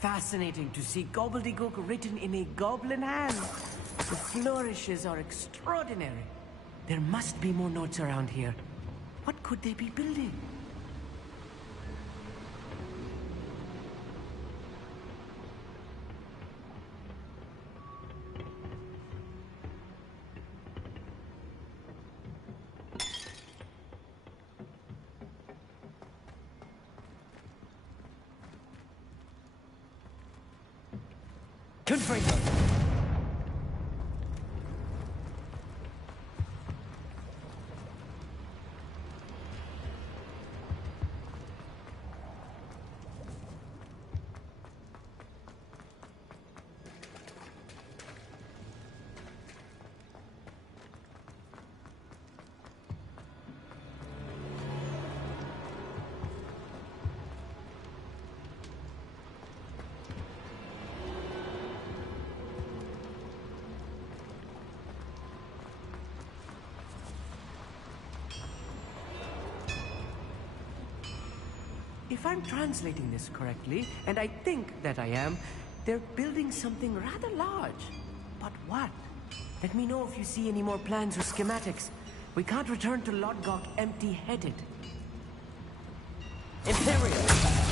Fascinating to see gobbledygook written in a goblin hand. The flourishes are extraordinary. There must be more notes around here. What could they be building? Confringo. If I'm translating this correctly, and I think that I am, they're building something rather large. But what? Let me know if you see any more plans or schematics. We can't return to Lodgok empty-headed. Imperial!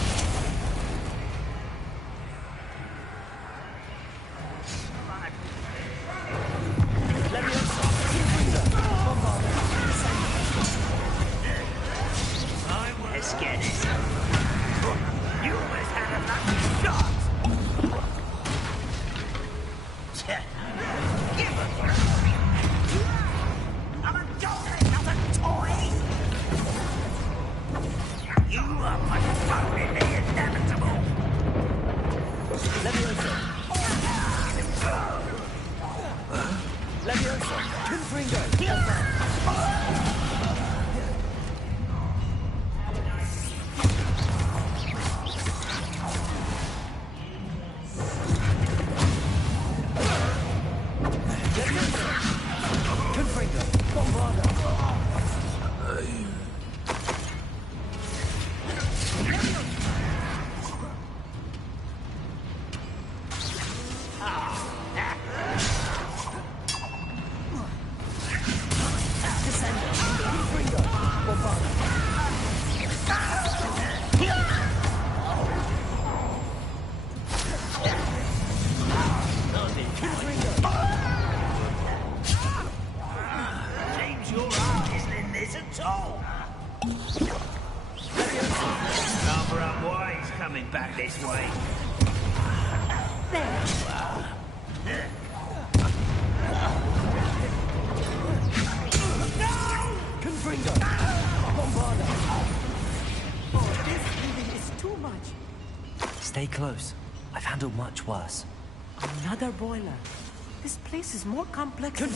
Stay close. I've handled much worse. Another boiler. This place is more complex than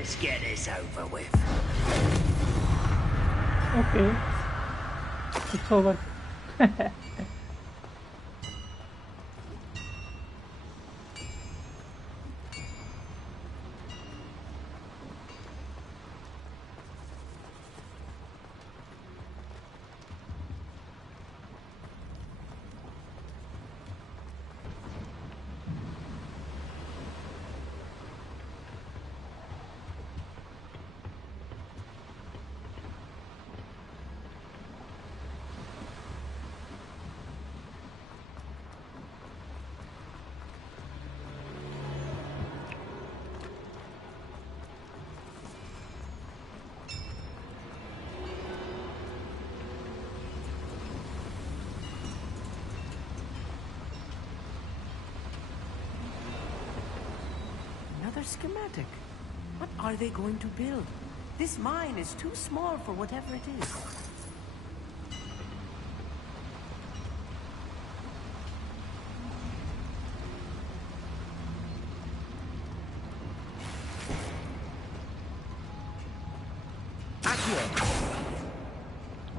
Let's get this over with. Okay. It's over. another schematic. What are they going to build? This mine is too small for whatever it is.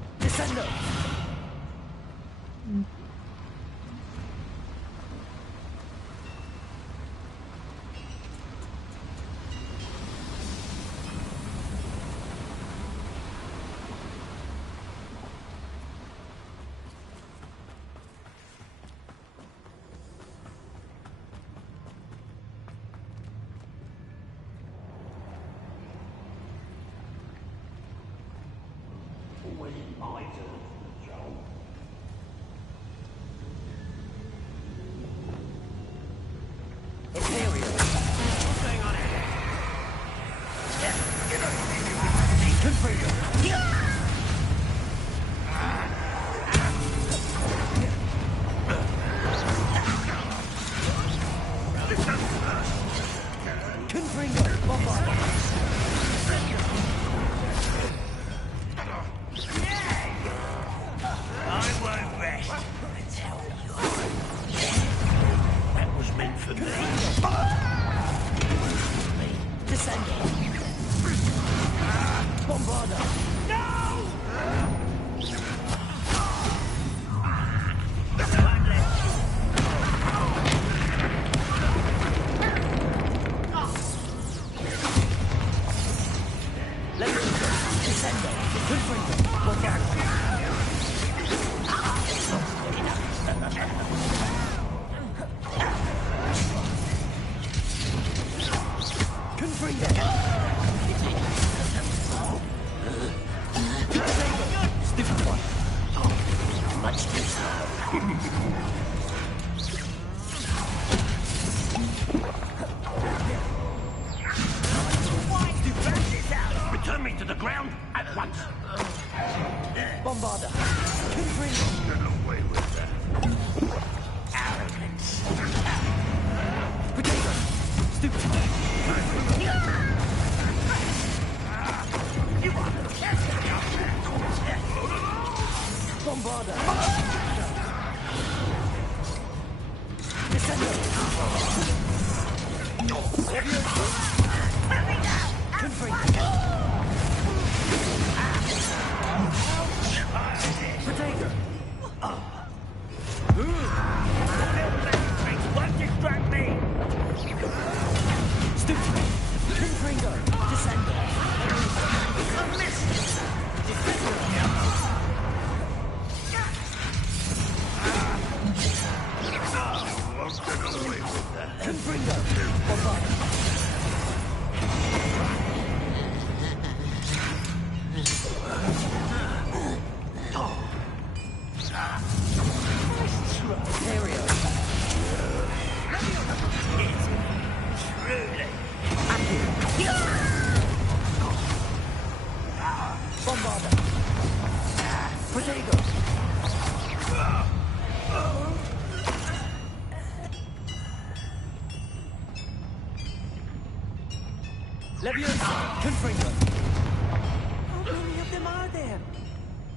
Descendo! Return me to the ground at once. Bombarder! Get away with that. Arrogance. Potato! Stupid! You want to test Bombarder! Descendo! Potato! Won't distract me. Stupid! Confringo! Descendo! A miss. Won't get away with that. Confringo! Bombarder! Aerial! Bombarder! Potato! Leviosa! Confringo! How many of them are there?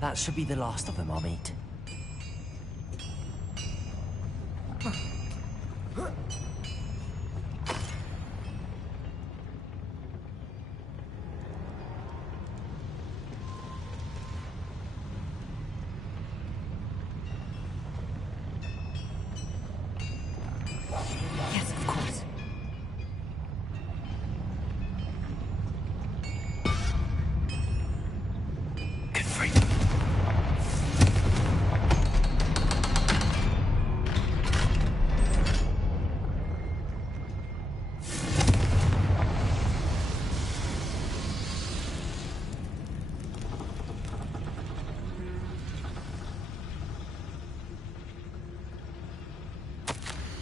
That should be the last of them, I'll meet. Yes, of course. Confringo!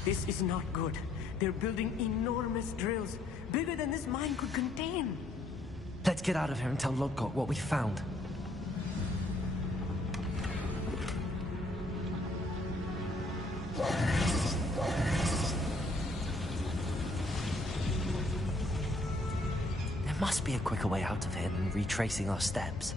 This is not good. They're building enormous drills, bigger than this mine could contain. Let's get out of here and tell Lodgok what we found. must be a quicker way out of here than retracing our steps.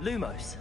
Lumos.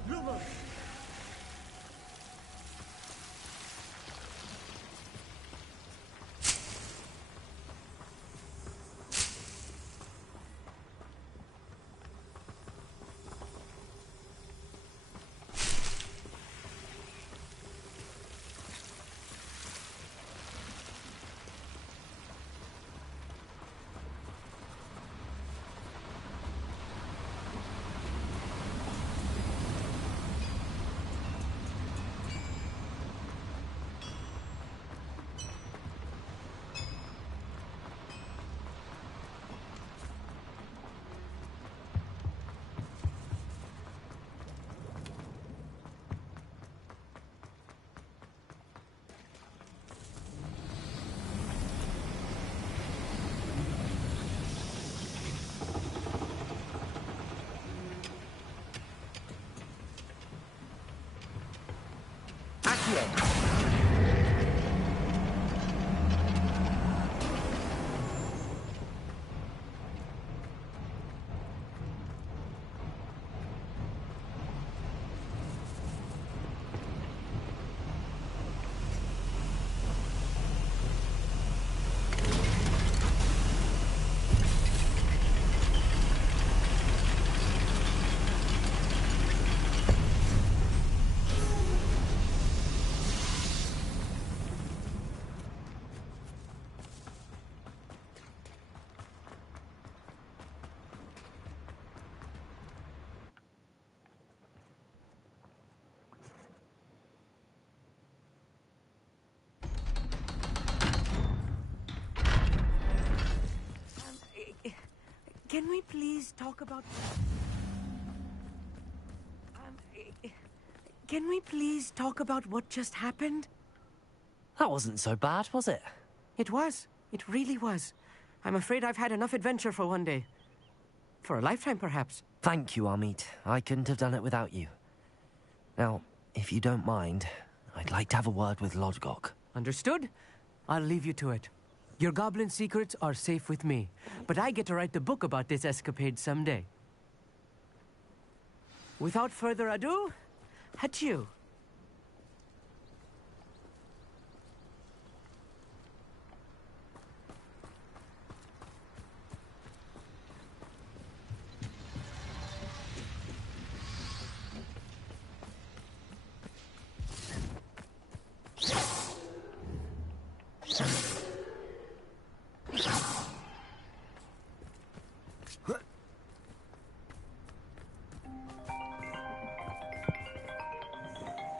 Can we please talk about... Can we please talk about what just happened? That wasn't so bad, was it? It was. It really was. I'm afraid I've had enough adventure for one day. For a lifetime, perhaps. Thank you, Amit. I couldn't have done it without you. Now, if you don't mind, I'd like to have a word with Lodgok. Understood? I'll leave you to it. Your goblin secrets are safe with me, but I get to write the book about this escapade someday. Without further ado, adieu.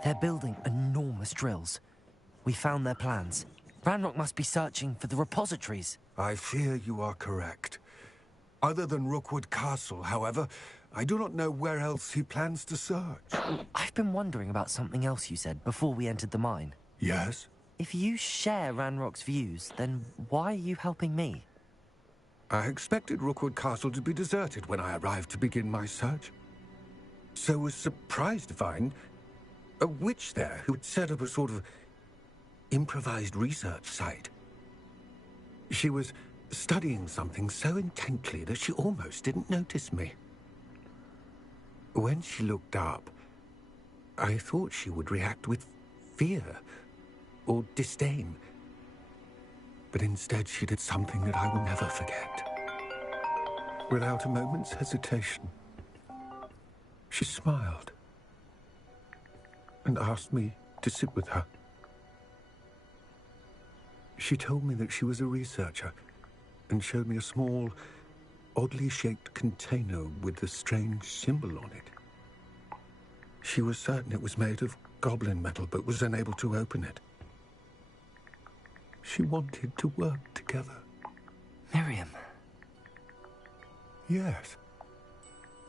They're building enormous drills. We found their plans. Ranrock must be searching for the repositories. I fear you are correct. Other than Rookwood Castle, however, I do not know where else he plans to search. I've been wondering about something else you said before we entered the mine. Yes? If you share Ranrock's views, then why are you helping me? I expected Rookwood Castle to be deserted when I arrived to begin my search. So was surprised to find a witch there who had set up a sort of improvised research site. She was studying something so intently that she almost didn't notice me. When she looked up, I thought she would react with fear or disdain. But instead she did something that I will never forget. Without a moment's hesitation, she smiled and asked me to sit with her. She told me that she was a researcher and showed me a small, oddly shaped container with a strange symbol on it. She was certain it was made of goblin metal, but was unable to open it. She wanted to work together. Miriam. Yes.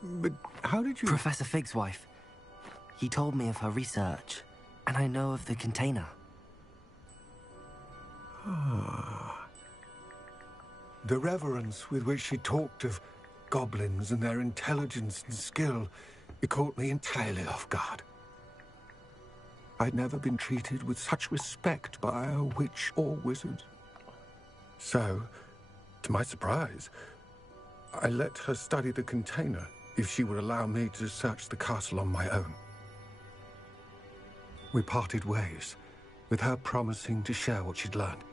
But how did you... Professor Fig's wife. He told me of her research, and I know of the container. Ah. The reverence with which she talked of goblins and their intelligence and skill, it caught me entirely off guard. I'd never been treated with such respect by a witch or wizard. So, to my surprise, I let her study the container if she would allow me to search the castle on my own. We parted ways, with her promising to share what she'd learned.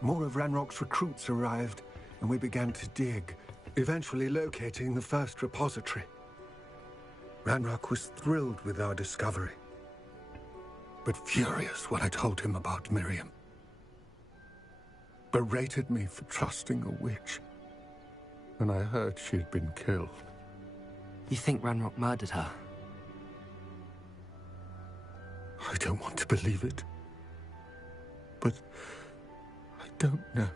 More of Ranrock's recruits arrived, and we began to dig, eventually locating the first repository. Ranrock was thrilled with our discovery, but furious when I told him about Miriam. Berated me for trusting a witch, and I heard she had been killed. You think Ranrock murdered her? I don't want to believe it, but I don't know.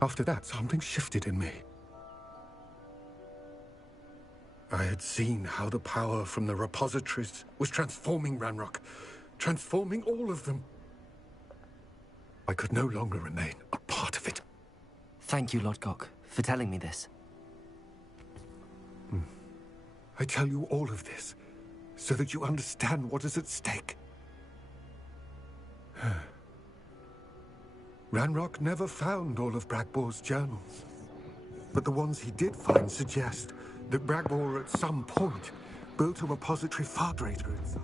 After that, something shifted in me. I had seen how the power from the repositories was transforming Ranrock, transforming all of them. I could no longer remain a part of it. Thank you, Lodgok, for telling me this. I tell you all of this so that you understand what is at stake. Ranrock never found all of Bragbor's journals, but the ones he did find suggest that Bragbor at some point built a repository far greater in size.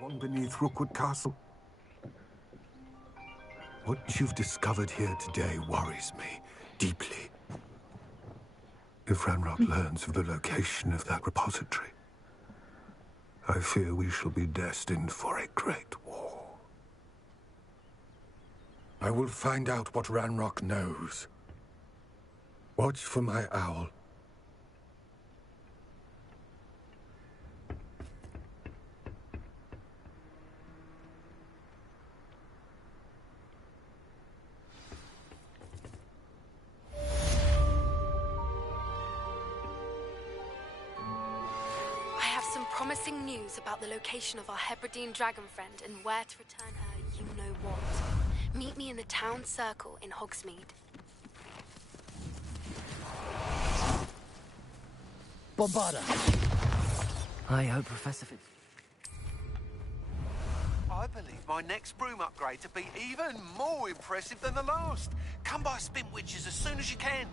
One beneath Rookwood Castle. What you've discovered here today worries me deeply. If Ranrock learns of the location of that repository, I fear we shall be destined for a great war. I will find out what Ranrock knows. Watch for my owl. Promising news about the location of our Hebridean dragon friend and where to return her you-know-what. Meet me in the town circle in Hogsmeade. Bombarda! I hope Professor Fig... I believe my next broom upgrade to be even more impressive than the last. Come by Spin Witches as soon as you can.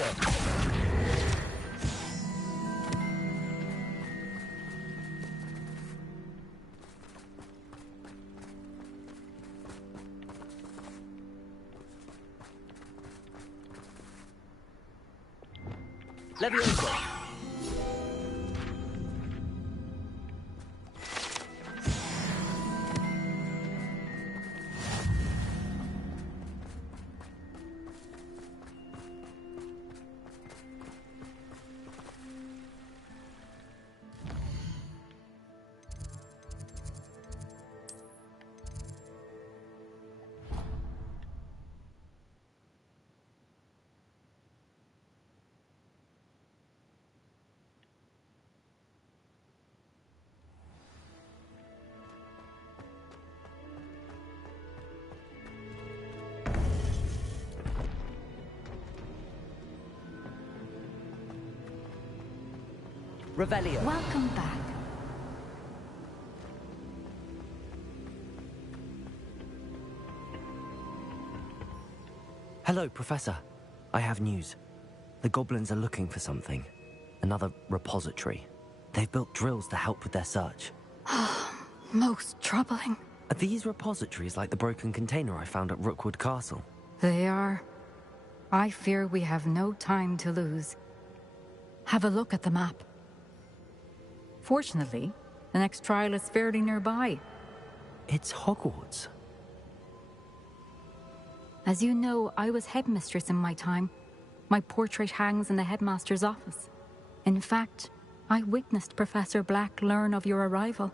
Revelio! Levioso! Revelio. Welcome back. Hello, Professor. I have news. The goblins are looking for something. Another repository. They've built drills to help with their search. Most troubling. Are these repositories like the broken container I found at Rookwood Castle? They are. I fear we have no time to lose. Have a look at the map. Fortunately, the next trial is fairly nearby. It's Hogwarts. As you know, I was headmistress in my time. My portrait hangs in the headmaster's office. In fact, I witnessed Professor Black learn of your arrival.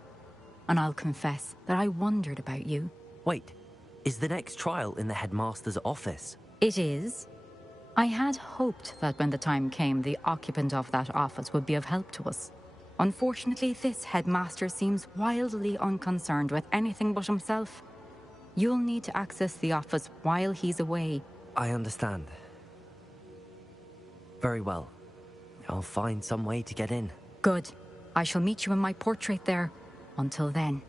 And I'll confess that I wondered about you. Wait, is the next trial in the headmaster's office? It is. I had hoped that when the time came, the occupant of that office would be of help to us. Unfortunately, this headmaster seems wildly unconcerned with anything but himself. You'll need to access the office while he's away. I understand. Very well. I'll find some way to get in. Good. I shall meet you in my portrait there. Until then.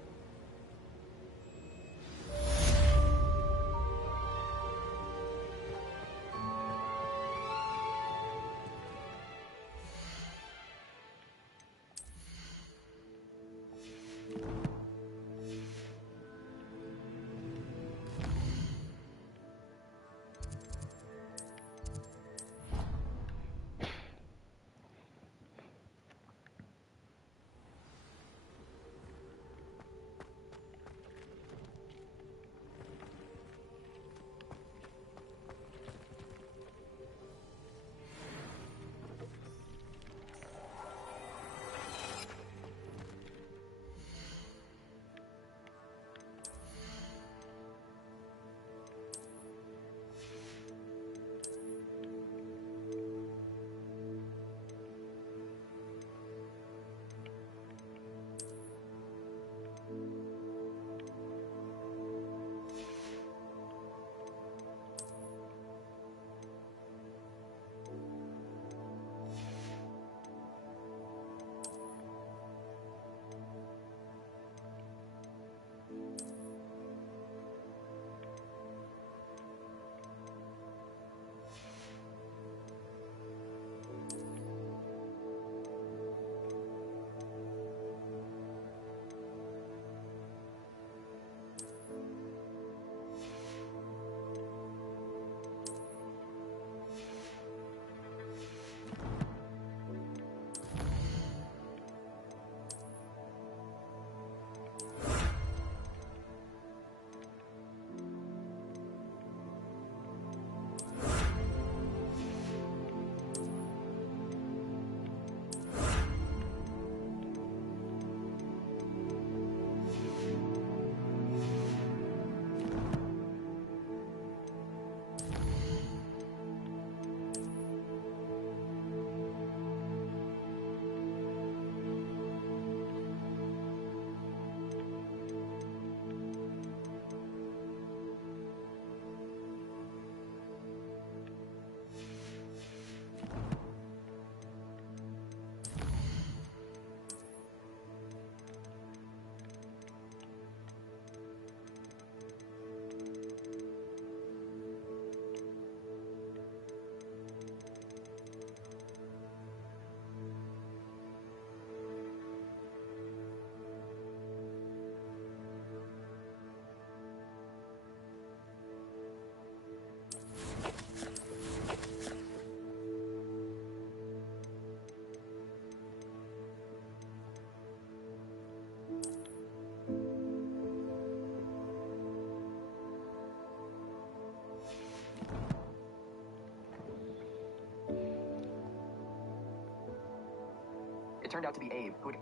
It turned out to be Abe, who had...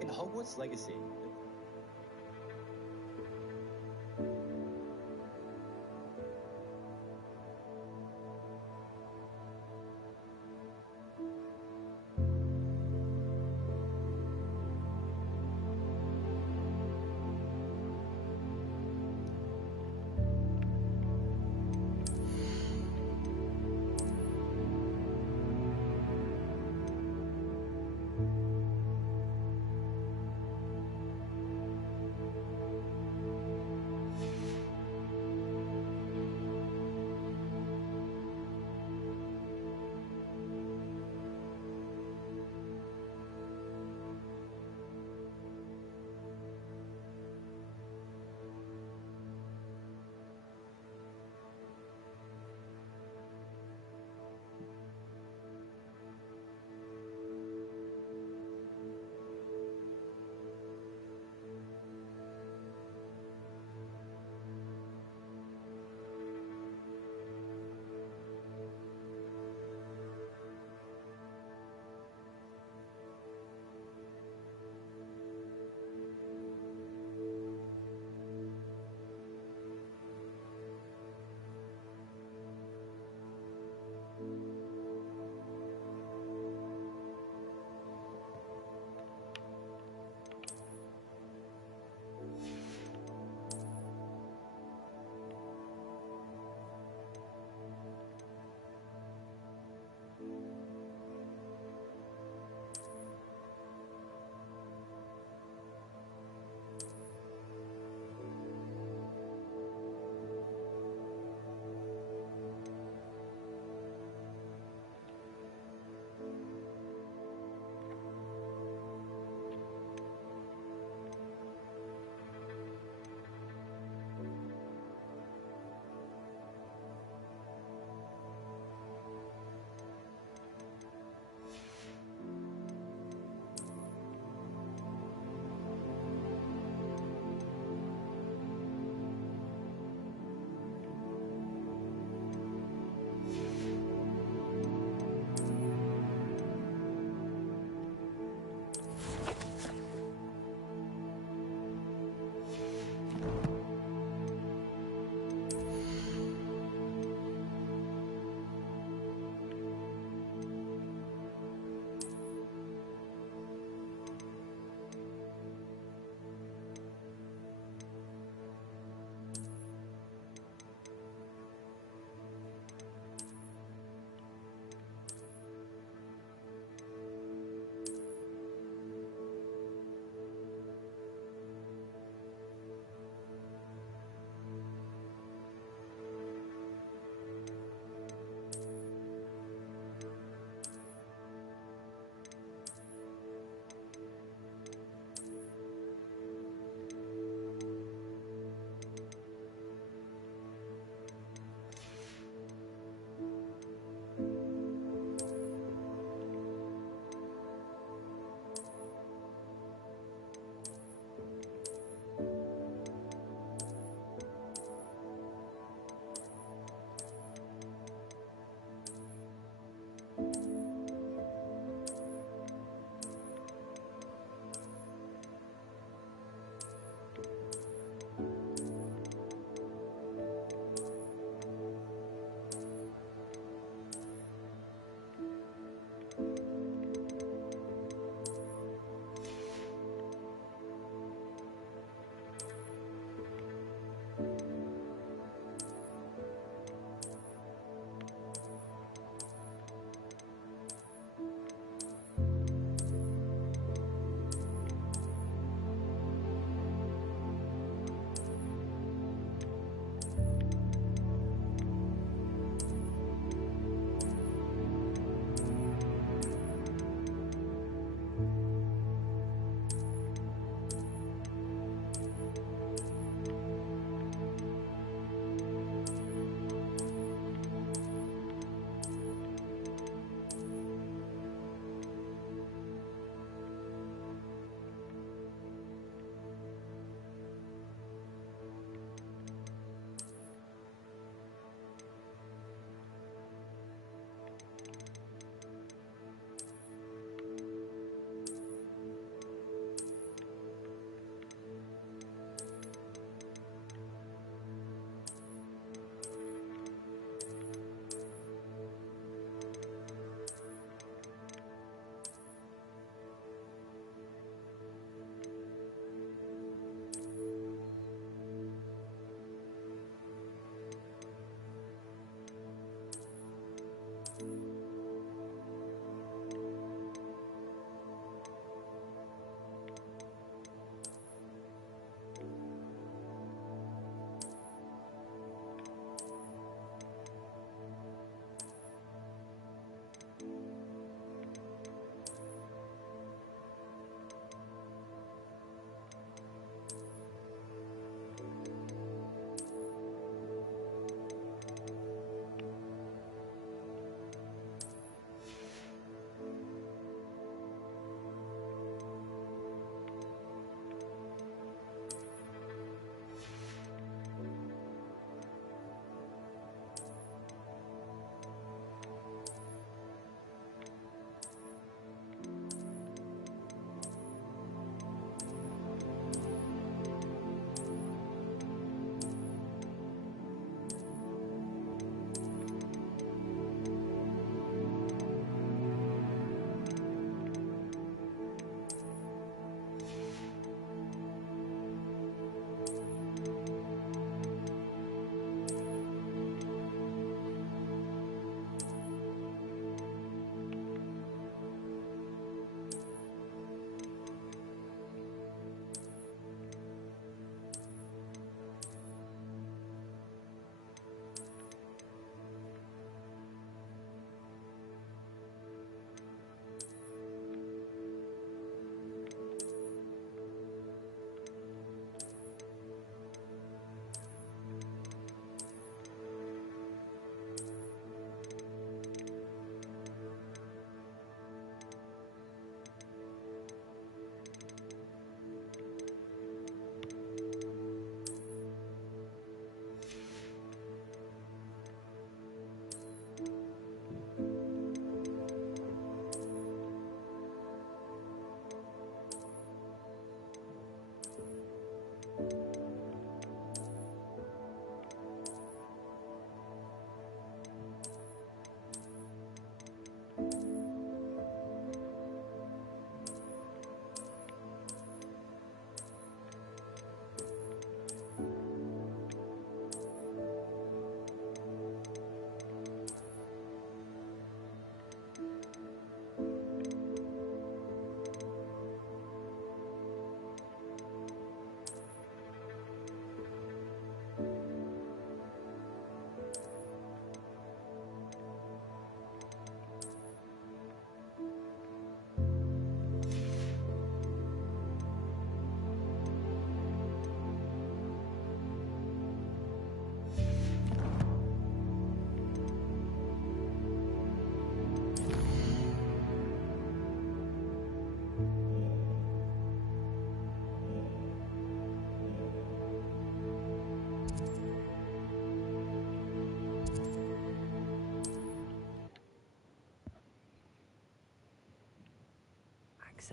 In Hogwarts Legacy,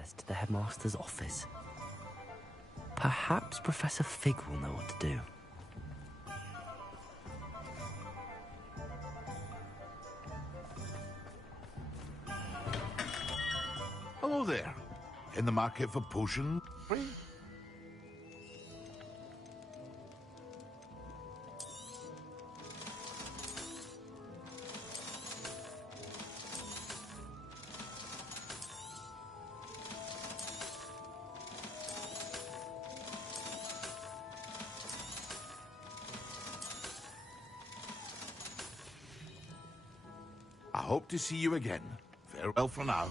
access to the headmaster's office. Perhaps Professor Fig will know what to do. Hello there. In the market for potions? I hope to see you again. Farewell for now.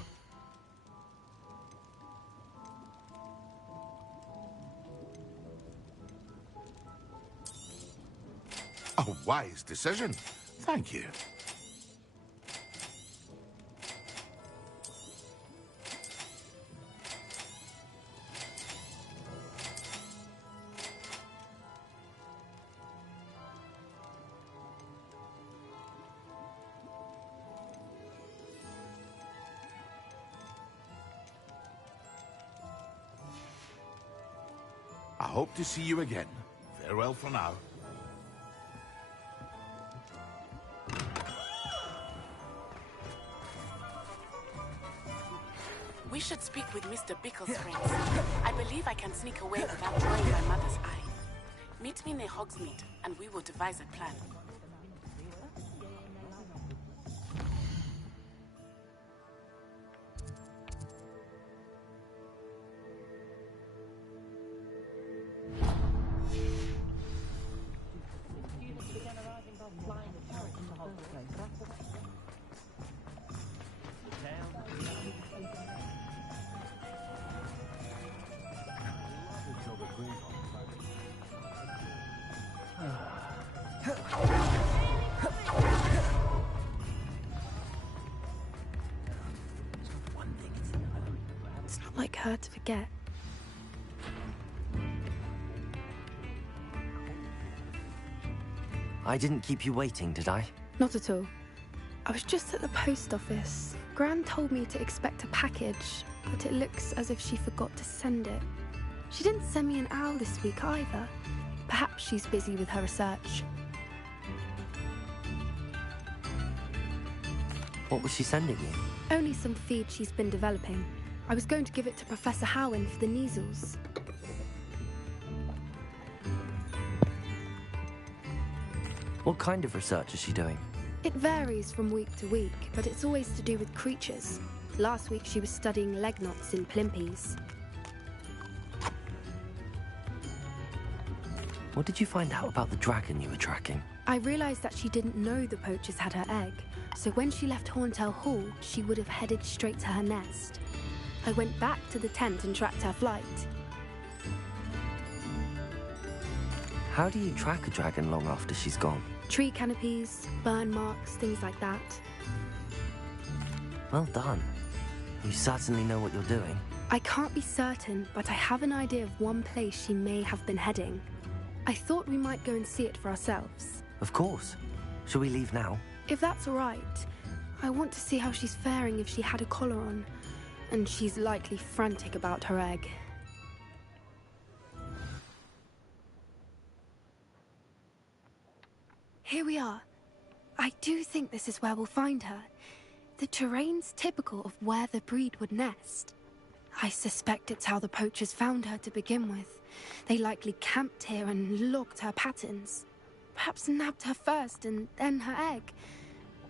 A wise decision. Thank you. I hope to see you again. Farewell for now. We should speak with Mr. Bickle's friends. I believe I can sneak away without drawing my mother's eye. Meet me near Hogsmeade, and we will devise a plan. It's not like her to forget. I didn't keep you waiting, did I? Not at all. I was just at the post office. Gran told me to expect a package, but it looks as if she forgot to send it. She didn't send me an owl this week either. Perhaps she's busy with her research. What was she sending you? Only some feed she's been developing. I was going to give it to Professor Howin for the measles. What kind of research is she doing? It varies from week to week, but it's always to do with creatures. Last week she was studying leg knots in plimpies. What did you find out about the dragon you were tracking? I realized that she didn't know the poachers had her egg, so when she left Horntail Hall, she would have headed straight to her nest. I went back to the tent and tracked her flight. How do you track a dragon long after she's gone? Tree canopies, burn marks, things like that. Well done. You certainly know what you're doing. I can't be certain, but I have an idea of one place she may have been heading. I thought we might go and see it for ourselves. Of course. Shall we leave now? If that's all right. I want to see how she's faring if she had a collar on. And she's likely frantic about her egg. Here we are. I do think this is where we'll find her. The terrain's typical of where the breed would nest. I suspect it's how the poachers found her to begin with. They likely camped here and logged her patterns. Perhaps nabbed her first and then her egg.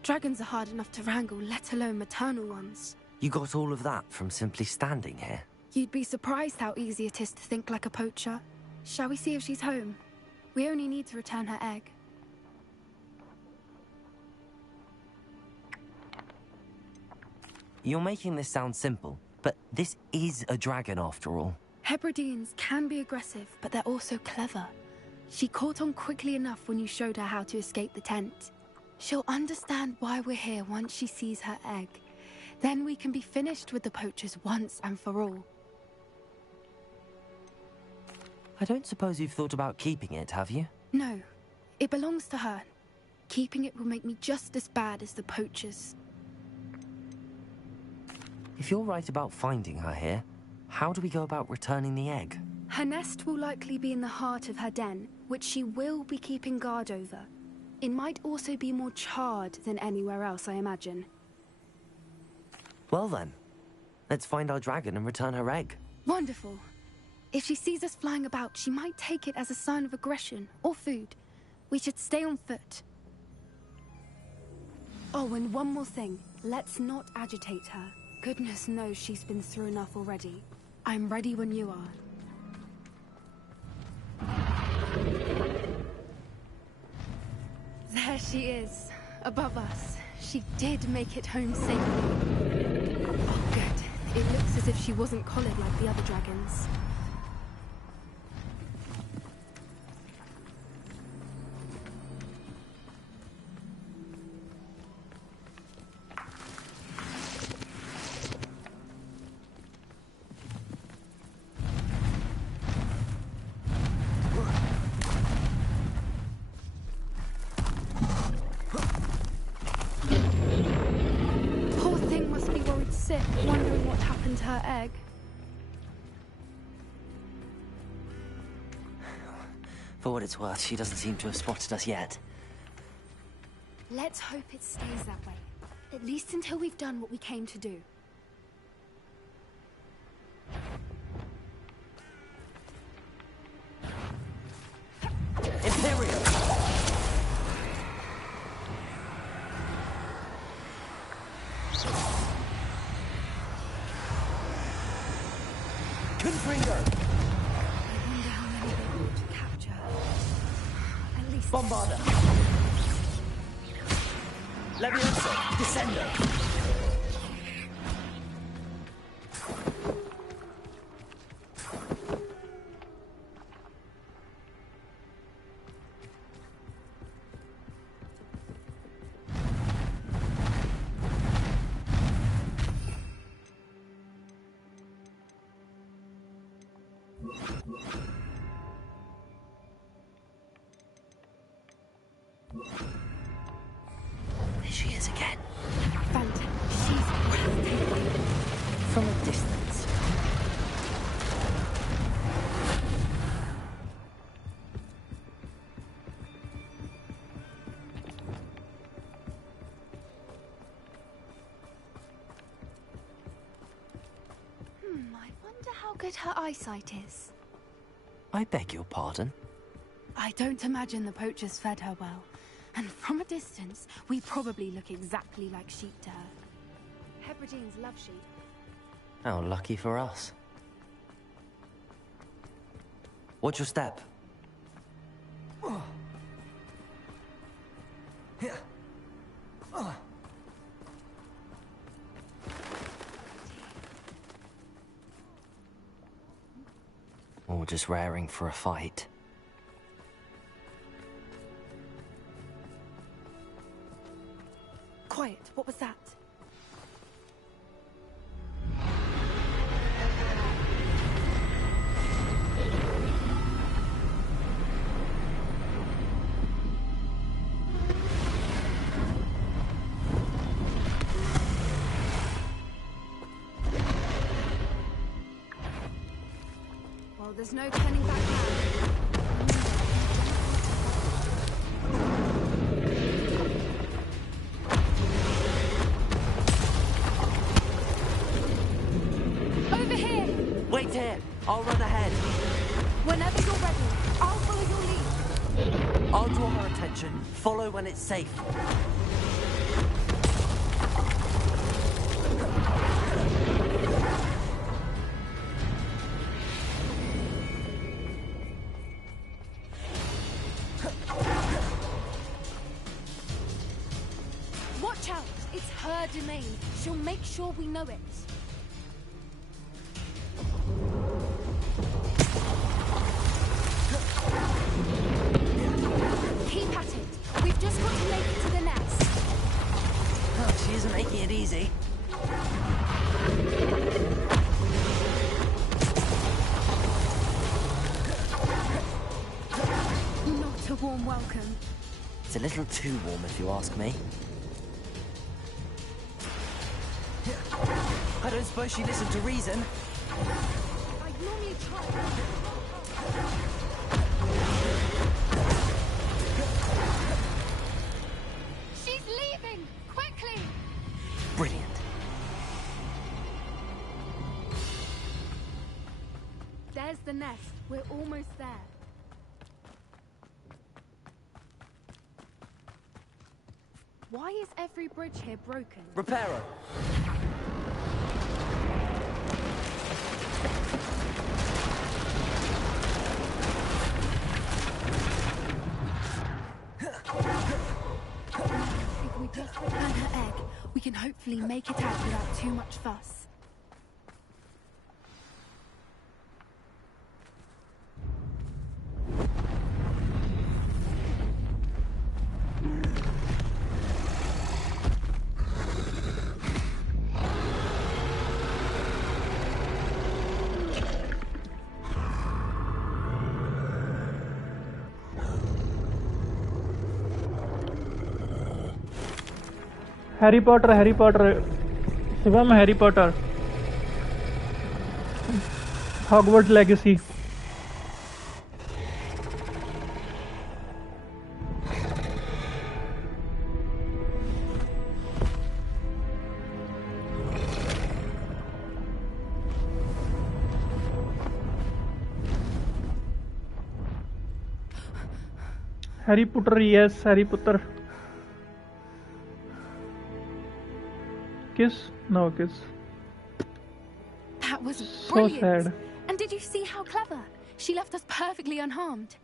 Dragons are hard enough to wrangle, let alone maternal ones. You got all of that from simply standing here? You'd be surprised how easy it is to think like a poacher. Shall we see if she's home? We only need to return her egg. You're making this sound simple, but this is a dragon after all. Hebrideans can be aggressive, but they're also clever. She caught on quickly enough when you showed her how to escape the tent. She'll understand why we're here once she sees her egg. Then we can be finished with the poachers once and for all. I don't suppose you've thought about keeping it, have you? No, it belongs to her. Keeping it will make me just as bad as the poachers. If you're right about finding her here, How do we go about returning the egg? Her nest will likely be in the heart of her den, which she will be keeping guard over. It might also be more charred than anywhere else, I imagine. Well then, let's find our dragon and return her egg. Wonderful. If she sees us flying about, she might take it as a sign of aggression or food. We should stay on foot. Oh, and one more thing. Let's not agitate her. Goodness knows she's been through enough already. I'm ready when you are. There she is, above us. She did make it home safely. Oh, good. It looks as if she wasn't collared like the other dragons. Wondering what happened to her egg. For what it's worth, she doesn't seem to have spotted us yet. Let's hope it stays that way. At least until we've done what we came to do. Imperial! Confringo! I wonder how many they want to capture. At least... Bombarder! Levioso! Descendo! There she is again. Phantom, she's breathtaking. From a distance. I wonder how good her eyesight is. I beg your pardon? I don't imagine the poachers fed her well. And from a distance, we probably look exactly like sheep to her. Hebrideans love sheep. How lucky for us. Watch your step. Or just raring for a fight. Quiet, what was that? Well, there's no turning back now. Wait here! I'll run ahead. Whenever you're ready, I'll follow your lead. I'll draw her attention. Follow when it's safe. Watch out! It's her domain. She'll make sure we know it. Keep at it. We've just got to make it to the nest. Oh, she isn't making it easy. Not a warm welcome. It's a little too warm, if you ask me. I don't suppose she listened to reason. She's leaving! Quickly! Brilliant. There's the nest. We're almost there. Why is every bridge here broken? Reparo. If we just return her egg, we can hopefully make it out without too much fuss. Harry Potter Shivam Harry Potter Hogwarts legacy Harry Potter yes Harry Potter Kiss? No kiss. That was So brilliant. sad. And did you see how clever? She left us perfectly unharmed.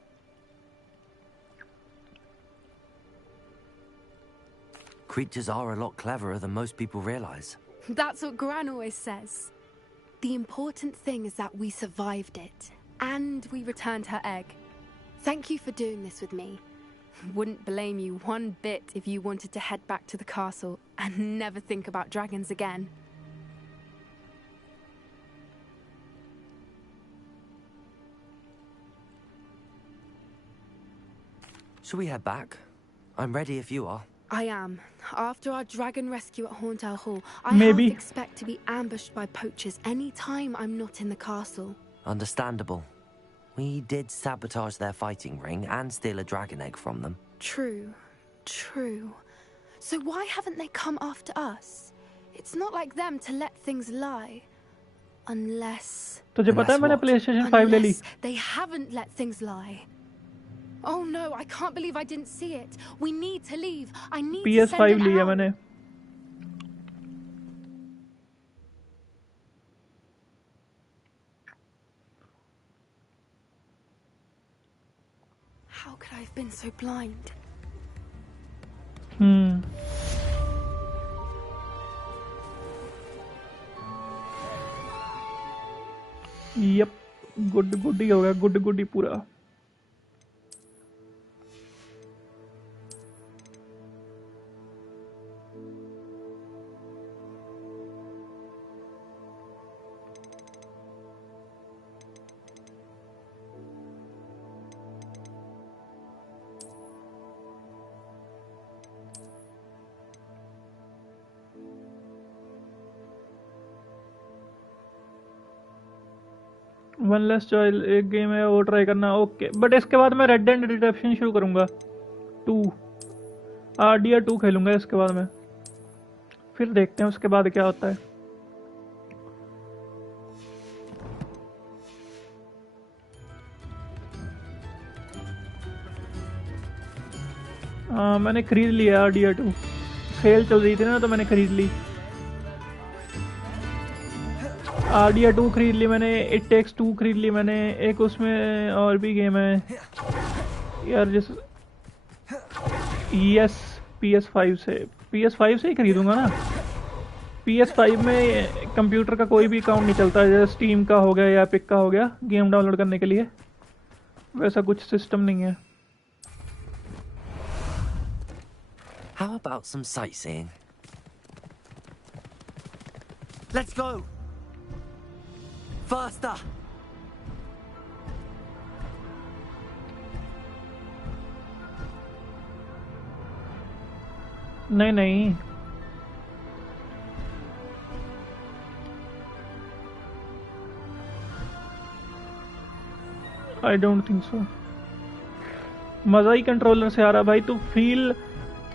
Creatures are a lot cleverer than most people realize. That's what Gran always says. The important thing is that we survived it. And we returned her egg. Thank you for doing this with me. Wouldn't blame you one bit if you wanted to head back to the castle and never think about dragons again. Shall we head back? I'm ready if you are. I am. After our dragon rescue at Hauntel Hall, I Maybe. half expect to be ambushed by poachers any time I'm not in the castle. Understandable. We did sabotage their fighting ring and steal a dragon egg from them. True. So why haven't they come after us? It's not like them to let things lie. Unless... तुझे पता है मैंने PlayStation 5 ले ली. Unless they haven't let things lie. Oh no, I can't believe I didn't see it. We need to leave. I need to send PS5 them लिया out. मैंने. How could I have been so blind? Yep. Good ही होगा good ही पूरा. One less child एक game है वो try करना okay but इसके बाद मैं रेड डेड रिडेम्पशन शुरू करूंगा 2 RDR 2 खेलूंगा इसके बाद में फिर देखते हैं उसके बाद क्या होता है मैंने खरीद लिया RDR 2 सेल चल रही थी ना तो मैंने खरीद ली RDR 2 खरीद ली मैंने इट टेक्स 2 खरीद ली मैंने एक उसमें और भी गेम है यार जिस यस PS5 से ही खरीदूंगा ना PS5 में कंप्यूटर का कोई भी अकाउंट नहीं चलता जैसे स्टीम का हो गया या एपिक का हो गया गेम डाउनलोड करने के लिए वैसा कुछ सिस्टम नहीं है How about some sightseeing? Let's go! Faster! नहीं आई डोंट थिंक सो। मज़ा ही कंट्रोलर से आ रहा भाई। तू फील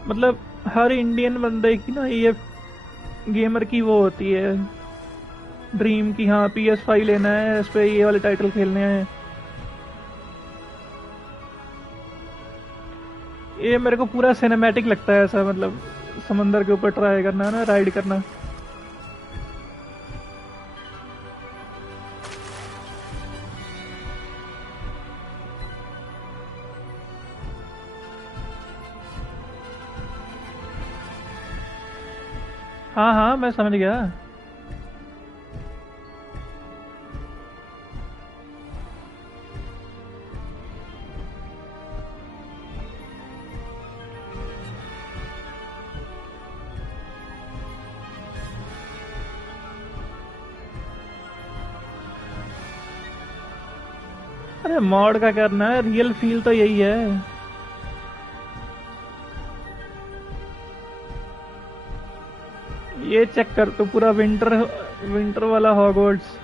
मतलब हर इंडियन बंदे की ना ये गेमर की वो होती है ड्रीम की, हाँ PS5 लेना है, इस पे ये वाले टाइटल खेलने हैं। ये मेरे को पूरा सिनेमैटिक लगता है ऐसा, मतलब समंदर के ऊपर ट्राई करना है ना, राइड करना। हाँ हाँ मैं समझ गया। अरे मॉड का करना है, रियल फील तो यही है। ये चेक कर तो पूरा विंटर विंटर वाला हॉगवर्ट्स।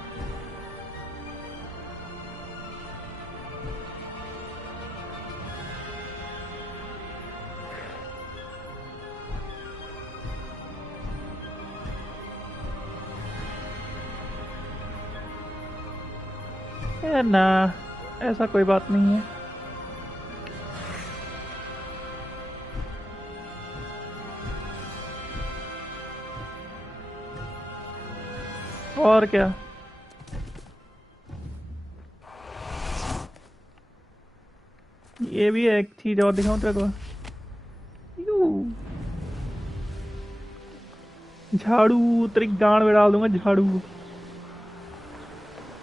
ना ऐसा कोई बात नहीं है। और क्या, ये भी है एक चीज और दिखाऊं तेरे को। यू झाड़ू तेरी गांड में डाल दूंगा, झाड़ू।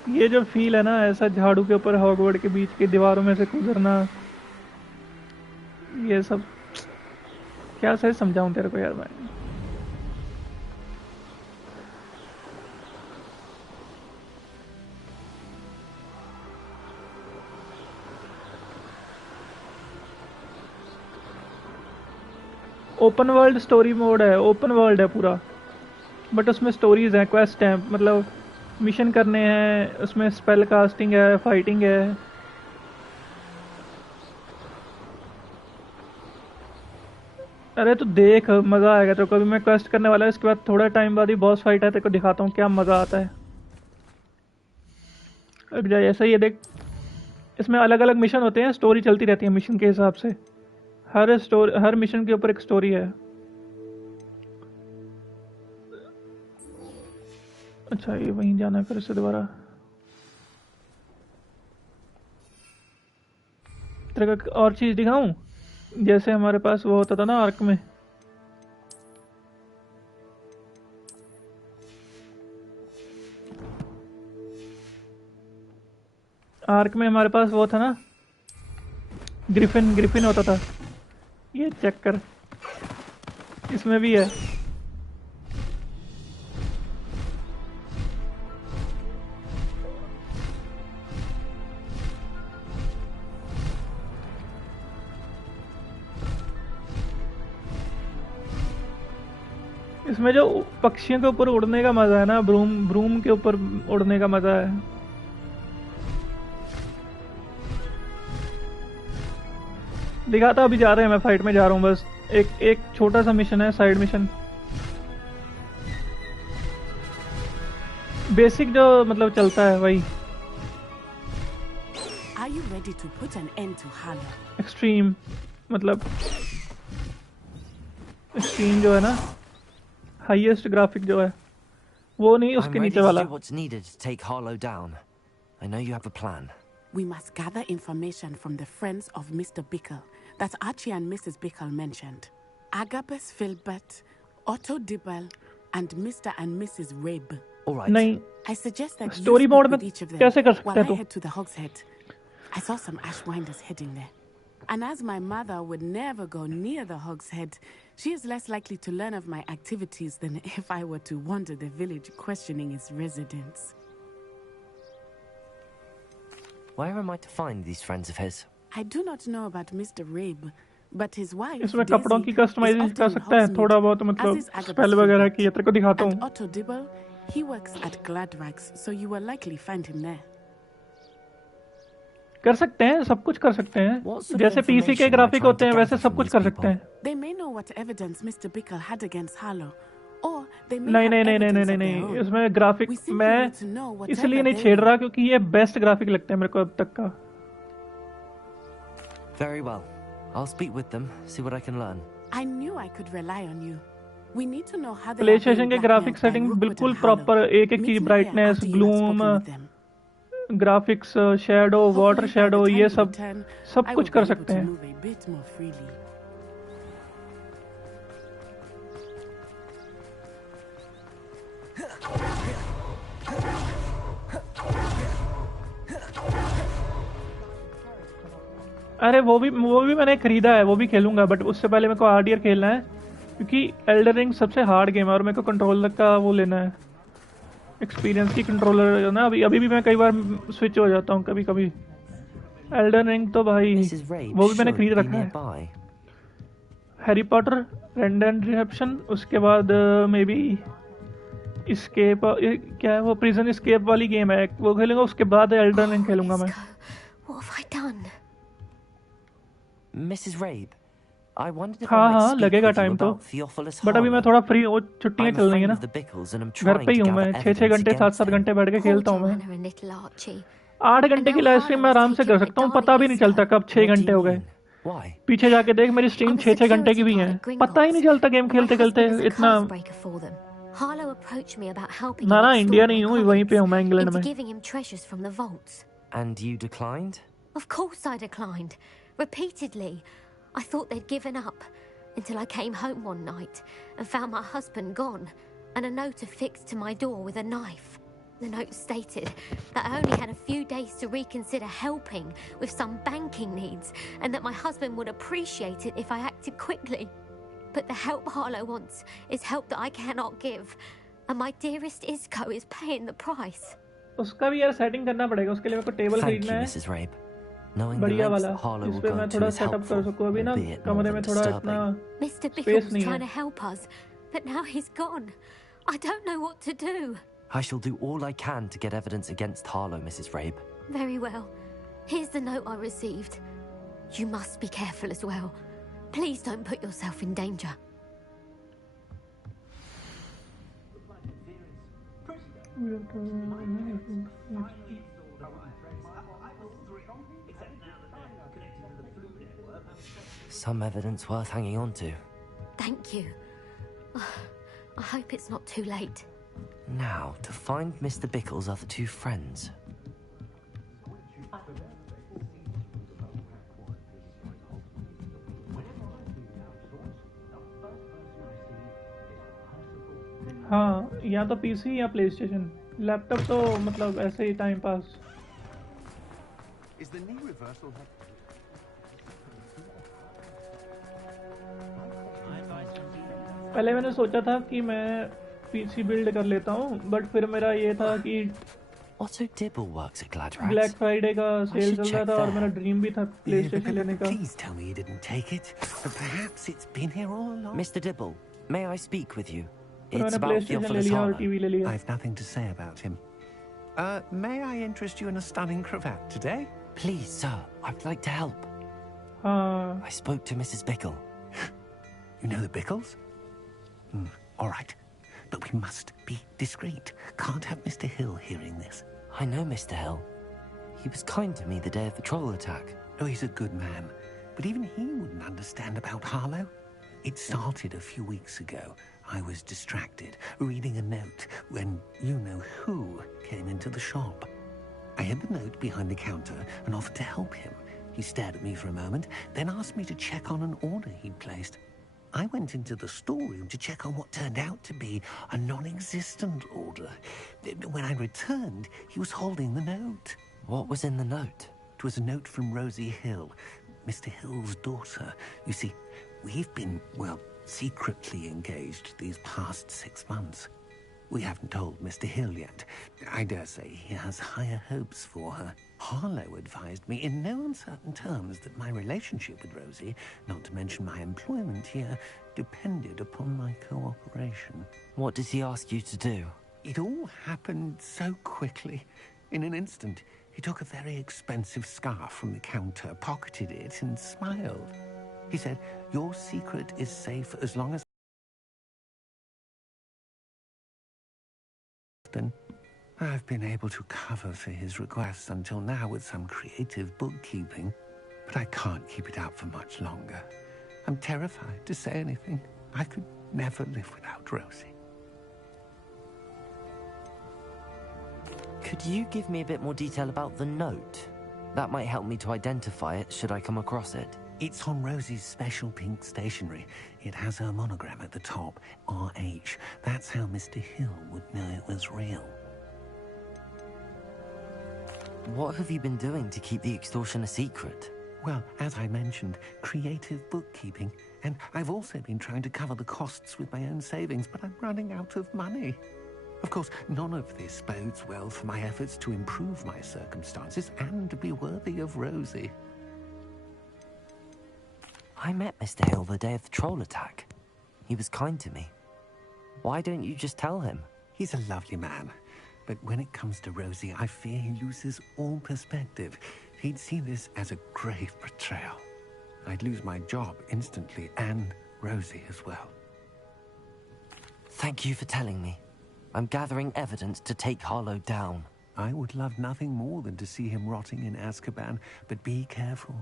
ये जो फील है ना ऐसा झाड़ू के ऊपर हॉगवर्ड के बीच की दीवारों में से गुजरना, ये सब क्या सही समझाऊं तेरे को यार मैं। ओपन वर्ल्ड स्टोरी मोड है, ओपन वर्ल्ड है पूरा, बट उसमें स्टोरीज हैं, क्वेस्ट हैं, मतलब मिशन करने हैं, उसमें स्पेल कास्टिंग है, फाइटिंग है। अरे तो देख मजा आएगा तो। कभी मैं क्वेस्ट करने वाला है, इसके बाद थोड़ा टाइम बाद ही बॉस फाइट है, तेरे को दिखाता हूँ क्या मजा आता है। अब जाए ऐसा ही है देख, इसमें अलग अलग मिशन होते हैं, स्टोरी चलती रहती है मिशन के हिसाब से। हर मिशन के ऊपर एक स्टोरी है। अच्छा ये वहीं जाना है फिर से दोबारा। तेरे को और चीज दिखाऊं, जैसे हमारे पास वो होता था ना आर्क में। आर्क में हमारे पास वो था ना, ग्रिफिन होता था। ये चेक कर, इसमें भी है। इसमें जो पक्षियों के ऊपर उड़ने का मजा है ना, ब्रूम के ऊपर उड़ने का मजा है। दिखाता, अभी जा रहे हैं, मैं फाइट में जा रहा हूँ बस। एक छोटा सा मिशन है, साइड मिशन, बेसिक जो मतलब चलता है वही। Are you ready to put an end to Harlow? Extreme मतलब एक्सट्रीम जो है ना, हाईएस्ट ग्राफिक जो है वो नहीं, उसके नीचे वाला। What's needed to take Harlow down. I know you have a plan. We must gather information from the friends of Mr. Bickle that Archie and Mrs. Bickle mentioned. Agabus Filbert, Otto Dibble, and Mr. and Mrs. Rabe. All right. नहीं, I suggest that story you mode speak में with each of them कैसे कर सकता while है I तू? head to the Hogshead. I saw some Ashwinders heading there. And as my mother would never go near the Hogshead, she is less likely to learn of my activities than if I were to wander the village questioning its residents. Where am I to find these friends of his? I do not know about Mr. Rabe, but his wife, इसमें Daisy, कपड़ों की is customization often कर in सकता है Hogsmeade, थोड़ा बहुत, as मतलब is Agabus spell वगैरह Filbert. की है, तेरे को दिखाता And हूँ। Otto Dibble, he works at Gladrags, so you will likely find him there. कर सकते हैं, सब कुछ कर सकते हैं। What sort of जैसे पीसी के information am I graphic trying होते to हैं वैसे gather सब from कुछ these कर सकते people? हैं। They may know what evidence Mr. Bickle had against Harlow, or they may नहीं have नहीं नहीं नहीं evidence नहीं of their नहीं own. इसमें ग्राफिक We simply मैं need to know whatever इसलिए नहीं they छेड़ know. रहा क्योंकि ये बेस्ट ग्राफिक लगता है मेरे को अब तक का। Very well. I'll speak with them, see what I can learn. I knew I could rely on you. We need to know how they play are being station के graphic blackmailed by setting Rookwood बिल्कुल and Harlow. Proper एक एक Meet चीज, me here brightness, after you have gloom, spoken with them. Graphics, shadow, water Hopefully by shadow, the time ये you सब return, सब I कुछ will कर be able सकते to हैं। move a bit more freely. अरे वो भी मैंने खरीदा है, वो भी खेलूंगा, बट उससे पहले मेरे को आरडीआर खेलना है क्योंकि एल्डर रिंग सबसे हार्ड गेम है और मेरे को कंट्रोलर का वो लेना है, एक्सपीरियंस की कंट्रोलर ना। अभी भी मैं कई बार स्विच हो जाता हूँ कभी कभी। एल्डर रिंग तो भाई वो भी मैंने खरीद रखा है। हैरी पॉटर, रेंडन रिसेप्शन, उसके बाद मे बी स्केप, क्या है वो, प्रिजन स्केप वाली गेम है वो खेलूंगा, उसके बाद एल्डर रिंग खेलूंगा मैं। What have I done? Mrs. Rabe, I wondered if I हाँ might हाँ speak लगेगा with you टाइम तो, about Theophilus बट अभी मैं Harlow. थोड़ा फ्री, छुट्टियाँ I'm चल a रही है friend ना, of the Bickles and I'm घर trying पे ही to हूँ मैं, gather 6 evidence घंटे against 7 him. घंटे बैठ के खेलता हूँ मैं। Hold on a little, Archie. 8 घंटे की लाइव स्ट्रीम मैं आराम से कर सकता हूँ, पता भी नहीं चलता कब 6 What do घंटे you हो गए। mean? Why? पीछे जाके देख, मेरी स्ट्रीम 6 घंटे की भी है, पता ही नहीं चलता गेम खेलते खेलते इतना। Harlow approached me about helping ना him ना extort इंडिया my नहीं हूँ, वहीं पे हूँ मैं, इंग्लैंड into में। giving him treasures from the vaults. And you declined? Of course I declined. Repeatedly. I thought they'd given up until I came home one night and found my husband gone and a note affixed to my door with a knife. The note stated that I only had a few days to reconsider helping with some banking needs and that my husband would appreciate it if I acted quickly. But the help Harlow wants is help that I cannot give, and my dearest Isco is paying the price. उसका भी यार setting करना पड़ेगा, उसके लिए मेरे को table Thank खरीदना you, है Mrs. Rabe. Knowing the बढ़िया lengths वाला, that Harlow जिस will पे go मैं to थोड़ा is सेटअप कर helpful, सकूँ। अभी ना albeit more कमरे than में थोड़ा इतना disturbing. Mr. स्पेस Bickle's नहीं trying है। to help us, but now he's gone. I don't know what to do. I shall do all I can to get evidence against Harlow, Mrs. Rabe. Very well. Here's the note I received. You must be careful as well. Please don't put yourself in danger. Some evidence worth hanging on to. Thank you. I hope it's not too late. Now, to find Mr. Bickle's other two friends. हाँ, या तो PC या play station, laptop तो मतलब ऐसे ही time pass. Is the knee reversal? पहले मैंने सोचा था कि मैं पीसी बिल्ड कर लेता हूँ, बट फिर मेरा ये था कि Otto Dibble works at Gladrax. Black Friday का सेल should चल रहा check था और there. मेरा ड्रीम भी था प्ले स्टेशन लेने का। Please tell me you didn't take it. Or perhaps it's been here all along. Mr. Dibble, may I speak with you? फिर It's मैंने प्ले about स्टेशन ले Theophilus लिया और Harlow. टीवी ले लिया। I've nothing to say about him. May I interest you in a stunning cravat today? Please, sir, I'd like to help. हाँ, I spoke to Mrs. Bickle. You know the Bickles? All right. But we must be discreet. Can't have Mr. Hill hearing this. I know Mr. Hill. He was kind to me the day of the troll attack. Oh, he's a good man. But even he wouldn't understand about Harlow. It started a few weeks ago. I was distracted, reading a note, when you-know-who came into the shop. I hid the note behind the counter and offered to help him. He stared at me for a moment, then asked me to check on an order he'd placed. I went into the storeroom to check on what turned out to be a non-existent order. When I returned, he was holding the note. What was in the note? It was a note from Rosie Hill, Mr. Hill's daughter. You see, we've been, well, secretly engaged these past 6 months. We haven't told Mr. Hill yet. I dare say he has higher hopes for her. Harlow advised me in no uncertain terms that my relationship with Rosie, not to mention my employment here, depended upon my cooperation. What did he ask you to do? It all happened so quickly. In an instant, He took a very expensive scarf from the counter, pocketed it, and smiled. He said, "Your secret is safe as long as..." I've been able to cover for his requests until now with some creative bookkeeping, but I can't keep it up for much longer. I'm terrified to say anything. I could never live without Rosie. Could you give me a bit more detail about the note? That might help me to identify it should I come across it. It's on Rosie's special pink stationery. It has her monogram at the top, RH. That's how Mr. Hill would know it was real. What have you been doing to keep the extortion a secret? Well, as I mentioned, creative bookkeeping. And I've also been trying to cover the costs with my own savings, but I'm running out of money. Of course, none of this bodes well for my efforts to improve my circumstances and to be worthy of Rosie. I met Mr. Hill the day of the troll attack. He was kind to me. Why don't you just tell him? He's a lovely man. But when it comes to Rosie, I fear he loses all perspective. He'd see this as a grave betrayal. I'd lose my job instantly, and Rosie as well. Thank you for telling me. I'm gathering evidence to take Harlow down. I would love nothing more than to see him rotting in Azkaban, but be careful.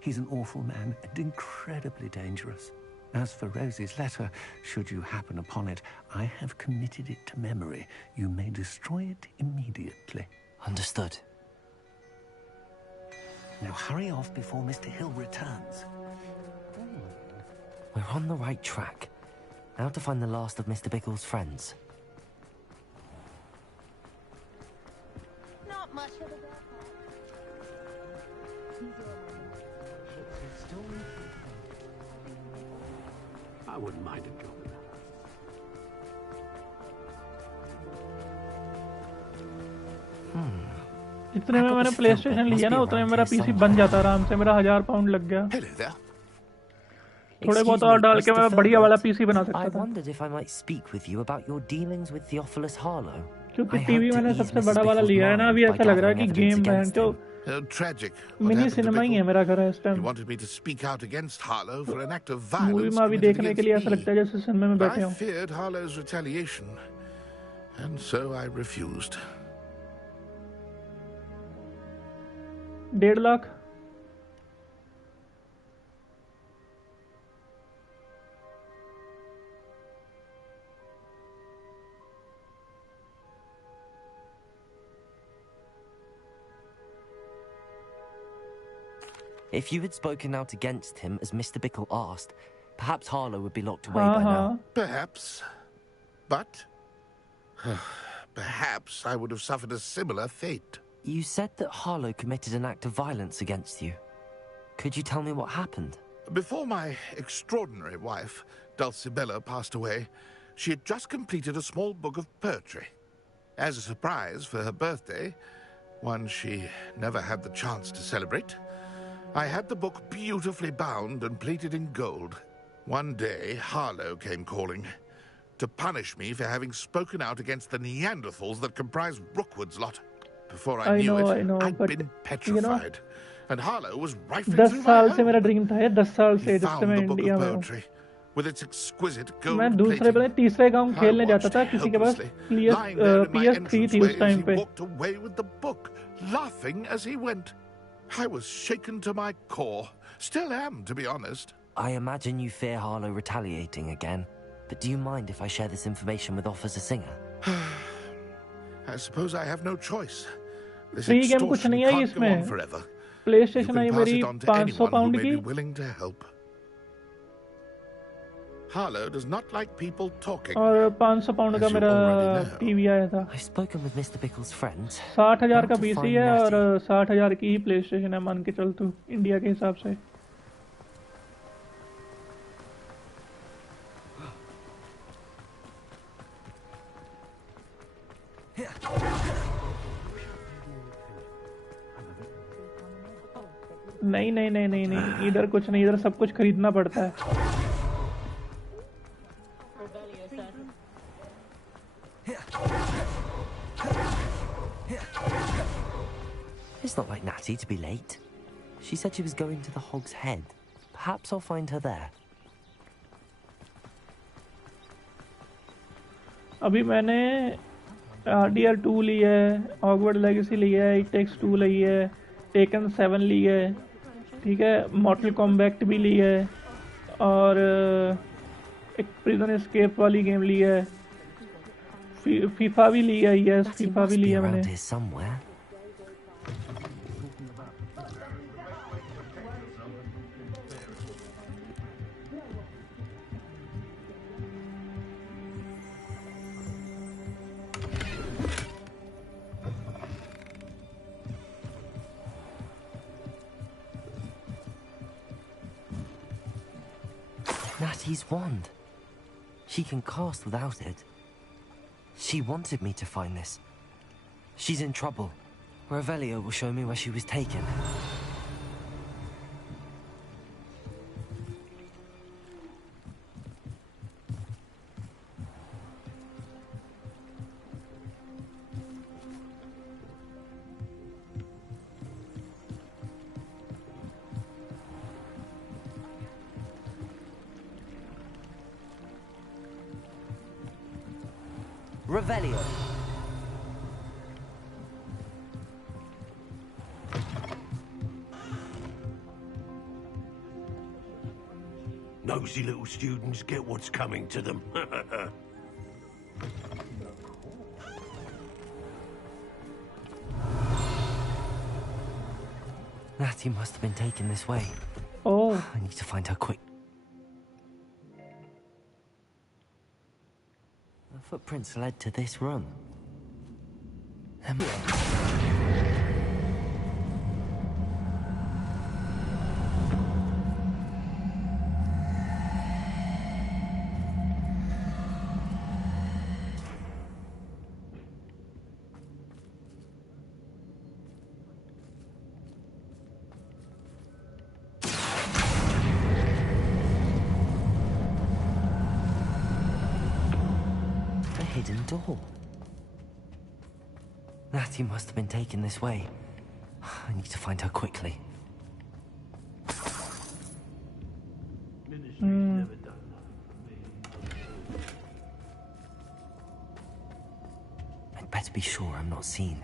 He's an awful man and incredibly dangerous. As for Rosie's letter, should you happen upon it, I have committed it to memory. You may destroy it immediately. Understood. Now hurry off before Mr. Hill returns. We're on the right track. Now to find the last of Mr. Bickle's friends. Not much of a I wouldn't mind a job in that. इतने में मैंने play station लिया ना उतने में मेरा PC बन जाता आराम से। मेरा 1000 पाउंड लग गया। थोड़े बहुत और डाल के मैं बढ़िया वाला पीसी बना सकता था। I wondered if I might speak with you about your dealings with Theophilus Harlow. क्योंकि टीवी मैंने सबसे बड़ा वाला लिया है ना, अभी ऐसा लग रहा है कि गेम बहन जो tragic. मिनी सिनेमा ही है मेरा घर है इस time. You wanted me to speak out against Harlow for an act of violence. Movie में अभी देखने के लिए ऐसा लगता है जैसे सिनेमा में बैठे I हों। feared Harlow's retaliation, and so I refused. 1.5 lakh. If you had spoken out against him as Mr. Bickle asked, perhaps Harlow would be locked away by now. Perhaps. But perhaps I would have suffered a similar fate. You said that Harlow committed an act of violence against you. Could you tell me what happened? Before my extraordinary wife, Dulcibella, passed away, she had just completed a small book of poetry. As a surprise for her birthday, one she never had the chance to celebrate, I had the book beautifully bound and plated in gold. One day, Harlow came calling to punish me for having spoken out against the Neanderthals that comprise Rookwood's lot. Before I knew it, I'd been petrified. And Harlow was rifling through my home. 10 साल से मेरा dream था ये, 10 साल से जब से मैं इंडिया में हूँ। With its exquisite gold मैं दूसरे बड़े तीसरे गांव खेलने जाता था, किसी के पास PS3 थी उस टाइम पे। He walked away with the book, laughing as he went. I was shaken to my core. Still am, to be honest. I imagine you fear Harlow retaliating again, but do you mind if I share this information with Officer Singer? I suppose I have no choice. This free game कुछ extortion नहीं है can't go on इसमें। forever. Play You station can I pass मेरी it on to 500 anyone who pound may की। be willing to help. Harlow does not like people talking. और 500 pound का मेरा TV आया था। I've spoken with Mr. Bickle's friends. 60,000 का PC है और 60,000 की ही प्ले स्टेशन है, मान के चल तू इंडिया के हिसाब से। नहीं नहीं नहीं नहीं नहीं, इधर कुछ नहीं, इधर सब कुछ खरीदना पड़ता है। It's not like Natty to be late. She said she was going to the Hog's Head. Perhaps I'll find her there. अभी मैंने RDR 2 ली है, Hogwarts Legacy ली है, It Takes Two ली है, Taken 7 ली है, ठीक है, Mortal Kombat भी ली है और एक Prison Escape वाली गेम ली है, FIFA भी ली है, yes, FIFA भी ली है मैंने. Natty's wand. She can cast without it. She wanted me to find this. She's in trouble. Revelio will show me where she was taken. Revelio. Nosy little students get what's coming to them. Natty must have been taken this way. Oh. I need to find her quick. The footprints led to this room. Hidden door. Natty must have been taken this way. I need to find her quickly. I'd better be sure I'm not seen.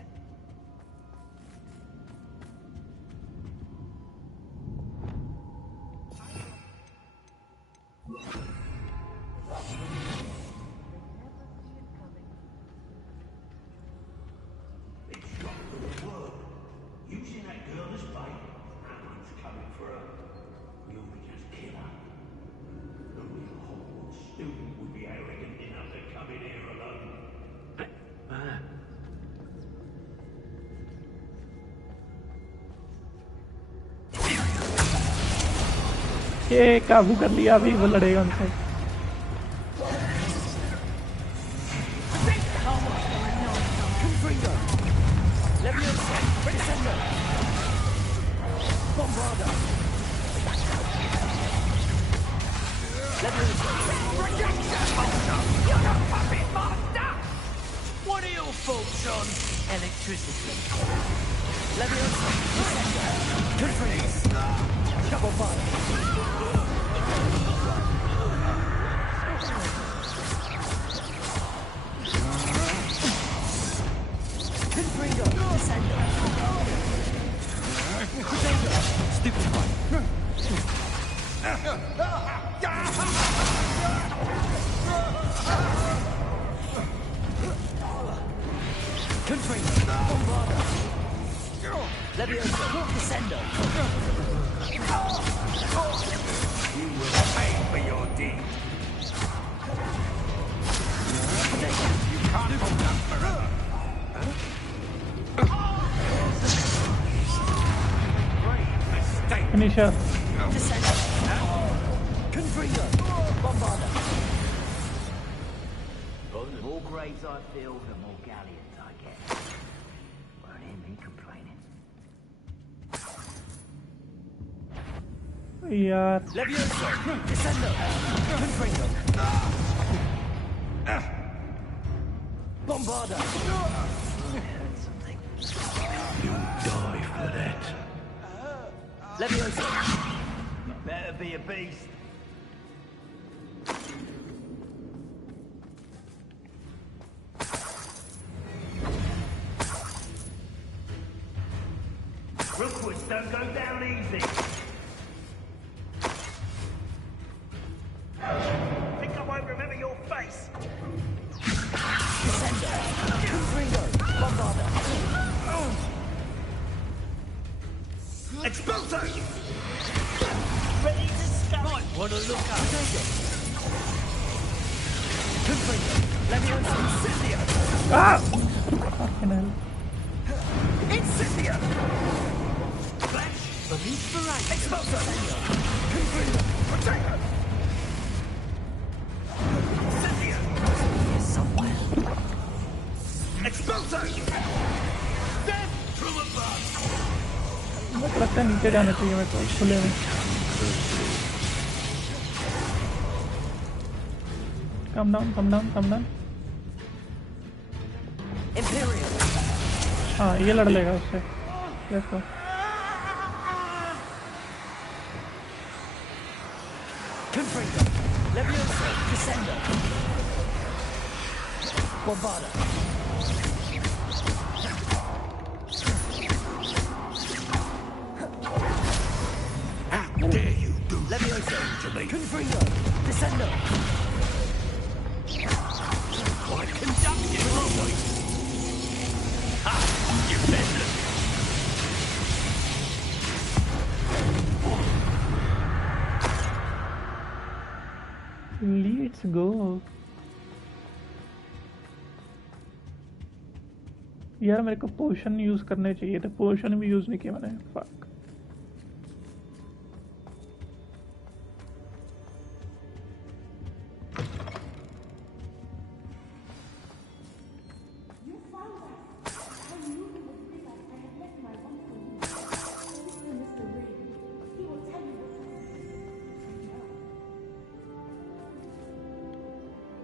ये काबू कर लिया, अभी वो लड़ेगा उनसे. What are your thoughts on electricity? Double fire. Confringo, Descender. Stupid one. Confringo, Bombarda. Leviosa, Descender. You will pay for your deed. You can't hold that forever. Anisha. Confringo, Bombarda. The more graves I fill, the more galleons I get. Won't hear me complaining. यार. Leviosa, Descender, Confringo. Bombarda. You die for that. Leviosa! Better be a beast. Rookwoods don't go down easy. Think I won't remember your face? Expulso! Ready to scout! Right, wanna look up? Leviosa! Incendio! Ah! Fucking hell. Incendio! Flash! Release for right! Expulso! Confringo! Potato! Incendio! Here somewhere. Expulso! Death from above! मेरे को लगता है नीचे जाना चाहिए मेरे को खुले में. Come down, come down, come down. Imperial. हाँ ये लड़ लेगा उससे. Let's go. Confringo. Leviosa. Descendo. Bombarda. How dare you do Leviosa. to me? Confringo. Descendo. Quite conductive, Roy. Ha! You peasant! Let's go. यार मेरे को पोशन यूज करने चाहिए थे. पोशन भी यूज नहीं किया मैंने. Fuck.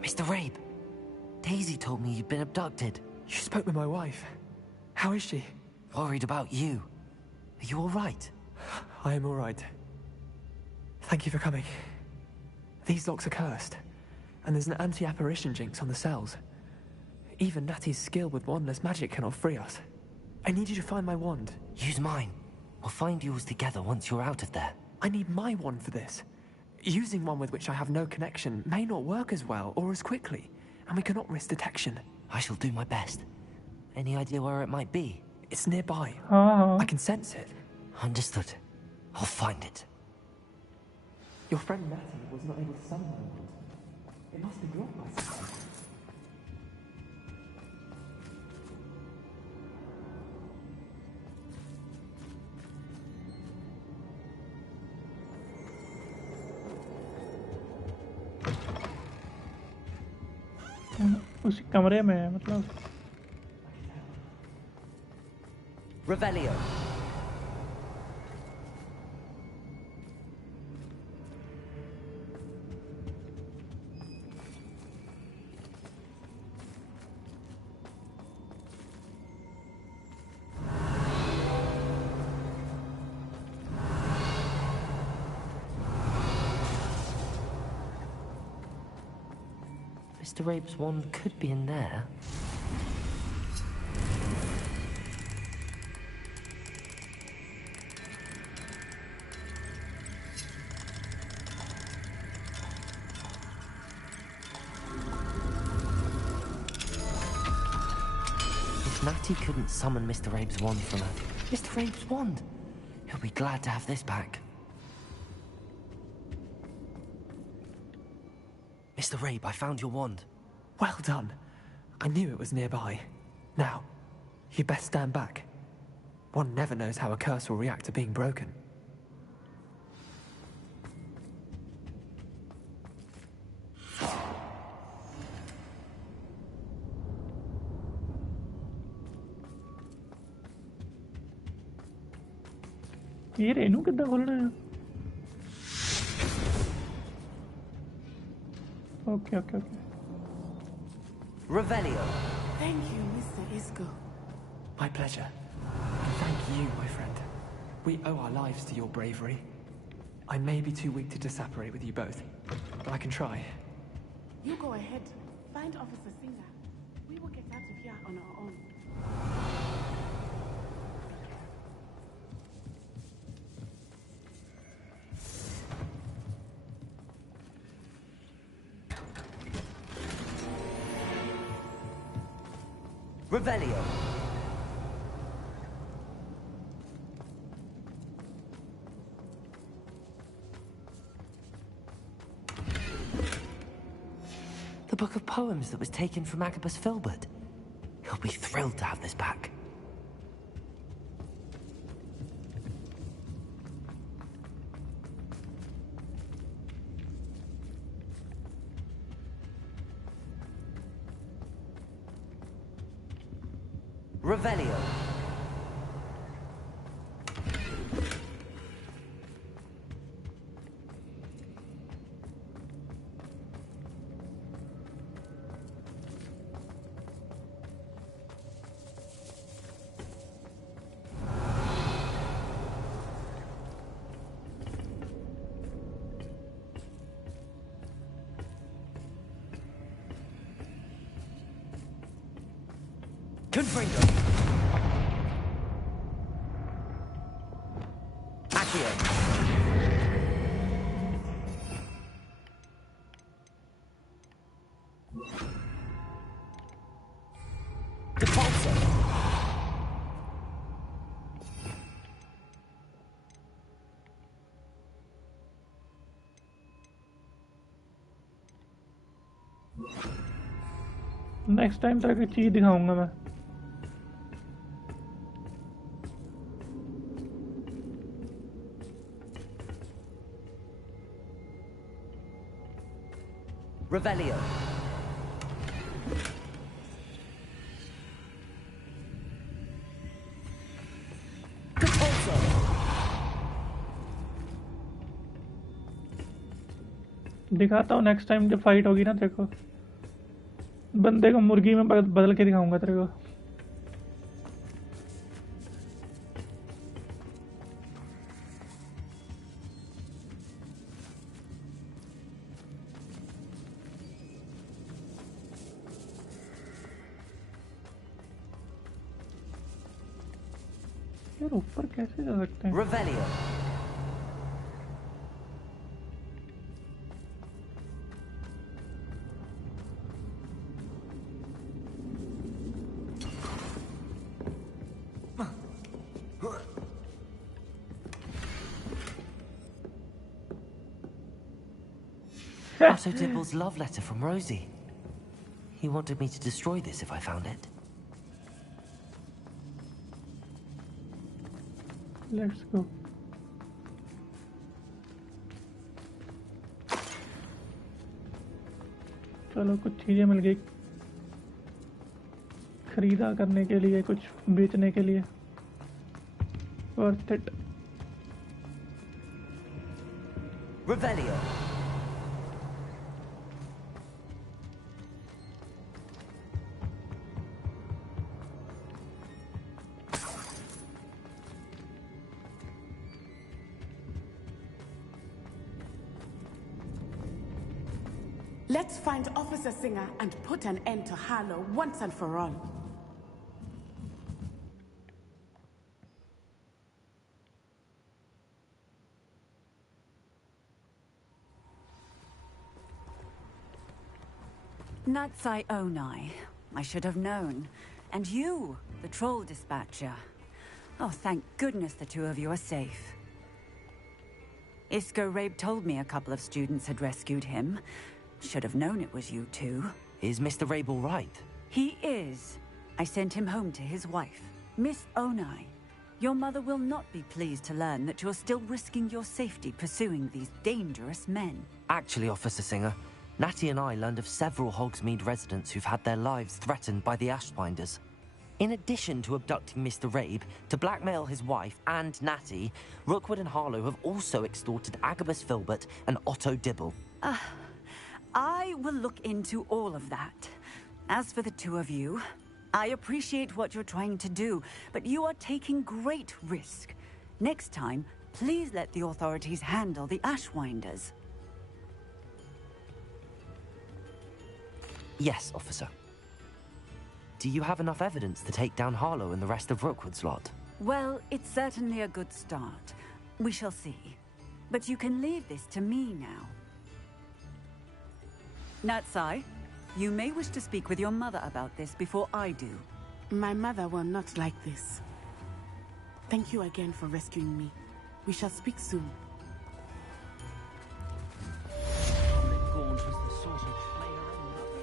Mr. Rabe, Daisy told me you'd been abducted. You spoke with my wife. How is she? Worried about you. Are you all right? I am all right. Thank you for coming. These locks are cursed, and there's an anti-apparition jinx on the cells. Even Natty's skill with wandless magic cannot free us. I need you to find my wand. Use mine. We'll find yours together once you're out of there. I need my wand for this. Using one with which I have no connection may not work as well or as quickly, and we cannot risk detection. I shall do my best. Any idea where it might be? It's nearby. हाँ. I can sense it. Understood. I'll find it. Your friend Natty was not able to summon my wand. It must be dropped by someone. उसी कमरे में है मतलब. Revelio. Mr. Rabe's wand could be in there. If Natty couldn't summon Mr. Rabe's wand from her, Mr. Rabe's wand! He'll be glad to have this back. Mr. Rabe, I found your wand. Well done. I knew it was nearby. Now, you best stand back. One never knows how a curse will react to being broken. ये रेनू कितना खोलना है? Okay, okay, okay. Revelio. Thank you, Mr. Isco. My pleasure. And thank you, my friend. We owe our lives to your bravery. I may be too weak to disapparate with you both, but I can try. You go ahead. Find Officer Singer. We will get out of here on our own. Revelio. The book of poems that was taken from Agabus Filbert. He'll be thrilled to have this back. Revelio. Confringo. Accio. Defaulto. Next time तरह की चीज दिखाऊंगा मैं. Revelio. Defaulto. दिखाता हूँ next time जब fight होगी ना तेरे को. बंदे को मुर्गी में बदल के दिखाऊंगा तेरे को. यार ऊपर कैसे जा सकते हैं? Revelio. Otto Dibble's love letter from Rosie. He wanted me to destroy this if I found it. Let's go. चलो कुछ चीजें मिल गई खरीदा करने के लिए, कुछ बेचने के लिए. Worth it. Revelio. Let's find Officer Singer and put an end to Harlow once and for all. Natsai Onai. I should have known. And you, the troll dispatcher. Oh, thank goodness the two of you are safe. Isco Rabe told me a couple of students had rescued him. Should have known it was you two. Is Mr. Rabe all right? He is. I sent him home to his wife, Miss Onai. Your mother will not be pleased to learn that you're still risking your safety pursuing these dangerous men. Actually, Officer Singer, Natty and I learned of several Hogsmeade residents who've had their lives threatened by the Ashbinders. In addition to abducting Mr. Rabe to blackmail his wife and Natty, Rookwood and Harlow have also extorted Agabus Filbert and Otto Dibble. I will look into all of that. As for the two of you, I appreciate what you're trying to do, but you are taking great risk. Next time, please let the authorities handle the Ashwinders. Yes, officer. Do you have enough evidence to take down Harlow and the rest of Rookwood's lot? Well, it's certainly a good start. We shall see. But you can leave this to me now. Natsai, you may wish to speak with your mother about this before I do. My mother will not like this. Thank you again for rescuing me. We shall speak soon. Gaunt was the sort of player I love.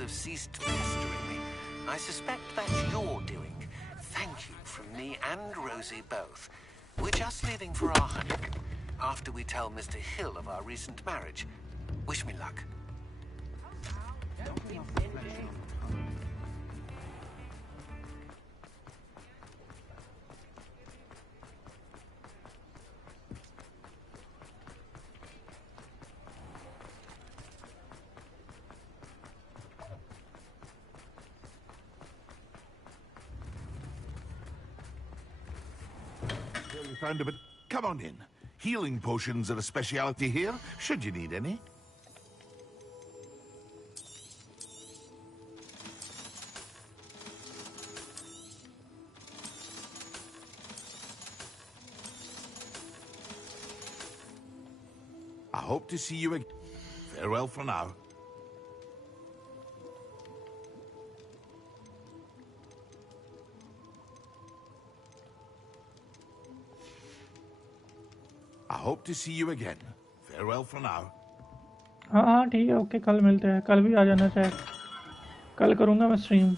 Have ceased pestering me. I suspect that's your doing. Thank you from me and Rosie both. We're just leaving for our honeymoon after we tell Mr. Hill of our recent marriage. Wish me luck. Found a bit. Come on in. Healing potions are a speciality here, should you need any. I hope to see you again. Farewell for now. I hope to see you again. Farewell for now. हाँ ठीक है, okay, कल मिलते हैं। कल भी आ जाना चाहे, कल करूँगा मैं स्ट्रीम।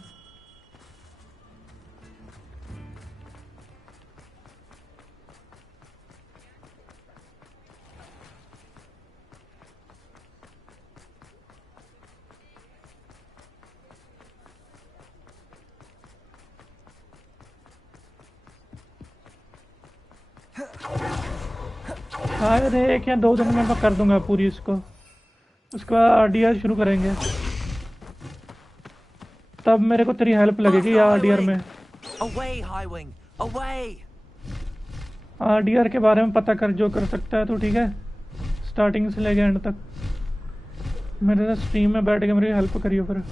अरे एक या 2 दिन में मैं कर दूंगा पूरी इसको, उसके बाद आरडीआर शुरू करेंगे, तब मेरे को तेरी हेल्प लगेगी आरडीआर में। आरडीआर के बारे में पता कर, जो कर सकता है तो ठीक है, स्टार्टिंग से लेके एंड तक मेरे साथ स्ट्रीम में बैठ के मेरी हेल्प करियो फिर।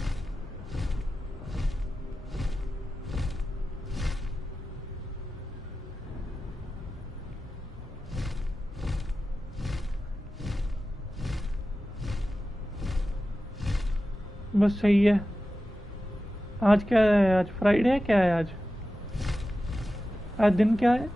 बस सही है। आज क्या है? आज फ्राइडे है? क्या है आज? आज दिन क्या है?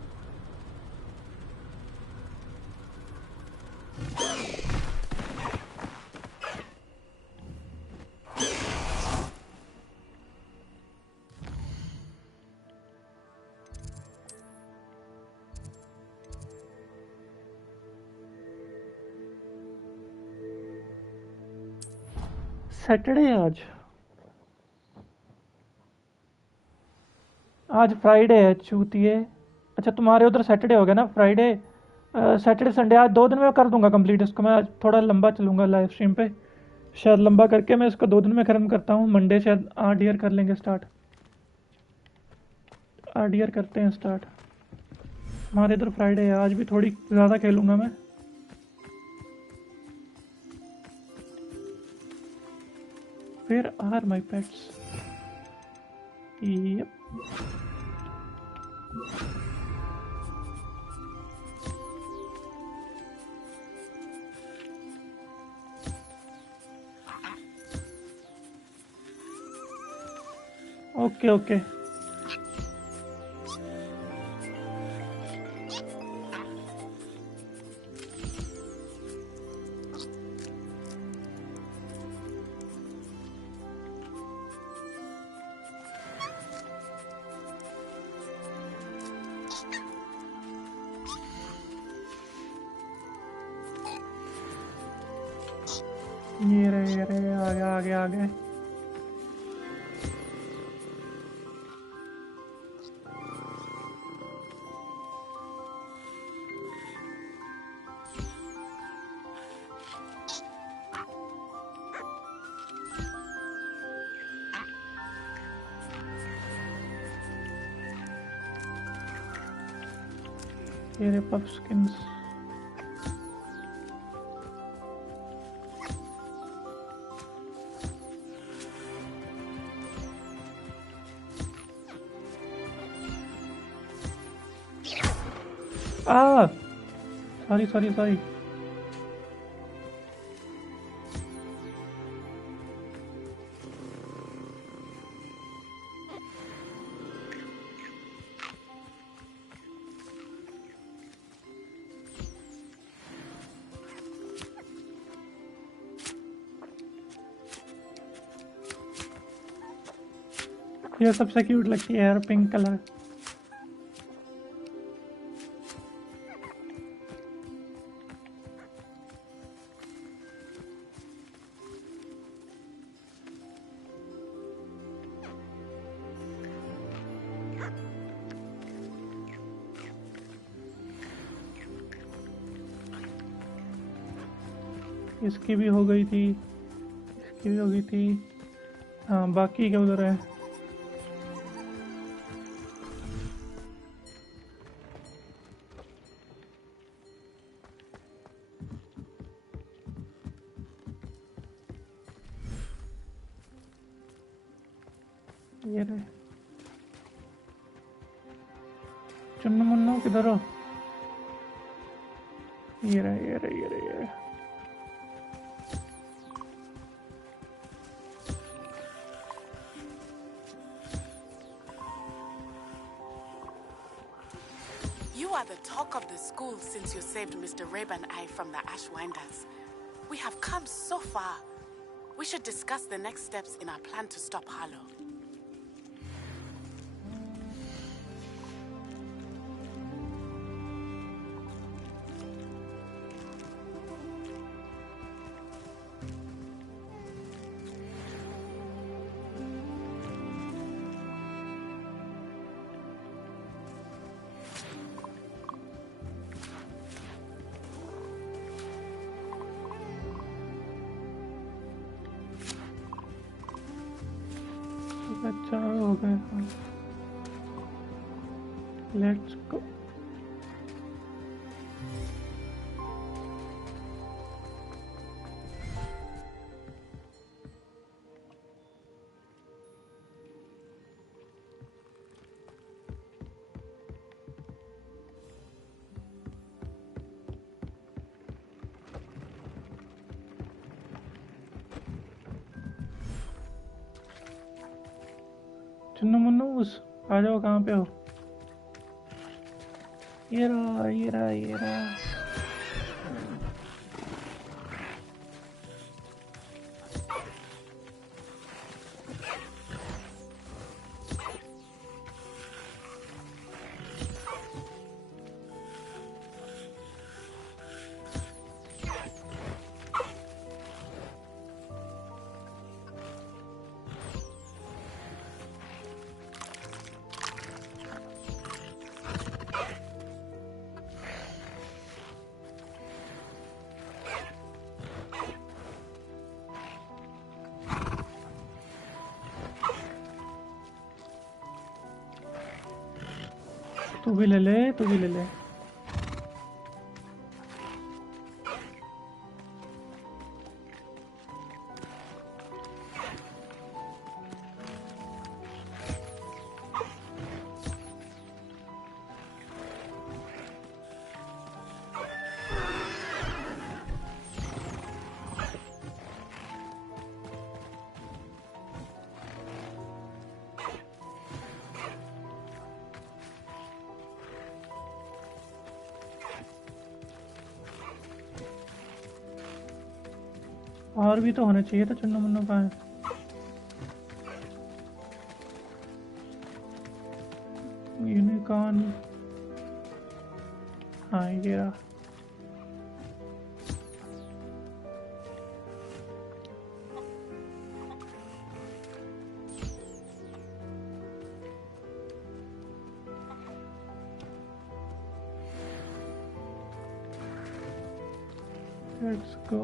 सैटरडे है आज। आज फ्राइडे है चूतिए। अच्छा तुम्हारे उधर सैटरडे हो गया ना, फ्राइडे सैटरडे संडे, आज 2 दिन में कर दूंगा कंप्लीट इसको। मैं आज थोड़ा लंबा चलूंगा लाइव स्ट्रीम पे, शायद लंबा करके मैं इसको 2 दिन में खत्म करता हूँ। मंडे शायद आरडीआर कर लेंगे स्टार्ट, आरडीआर करते हैं स्टार्ट। हमारे इधर फ्राइडे है, आज भी थोड़ी ज़्यादा खेलूंगा मैं। Where are my pets? Yep. Okay, okay. ये रहे आगे आगे आगे। ये रहे पफ स्किन्स। Sorry. ये सबसे क्यूट लगती है यार, पिंक कलर। इसकी भी हो गई थी, इसकी भी हो गई थी। हाँ बाकी क्या उधर है? ये रहे। चुन्नू मुन्नू किधर हो? ये रहे। You are the talk of the school since you saved Mr. Rabe and I from the Ashwinders. We have come so far. We should discuss the next steps in our plan to stop Harlow. अच्छा हो गया। Let's go. Chunnu मुन्नूस आ जाओ, कहाँ पे हो? ये रहा। तू भी ले ले, तू भी ले ले। और भी तो होना चाहिए था। चुन्नू मुन्नू कहाँ है? यूनिकॉर्न, हाँ ये रहा। Let's go.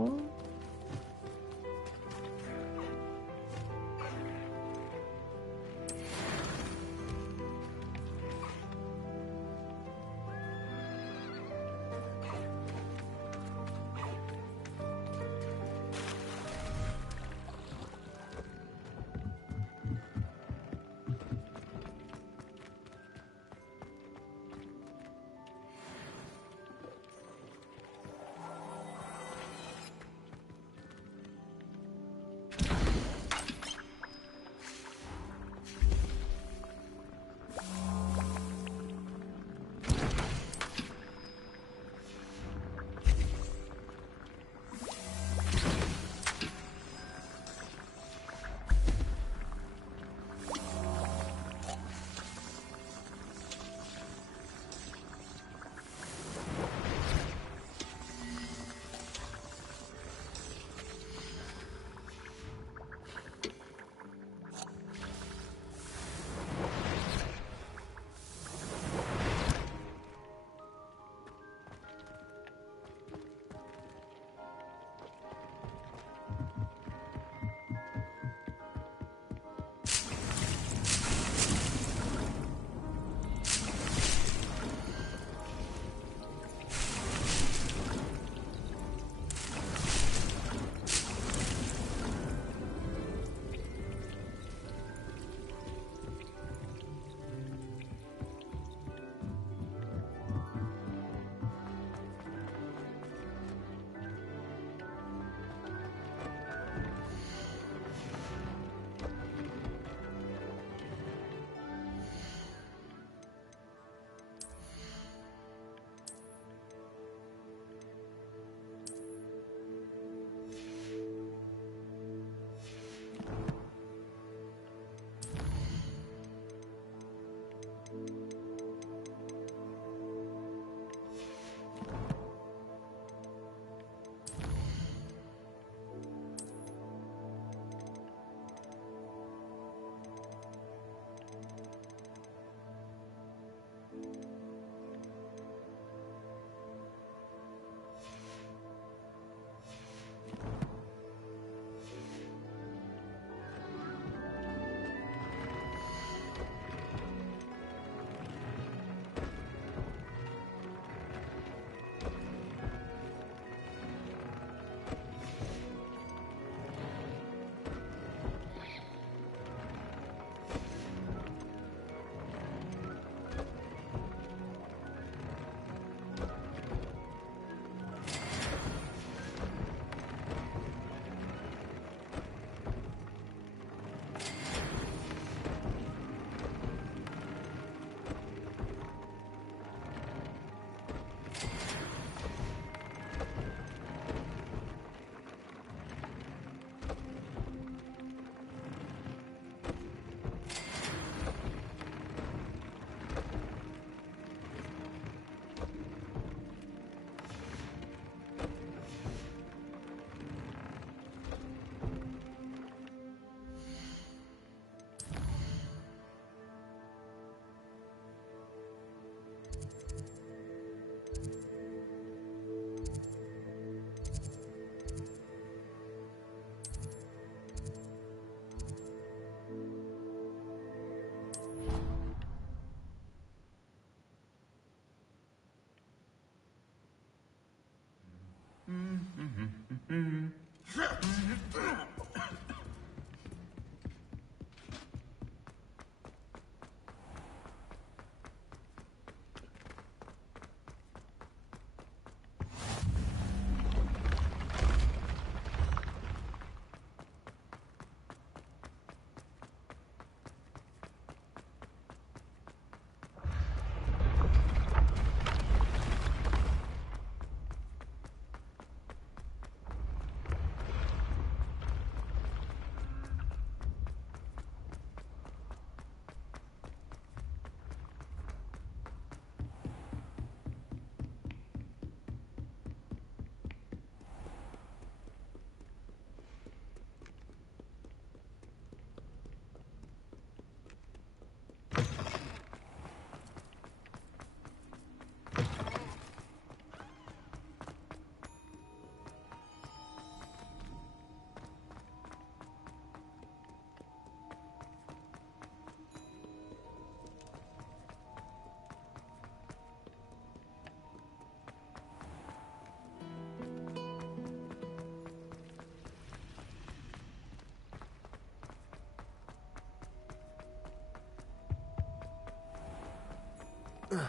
Oh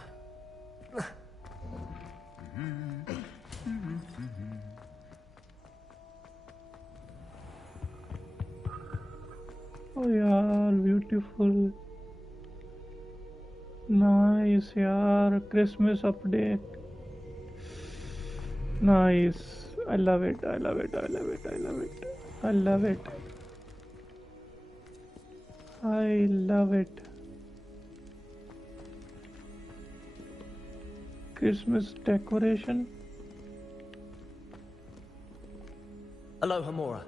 यार beautiful. Nice यार Christmas update. Nice. I love it. I love it. I love it. I love it. I love it. I love it. Christmas decoration. Aloha Mora.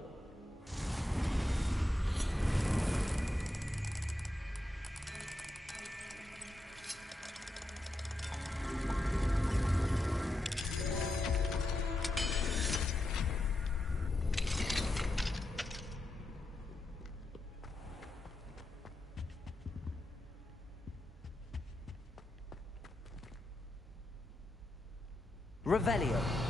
Revelio.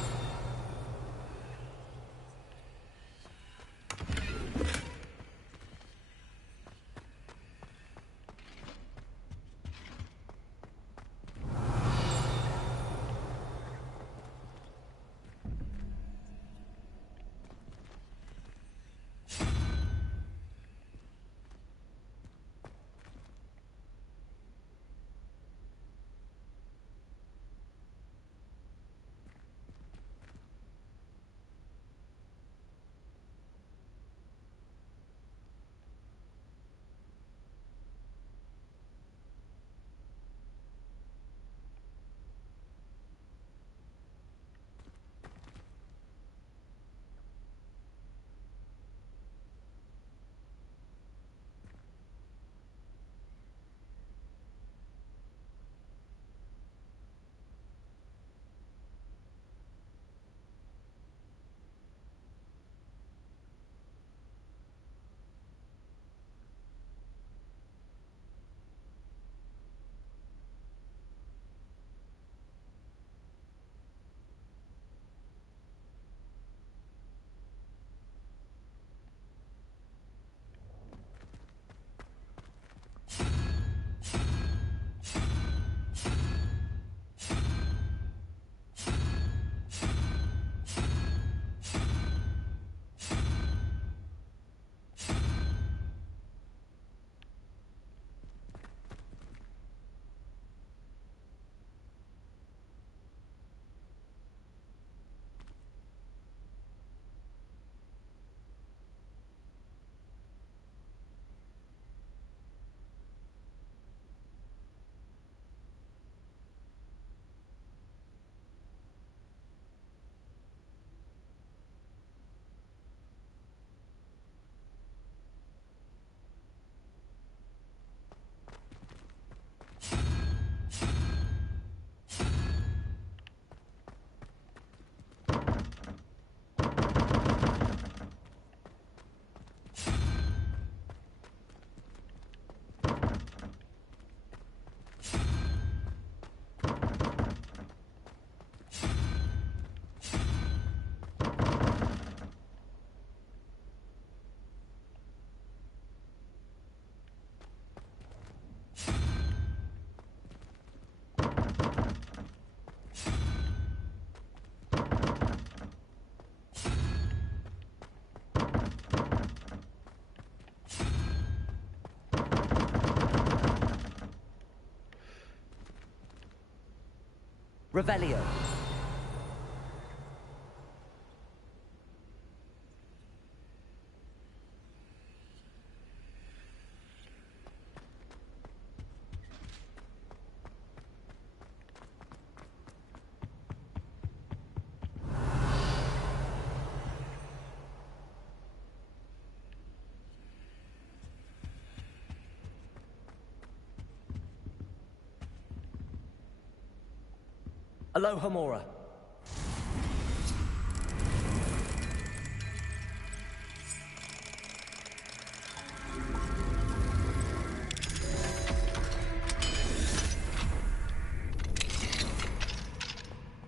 Revelio. Aloha Mora.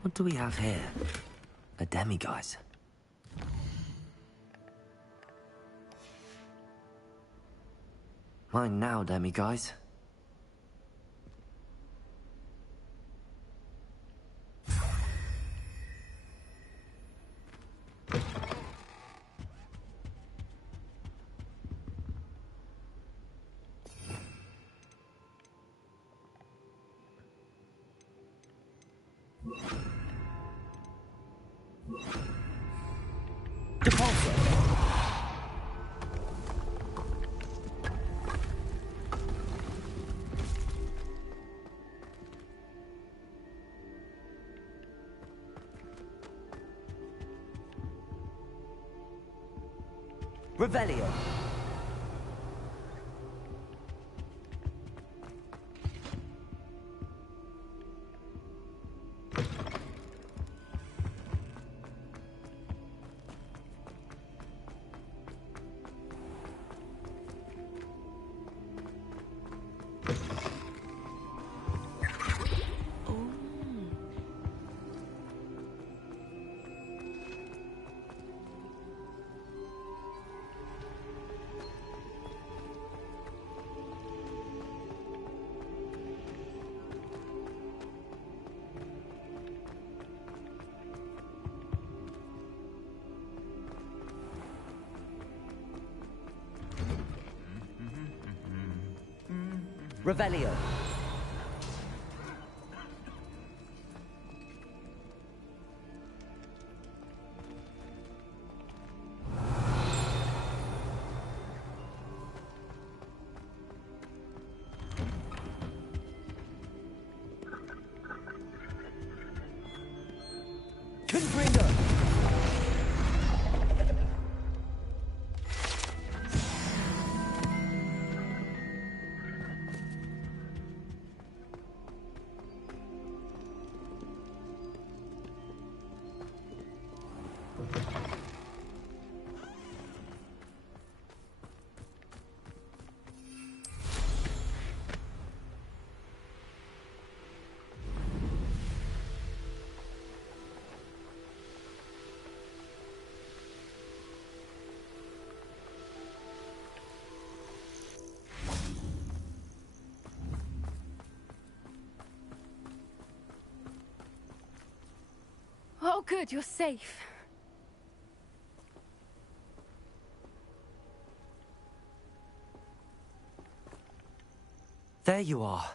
What do we have here? A demiguise. Mine now, demiguise. Depulso. Revelio. Revelio. Confringo. Oh, good, you're safe. There you are.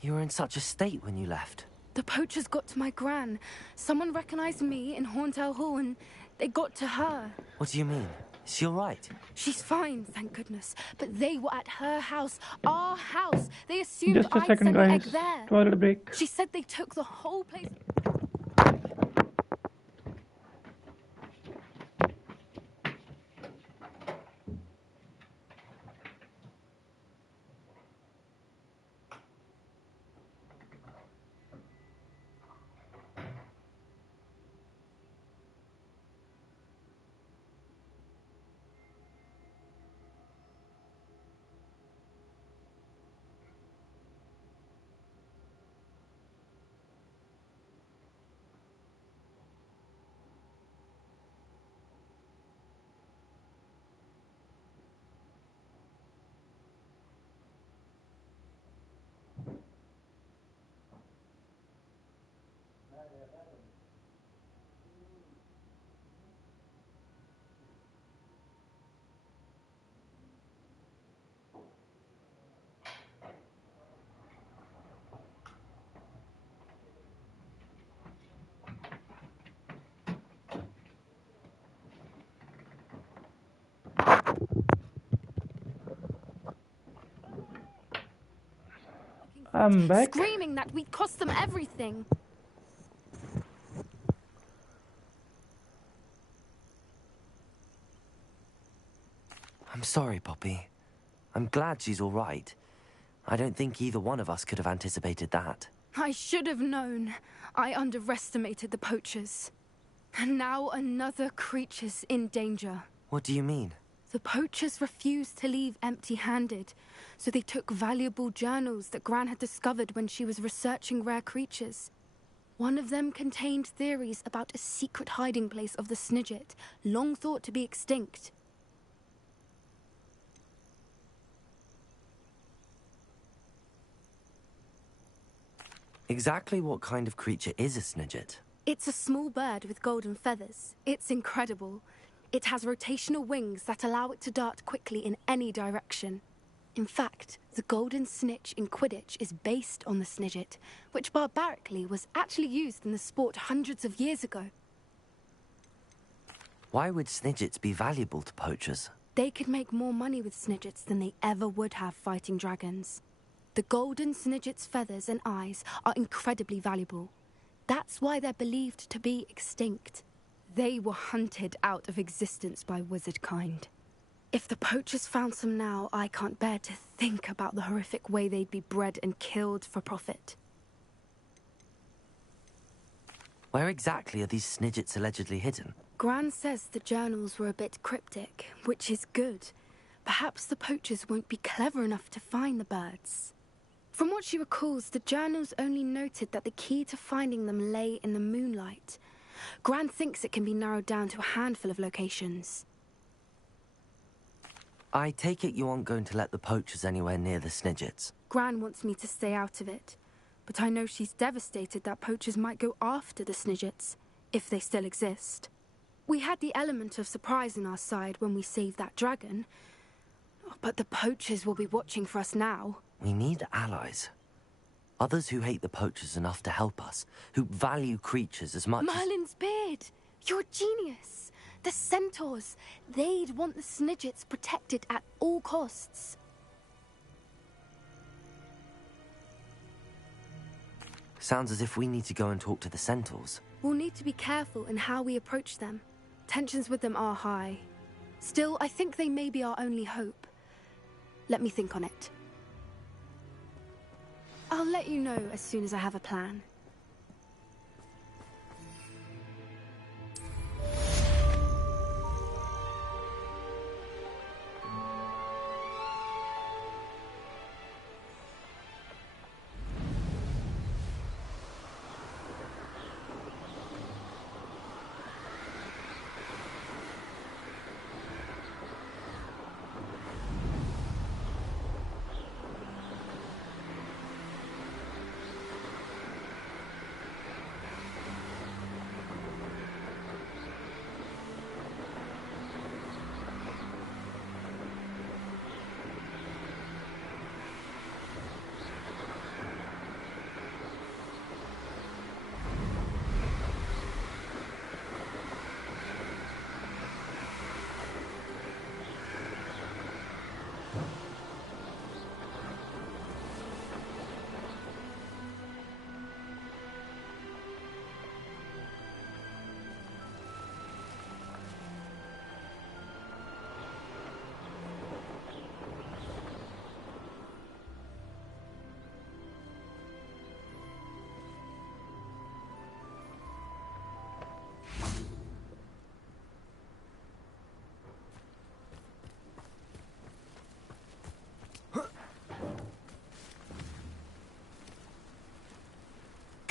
You were in such a state when you left. The poachers got to my gran. Someone recognized me in Horntail Hall and they got to her. What do you mean? Is she all right? She's fine, thank goodness. But they were at her house, our house. They assumed Just a I'd second, sent the egg guys. there. Toilet break. She said they took the whole place. I'm back. Screaming that we'd cost them everything. I'm sorry, Poppy. I'm glad she's all right. I don't think either one of us could have anticipated that. I should have known. I underestimated the poachers. And now another creature's in danger. What do you mean? The poachers refused to leave empty-handed, so they took valuable journals that Gran had discovered when she was researching rare creatures. One of them contained theories about a secret hiding place of the Snidget, long thought to be extinct. Exactly what kind of creature is a Snidget? It's a small bird with golden feathers. It's incredible. It has rotational wings that allow it to dart quickly in any direction. In fact, the golden snitch in Quidditch is based on the Snidget, which barbarically was actually used in the sport hundreds of years ago. Why would Snidgets be valuable to poachers? They could make more money with Snidgets than they ever would have fighting dragons. The golden Snidget's feathers and eyes are incredibly valuable. That's why they're believed to be extinct. They were hunted out of existence by wizard kind. If the poachers found some now, I can't bear to think about the horrific way they'd be bred and killed for profit. Where exactly are these Snidgets allegedly hidden? Gran says the journals were a bit cryptic, which is good. Perhaps the poachers won't be clever enough to find the birds. From what she recalls, the journals only noted that the key to finding them lay in the moonlight. Gran thinks it can be narrowed down to a handful of locations. I take it you aren't going to let the poachers anywhere near the Snidgets? Gran wants me to stay out of it, but I know she's devastated that poachers might go after the Snidgets, if they still exist. We had the element of surprise on our side when we saved that dragon, but the poachers will be watching for us now. We need allies. Others who hate the poachers enough to help us, who value creatures as much Merlin's beard! You're a genius! The centaurs! They'd want the Snidgets protected at all costs. Sounds as if we need to go and talk to the centaurs. We'll need to be careful in how we approach them. Tensions with them are high. Still, I think they may be our only hope. Let me think on it. I'll let you know as soon as I have a plan.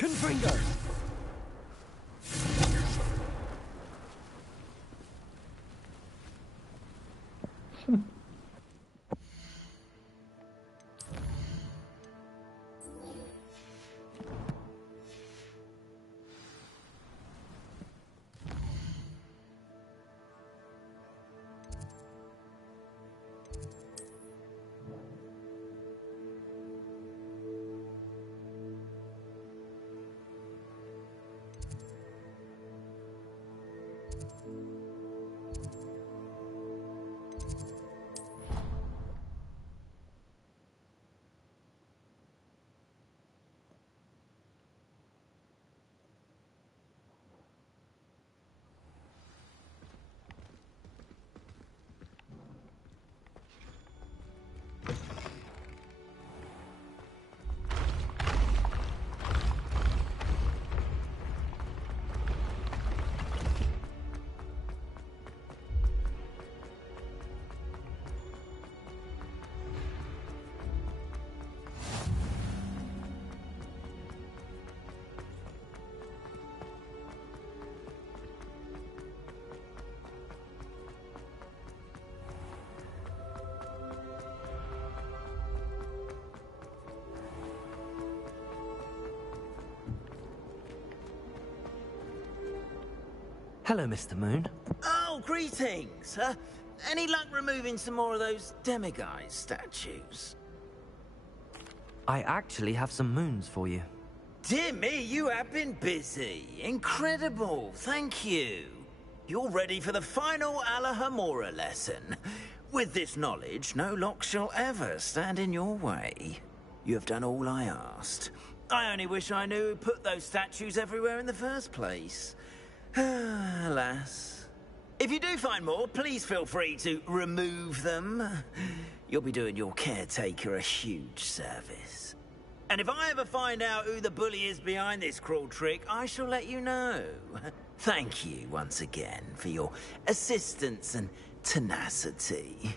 Confringo! Hello, Mr. Moon. Oh, greetings! Any luck removing some more of those demiguise statues? I actually have some moons for you. Dear me, you have been busy. Incredible, thank you. You're ready for the final Alahomora lesson. With this knowledge, no lock shall ever stand in your way. You have done all I asked. I only wish I knew who put those statues everywhere in the first place. Alas. If you do find more, please feel free to remove them. You'll be doing your caretaker a huge service. And if I ever find out who the bully is behind this cruel trick, I shall let you know. Thank you once again for your assistance and tenacity.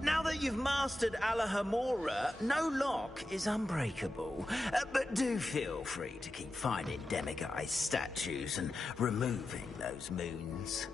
Now that you've mastered Alahomora, no lock is unbreakable. But do feel free to keep finding demiguise statues and removing those moons.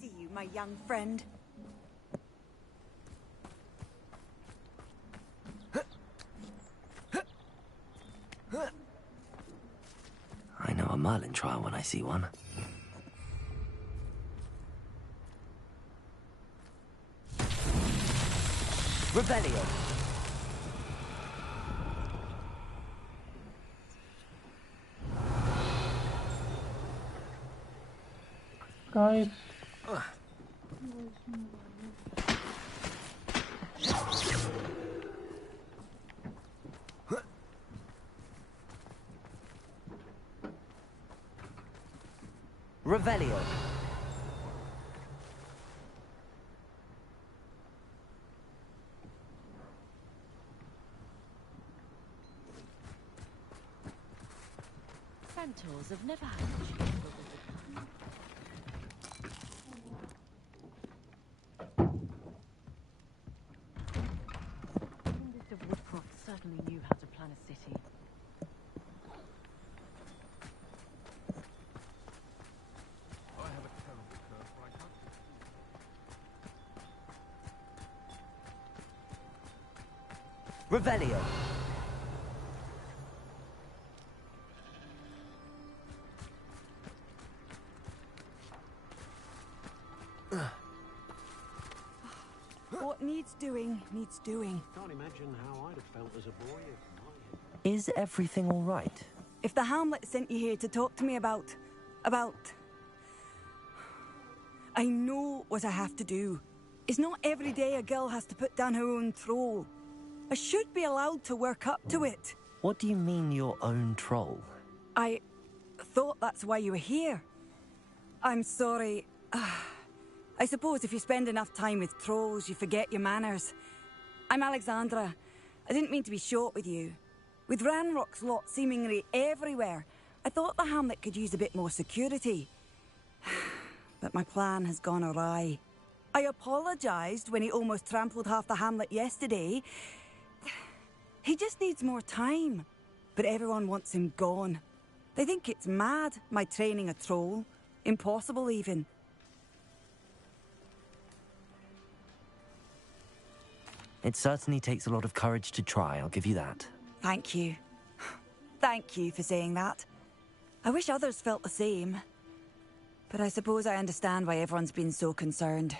See you, my young friend. I know a Merlin trial when I see one. Rebellion! Guys. Revelio. Centaurs have never had much trouble with the Benedict of Woodcroft certainly knew how to plan a city. Revelio. What needs doing, needs doing. Can't imagine how I'd have felt as a boy if Is everything all right? If the Hamlet sent you here to talk to me about... I know what I have to do. It's not every day a girl has to put down her own troll. I should be allowed to work up to it. What do you mean, your own troll? I thought that's why you were here. I'm sorry. I suppose if you spend enough time with trolls, you forget your manners. I'm Alexandra. I didn't mean to be short with you. With Ranrock's lot seemingly everywhere, I thought the Hamlet could use a bit more security. But my plan has gone awry. I apologised when he almost trampled half the Hamlet yesterday. He just needs more time. But everyone wants him gone. They think it's mad, my training a troll. Impossible, even. It certainly takes a lot of courage to try, I'll give you that. Thank you. Thank you for saying that. I wish others felt the same. But I suppose I understand why everyone's been so concerned.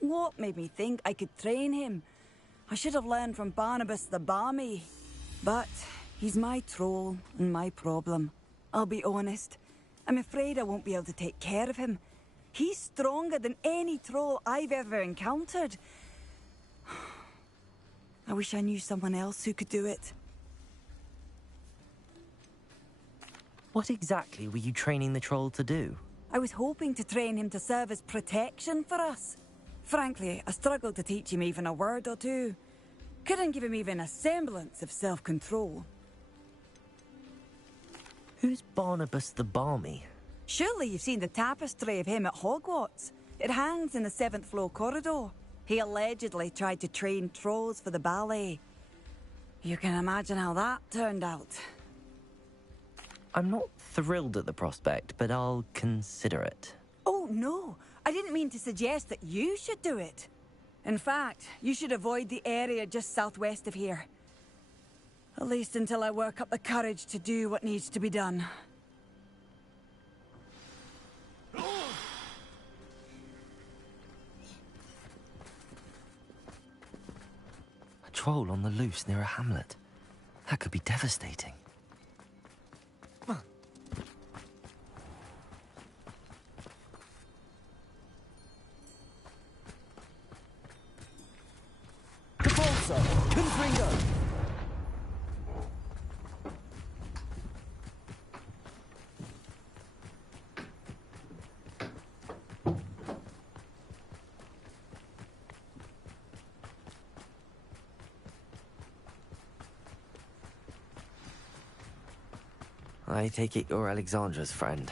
What made me think I could train him? I should have learned from Barnabas the Barmy. But he's my troll and my problem. I'll be honest. I'm afraid I won't be able to take care of him. He's stronger than any troll I've ever encountered. I wish I knew someone else who could do it. What exactly were you training the troll to do? I was hoping to train him to serve as protection for us. Frankly, I struggled to teach him even a word or two. Couldn't give him even a semblance of self-control. Who's Barnabas the Barmy? Surely you've seen the tapestry of him at Hogwarts. It hangs in the 7th floor corridor. He allegedly tried to train trolls for the ballet. You can imagine how that turned out. I'm not thrilled at the prospect, but I'll consider it. Oh, no. I didn't mean to suggest that you should do it. In fact, you should avoid the area just southwest of here. At least until I work up the courage to do what needs to be done. A troll on the loose near a hamlet. That could be devastating. I take it you're Alexandra's friend.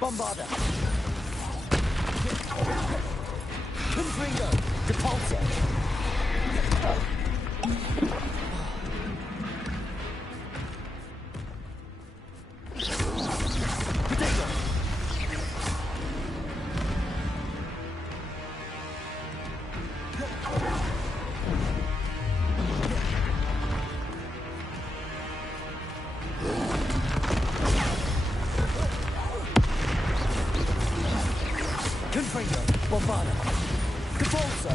Bombarda. Confringo. Depulso. Potato. Confringo. Bombarda. Depulso.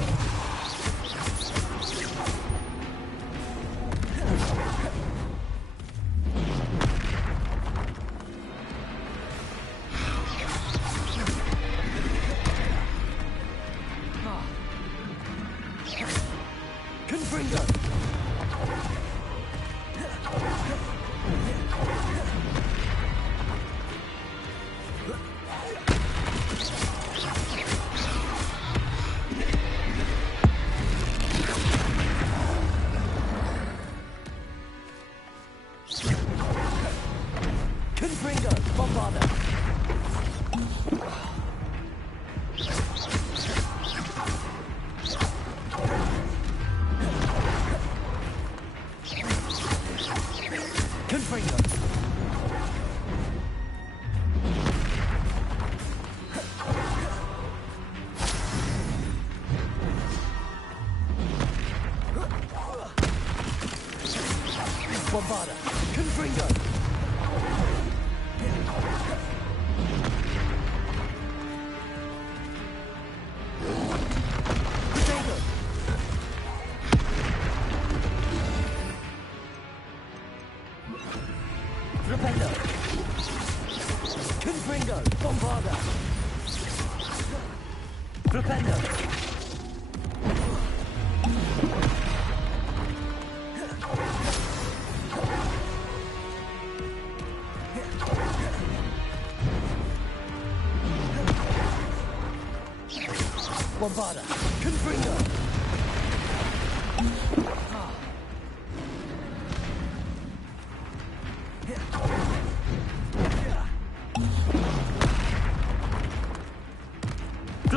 Confringo. Confringo. Bombarda. Confringo. Bombarda. Confringo. Potato. Rependo. Confringo. Bombarda. Rependo. Bombarda. Confringo.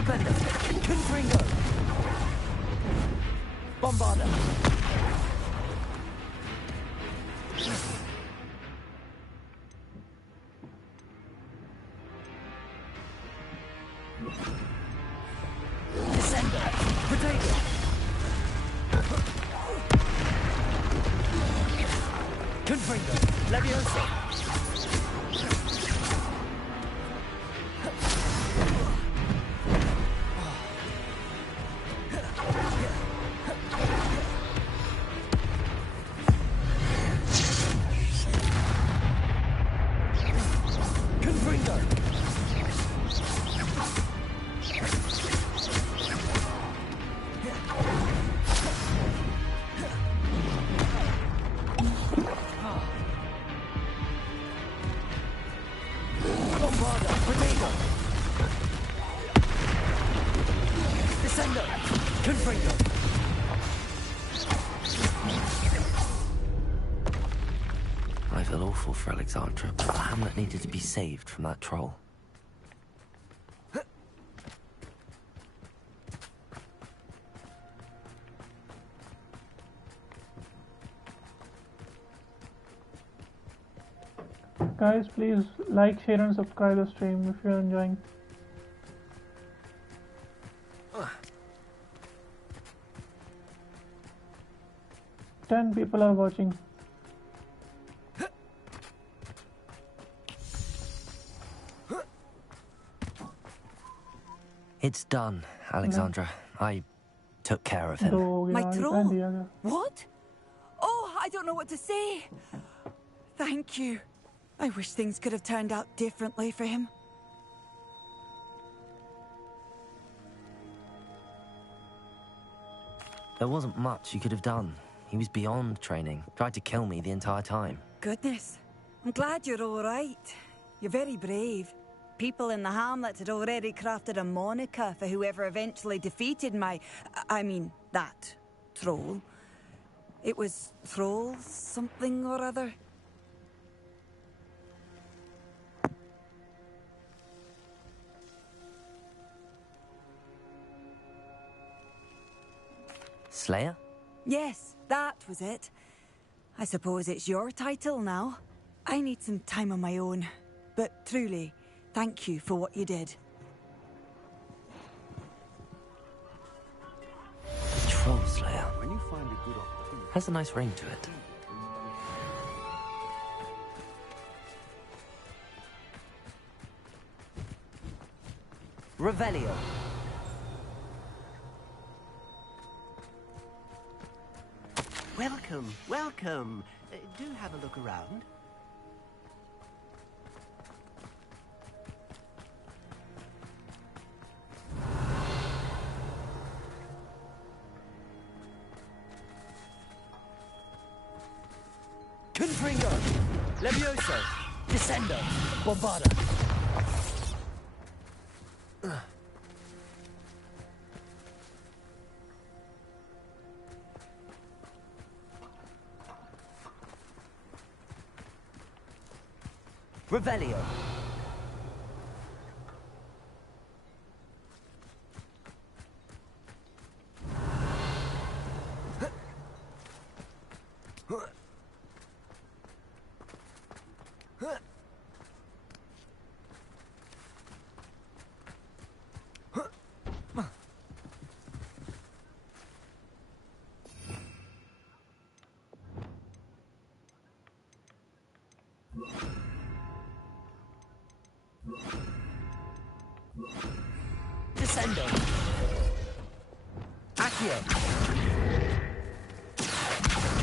Stupendo! Confringo! Bombarda! Descender! Potato! Confringo! Leviosa! I feel awful for Alexandra, but Hamlet needed to be saved from that troll. Guys, please like, share and subscribe the stream if you're enjoying. Ten people are watching. It's done, Alexandra. I took care of him. My troll? What? Oh, I don't know what to say. Thank you. I wish things could have turned out differently for him. There wasn't much you could have done. He was beyond training. Tried to kill me the entire time. Goodness. I'm glad you're all right. You're very brave. People in the hamlet had already crafted a moniker for whoever eventually defeated that troll. It was Troll something or other. Slayer? Yes, that was it. I suppose it's your title now. I need some time on my own. But truly, thank you for what you did. Troll Slayer. When you find a good opportunity. Has a nice ring to it. Revelio. Welcome, welcome. Do have a look around. Confringo! Levioso! Descendo! Bombarda! Revelio! Descendo! Accio!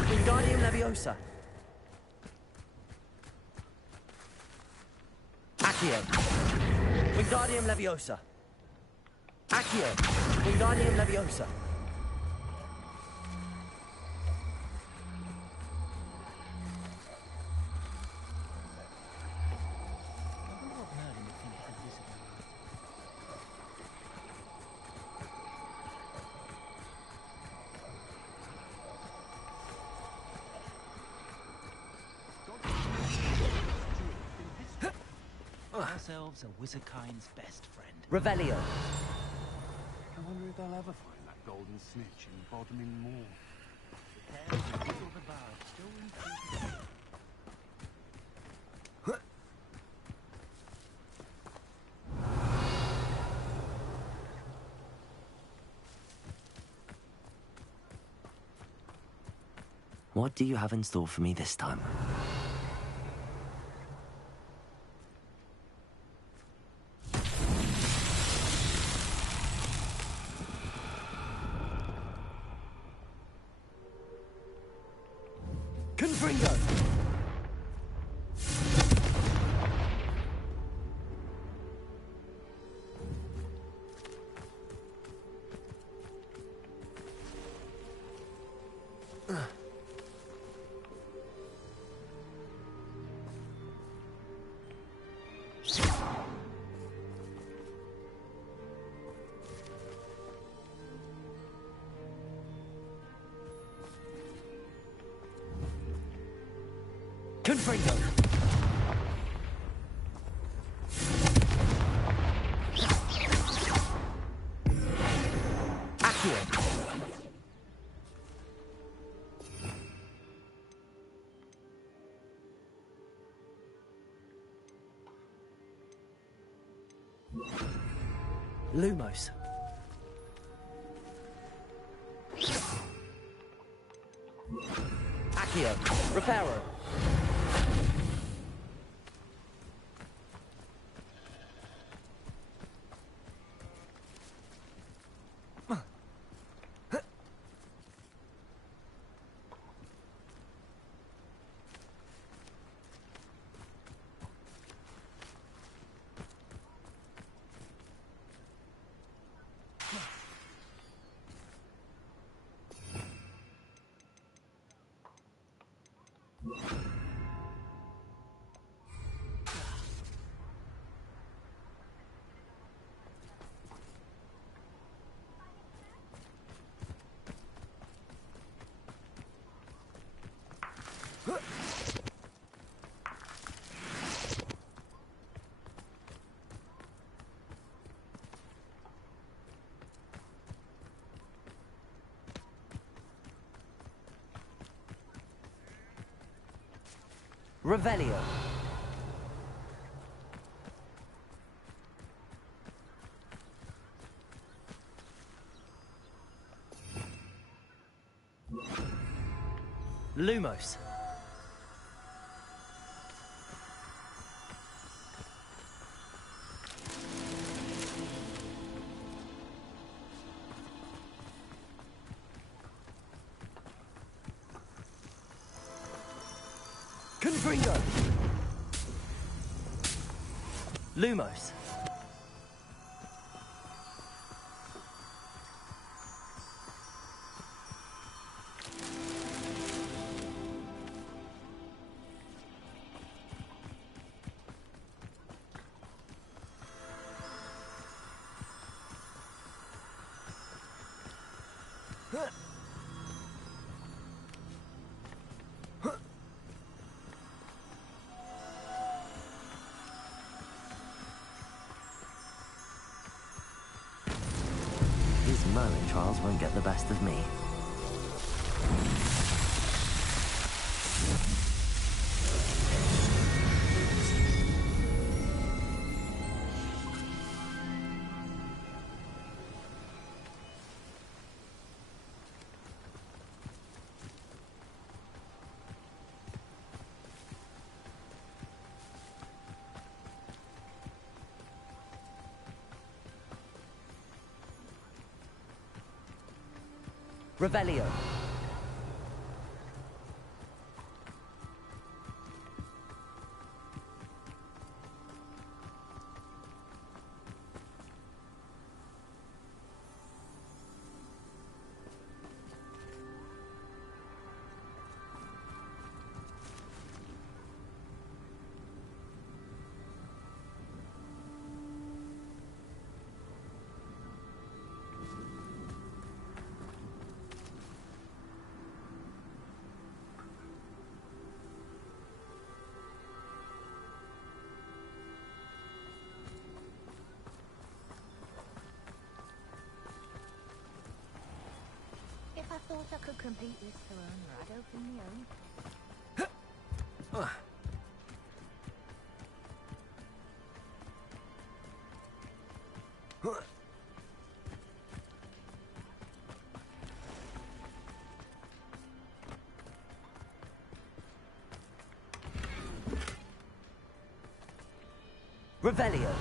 Wingardium Leviosa! Accio! Wingardium Leviosa! Accio! Wingardium Leviosa! Ourselves a wizardkind's best friend. Revelio. they'll ever find that golden snitch in Bodmin Moor. The care of the bird still increases. What do you have in store for me this time? Confringo! Confringo! Accio! Lumos. Accio. Reparo. Revelio. Lumos. Confringo! Lumos. These Merlin trials won't get the best of me. Revelio. thought I could complete this throne, or I'd open my own. Revelio.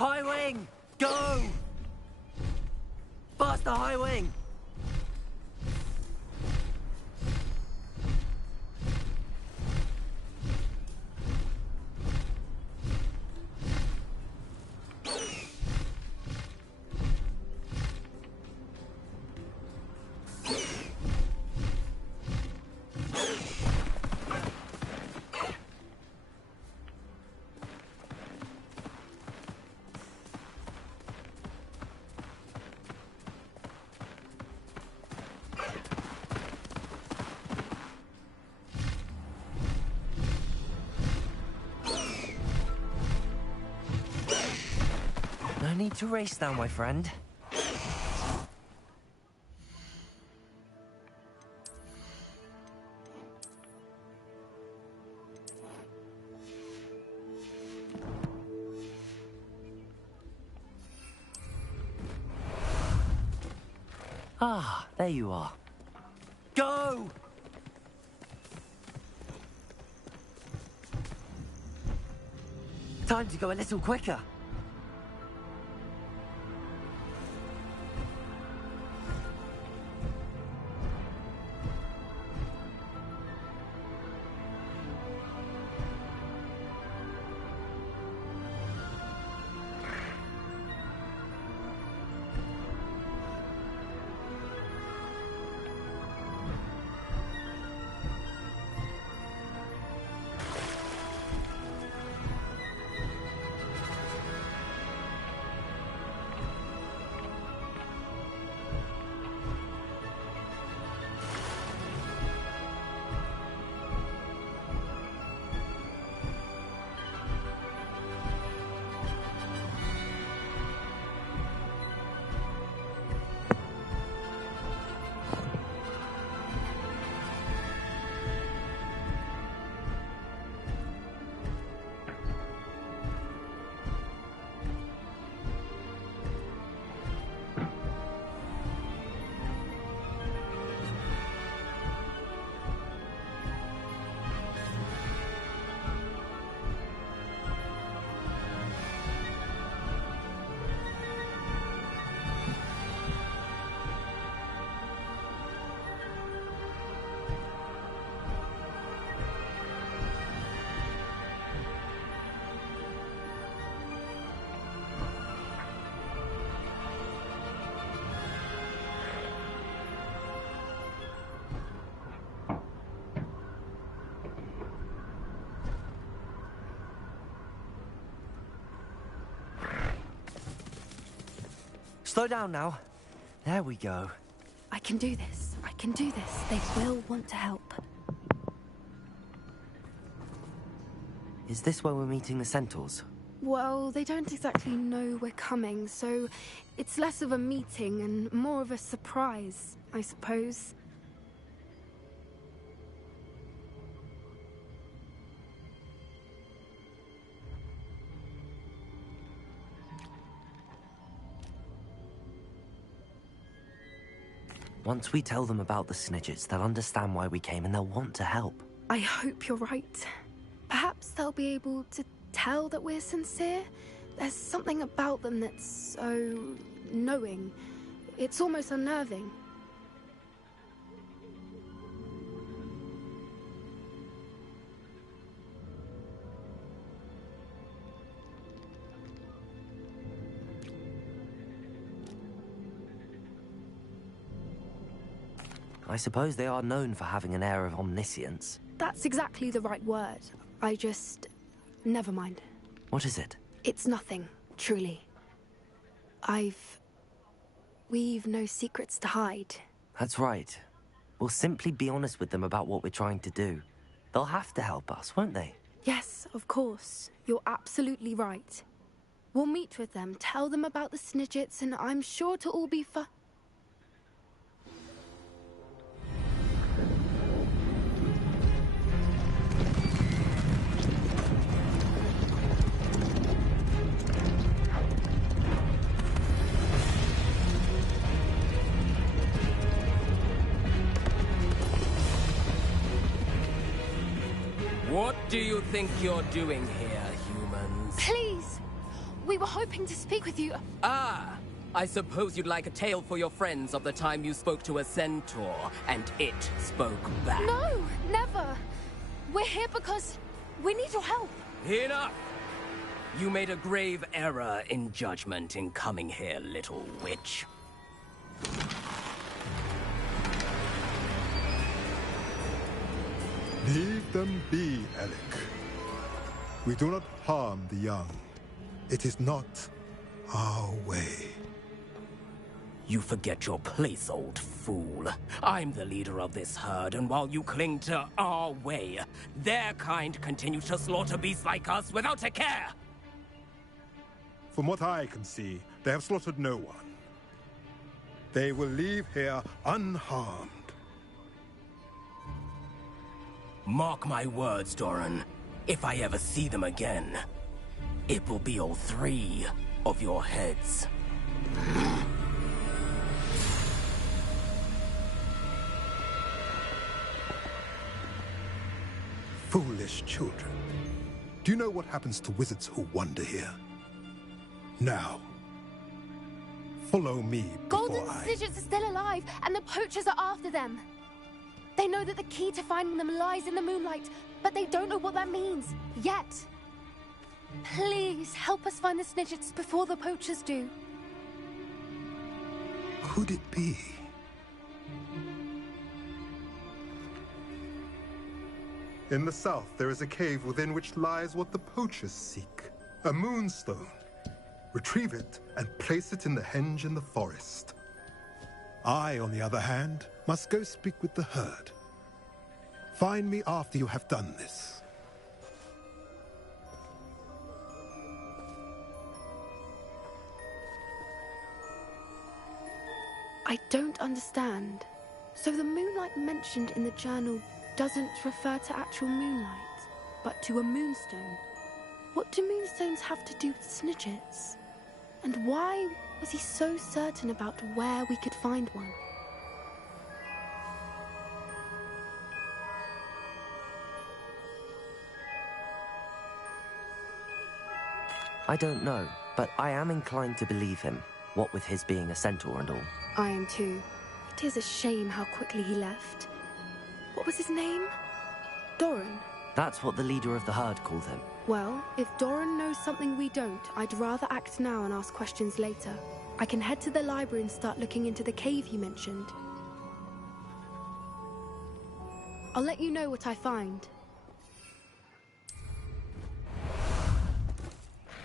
High wing! Go! Faster, high wing! need to race now, my friend. Ah, there you are. Go! Time to go a little quicker. Slow down now. There we go. I can do this. I can do this. They will want to help. Is this where we're meeting the centaurs? Well, they don't exactly know we're coming, so it's less of a meeting and more of a surprise, I suppose. Once we tell them about the Snidgets, they'll understand why we came and they'll want to help. I hope you're right. Perhaps they'll be able to tell that we're sincere. There's something about them that's so knowing. It's almost unnerving. I suppose they are known for having an air of omniscience. That's exactly the right word. I just... never mind. What is it? It's nothing, truly. We've no secrets to hide. That's right. We'll simply be honest with them about what we're trying to do. They'll have to help us, won't they? Yes, of course. You're absolutely right. We'll meet with them, tell them about the Snidgets, and I'm sure to all be What do you think you're doing here, humans? Please! We were hoping to speak with you. Ah! I suppose you'd like a tale for your friends of the time you spoke to a centaur, and it spoke back. No! Never! We're here because we need your help. Enough! You made a grave error in judgment in coming here, little witch. Leave them be, Alec. We do not harm the young. It is not our way. You forget your place, old fool. I'm the leader of this herd, and while you cling to our way, their kind continues to slaughter beasts like us without a care! From what I can see, They have slaughtered no one. They will leave here unharmed. Mark my words, Doran. If I ever see them again, it will be all 3 of your heads. Foolish children. Do you know what happens to wizards who wander here? Now, follow me before Golden Snidgets are still alive, and the poachers are after them. They know that the key to finding them lies in the moonlight, but they don't know what that means, yet. Please, help us find the Snidgets before the poachers do. Could it be? In the south, there is a cave within which lies what the poachers seek. A moonstone. Retrieve it and place it in the henge in the forest. I, on the other hand, must go speak with the herd. Find me after you have done this. I don't understand. So the moonlight mentioned in the journal doesn't refer to actual moonlight, but to a moonstone. What do moonstones have to do with Snidgets? And why was he so certain about where we could find one? I don't know, but I am inclined to believe him, what with his being a centaur and all. I am too. It is a shame how quickly he left. What was his name? Doran? That's what the leader of the herd called him. Well, if Doran knows something we don't, I'd rather act now and ask questions later. I can head to the library and start looking into the cave you mentioned. I'll let you know what I find.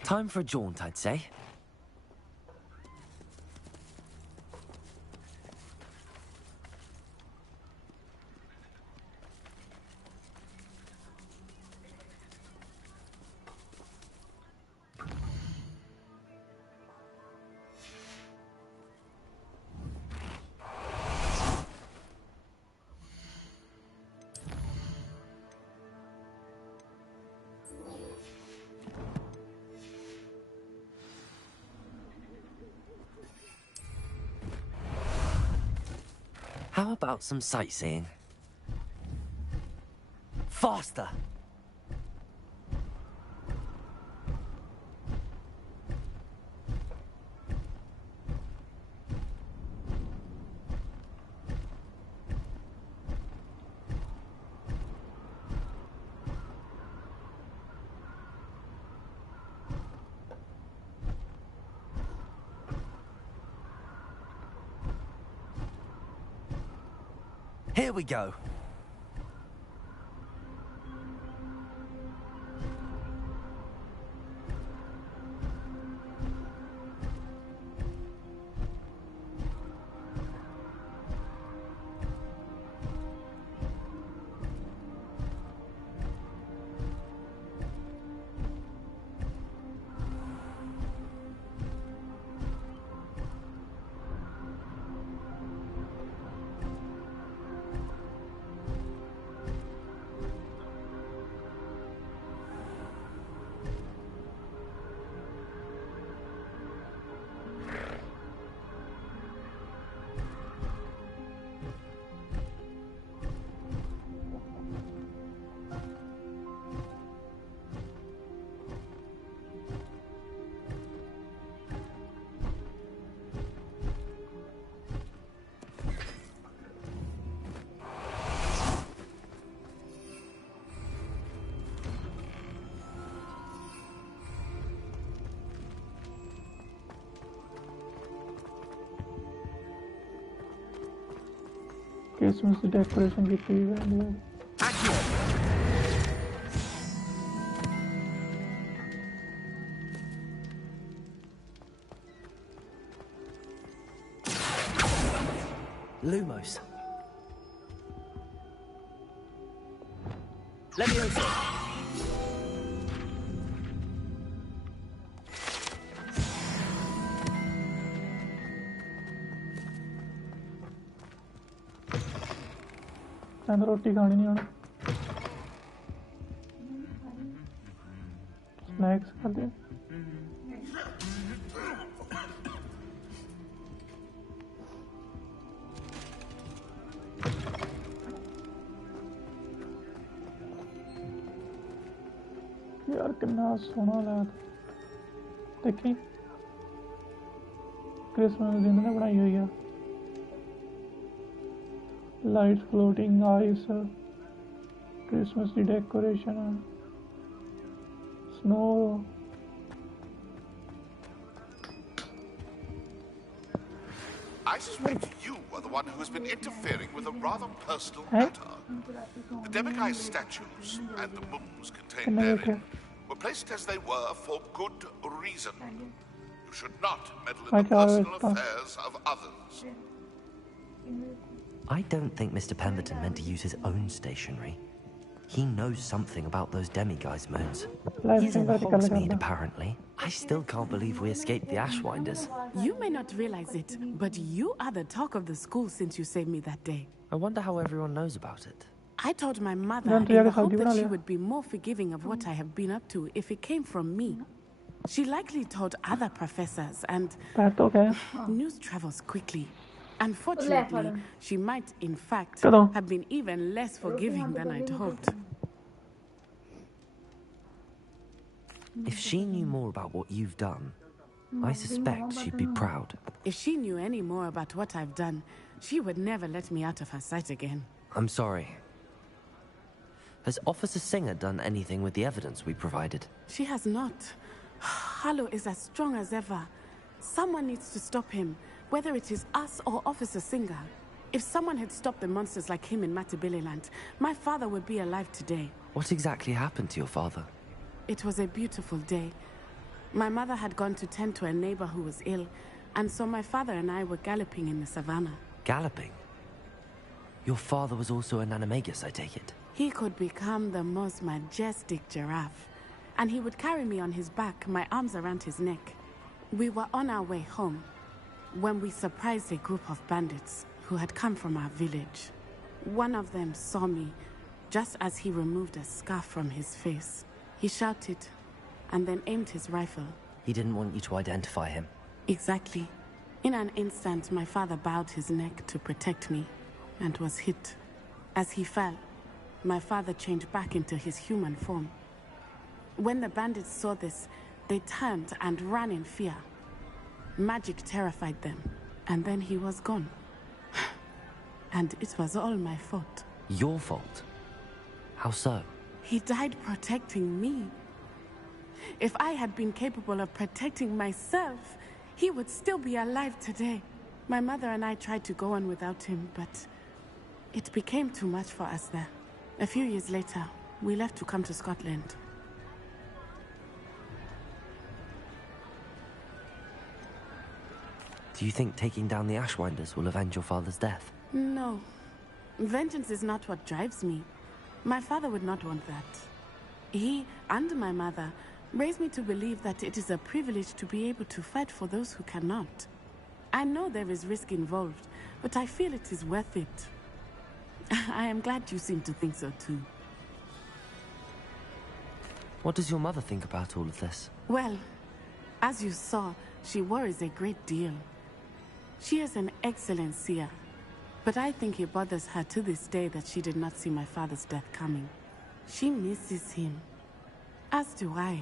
Time for a jaunt, I'd say. How about some sightseeing? Faster! Here we go. Christmas decoration की थी value Lumos. Leviosa. कहता रोटी खानी नहीं होना snacks खा दे यार कितना सोना लगा देखी क्रिसमस दिन ने बनाई हुई है लाइट्स फ्लोटिंग आइस क्रिसमस की decoration snow I suspect you are the one who has been interfering with a rather personal matter. The Demiguy's statues and the moons contained therein were placed as they were for good reason. You should not meddle in the personal affairs of others. I don't think Mr. Pemberton meant to use his own stationery. He knows something about those Demiguise moons. He's in Hogsmeade, apparently. I still can't believe we escaped the Ashwinders. You may not realize it, but you are the talk of the school since you saved me that day. I wonder how everyone knows about it. I told my mother in the hope that she would be more forgiving of what I have been up to if it came from me. She likely told other professors, and news travels quickly. Unfortunately, she might, in fact, have been even less forgiving than I'd hoped. If she knew more about what you've done, I suspect she'd be proud. If she knew any more about what I've done, she would never let me out of her sight again. I'm sorry. Has Officer Singer done anything with the evidence we provided? She has not. Harlow is as strong as ever. Someone needs to stop him, whether it is us or Officer Singer. If someone had stopped the monsters like him in Matabeleland, my father would be alive today. What exactly happened to your father? It was a beautiful day. My mother had gone to tend to a neighbor who was ill, and so my father and I were galloping in the savannah. Galloping? Your father was also an animagus, I take it? He could become the most majestic giraffe, and he would carry me on his back, my arms around his neck. We were on our way home when we surprised a group of bandits who had come from our village. One of them saw me just as he removed a scarf from his face. He shouted and then aimed his rifle. He didn't want you to identify him. Exactly. In an instant, my father bowed his neck to protect me and was hit. As he fell, my father changed back into his human form. When the bandits saw this, they turned and ran in fear. Magic terrified them, and then he was gone. And it was all my fault. Your fault? How so? He died protecting me. If I had been capable of protecting myself, he would still be alive today. My mother and I tried to go on without him, but it became too much for us there. A few years later, we left to come to Scotland. Do you think taking down the Ashwinders will avenge your father's death? No. Vengeance is not what drives me. My father would not want that. He and my mother raised me to believe that it is a privilege to be able to fight for those who cannot. I know there is risk involved, but I feel it is worth it. I am glad you seem to think so too. What does your mother think about all of this? Well, as you saw, she worries a great deal. She is an excellent seer, but I think it bothers her to this day that she did not see my father's death coming. She misses him, as do I.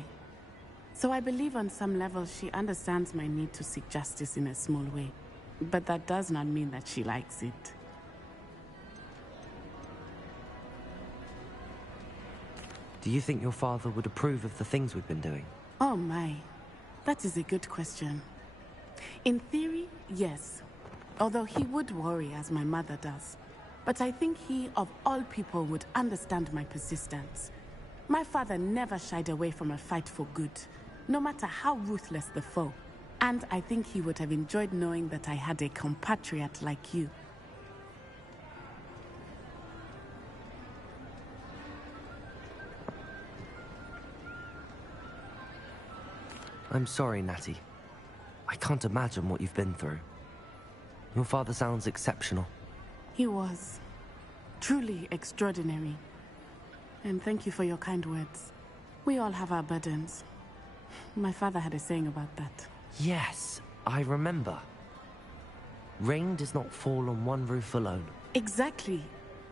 So I believe on some level she understands my need to seek justice in a small way, but that does not mean that she likes it. Do you think your father would approve of the things we've been doing? Oh my, that is a good question. In theory, yes. Although he would worry as my mother does. But I think he, of all people, would understand my persistence. My father never shied away from a fight for good, no matter how ruthless the foe. And I think he would have enjoyed knowing that I had a compatriot like you. I'm sorry, Natty. I can't imagine what you've been through. Your father sounds exceptional. He was. Truly extraordinary. And thank you for your kind words. We all have our burdens. My father had a saying about that. Yes, I remember. Rain does not fall on one roof alone. Exactly.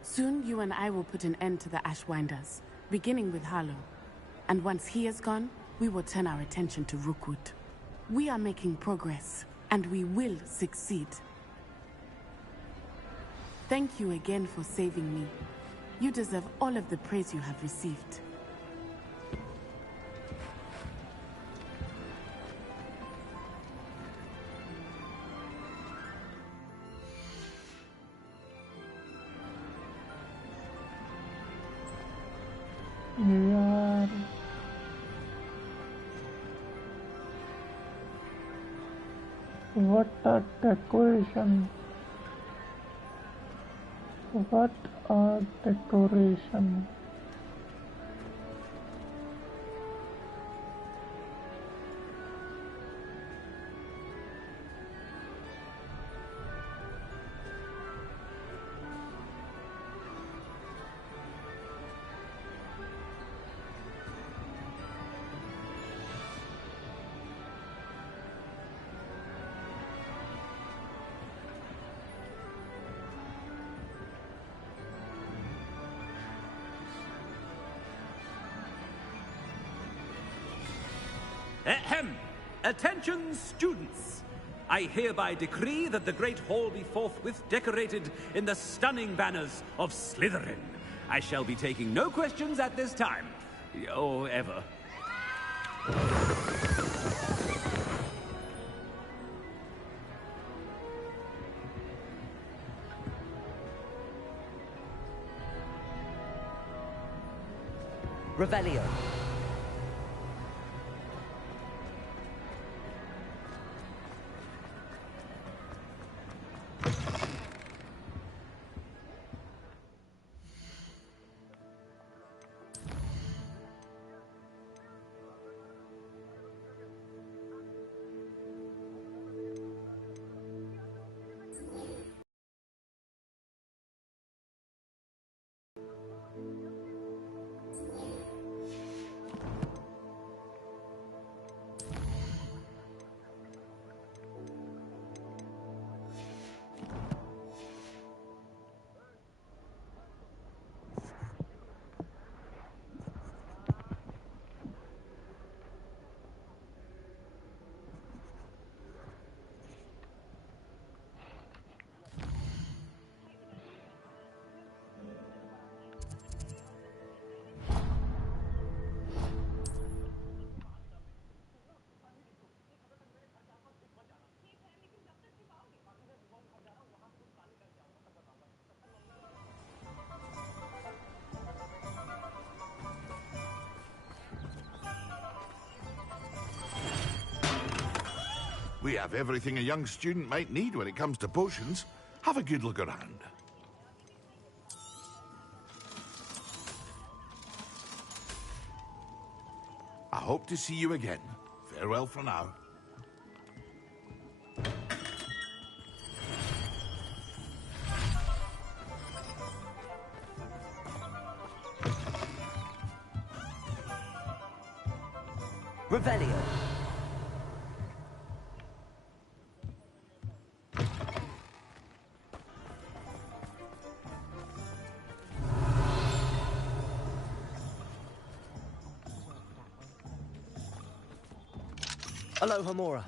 Soon you and I will put an end to the Ashwinders, beginning with Harlow. And once he is gone, we will turn our attention to Rookwood. We are making progress, and we will succeed. Thank you again for saving me. You deserve all of the praise you have received. यार what a decoration, what a decoration. Ahem! Attention, students! I hereby decree that the Great Hall be forthwith decorated in the stunning banners of Slytherin. I shall be taking no questions at this time. Or ever. Revelio. We have everything a young student might need when it comes to potions. Have a good look around. I hope to see you again. Farewell for now. Revelio. Aloha Mora.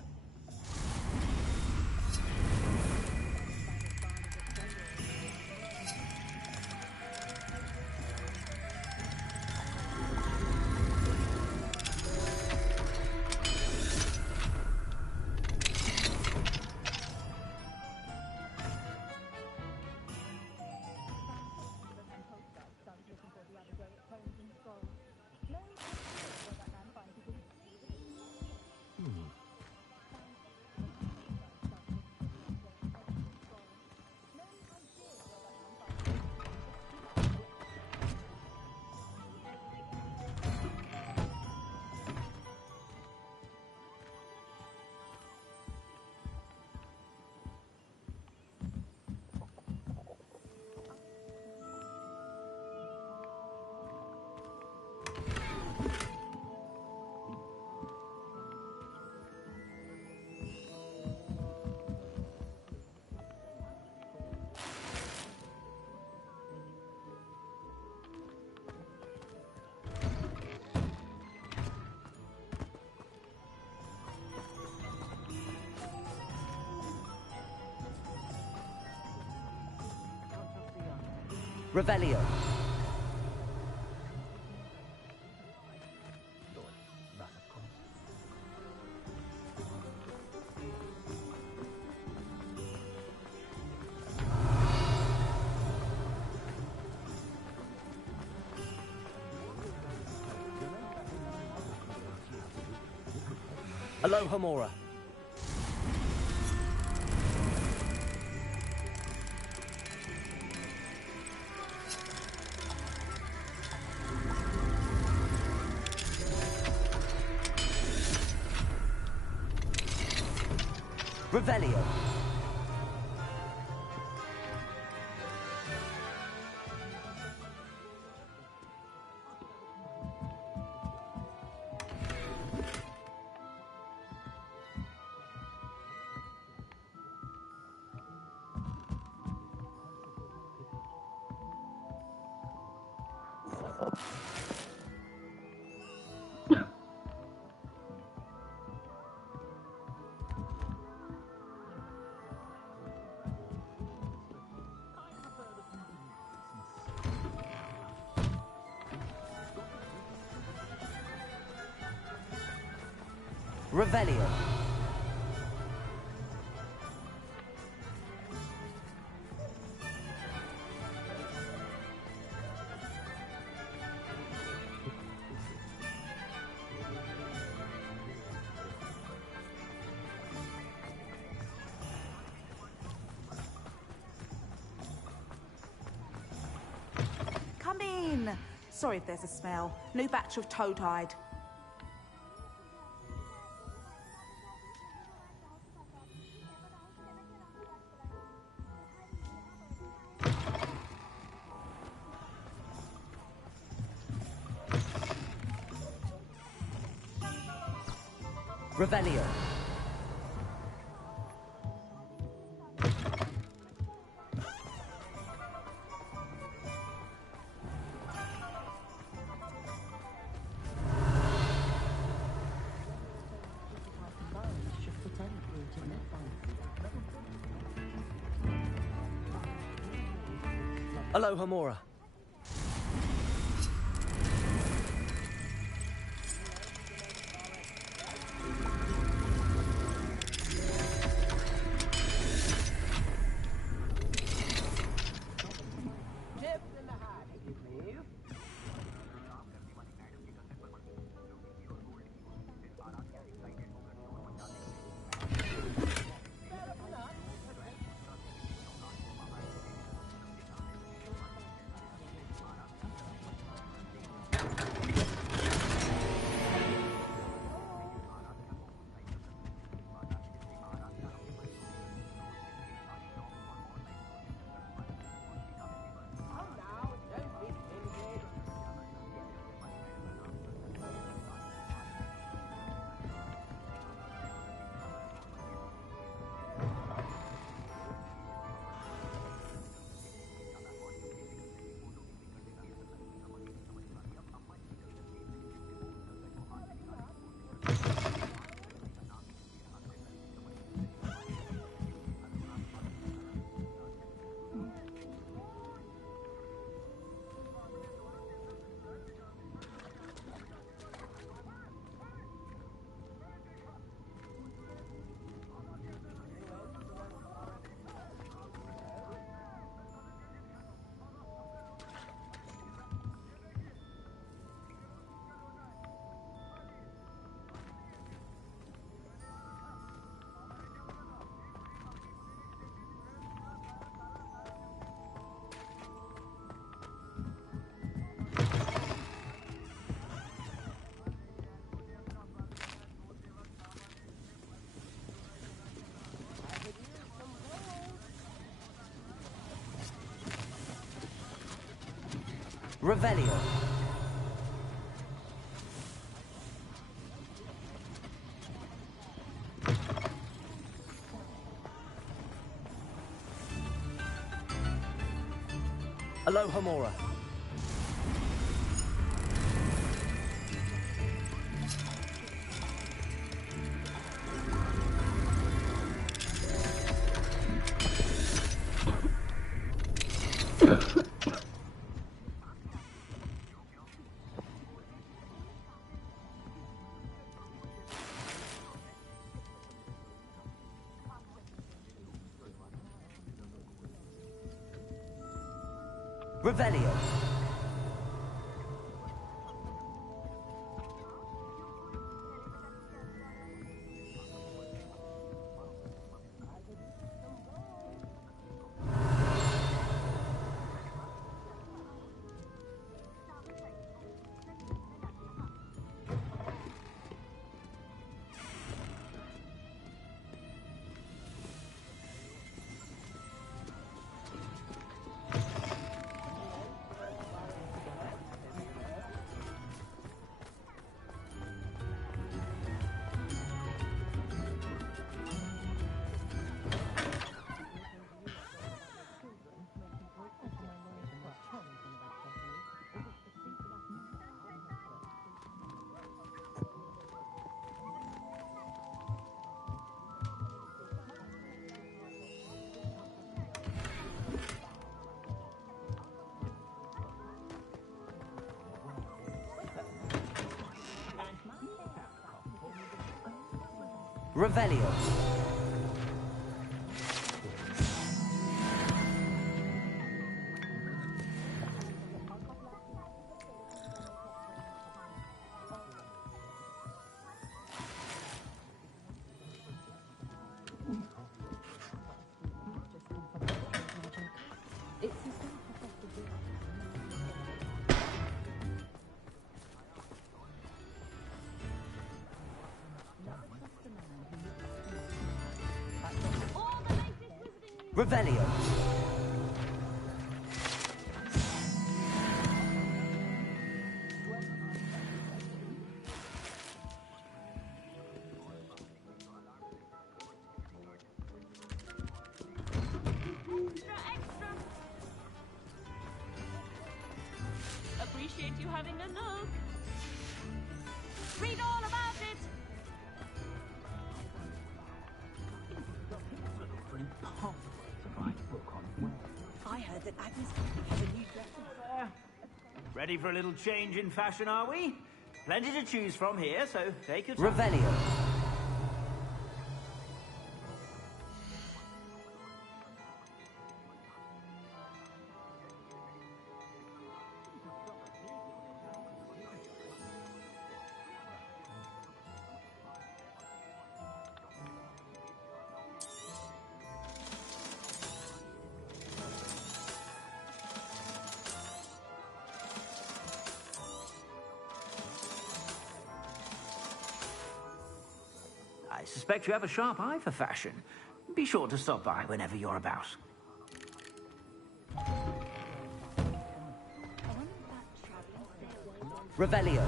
Revelio. Aloha Mora. Revelio. Revelio. Come in. Sorry if there's a smell. New batch of toad-hide. Revelio. Aloha Mora. Revelio. Aloha Mora. Revelio. Revelio. Revelio. Appreciate you having a look. Read all about it. I heard that Agnes has a new dress. Ready for a little change in fashion, are we? Plenty to choose from here, so take your time. Revelio. I suspect you have a sharp eye for fashion. Be sure to stop by whenever you're about. Revelio.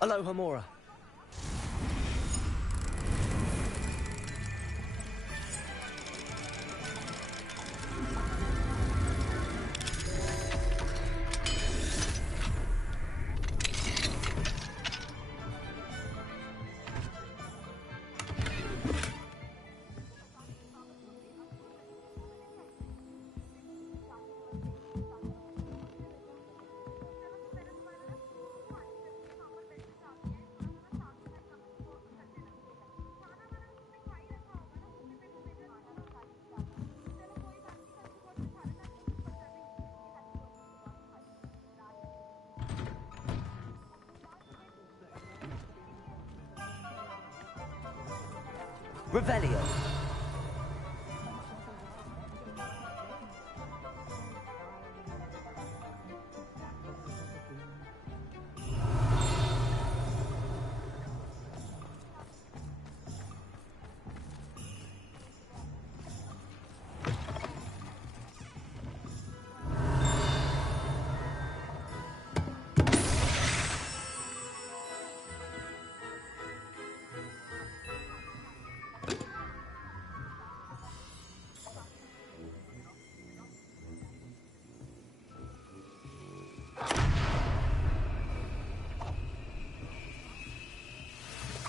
Alohomora. Revelio.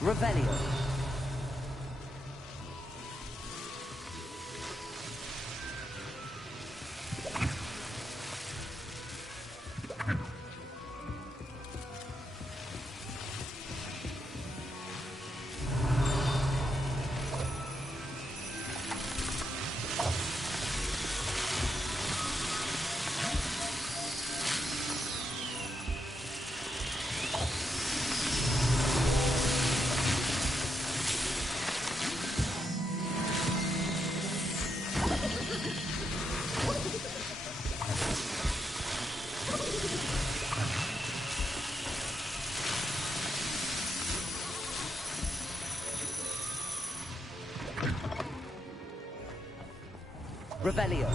Revelio. Revelio.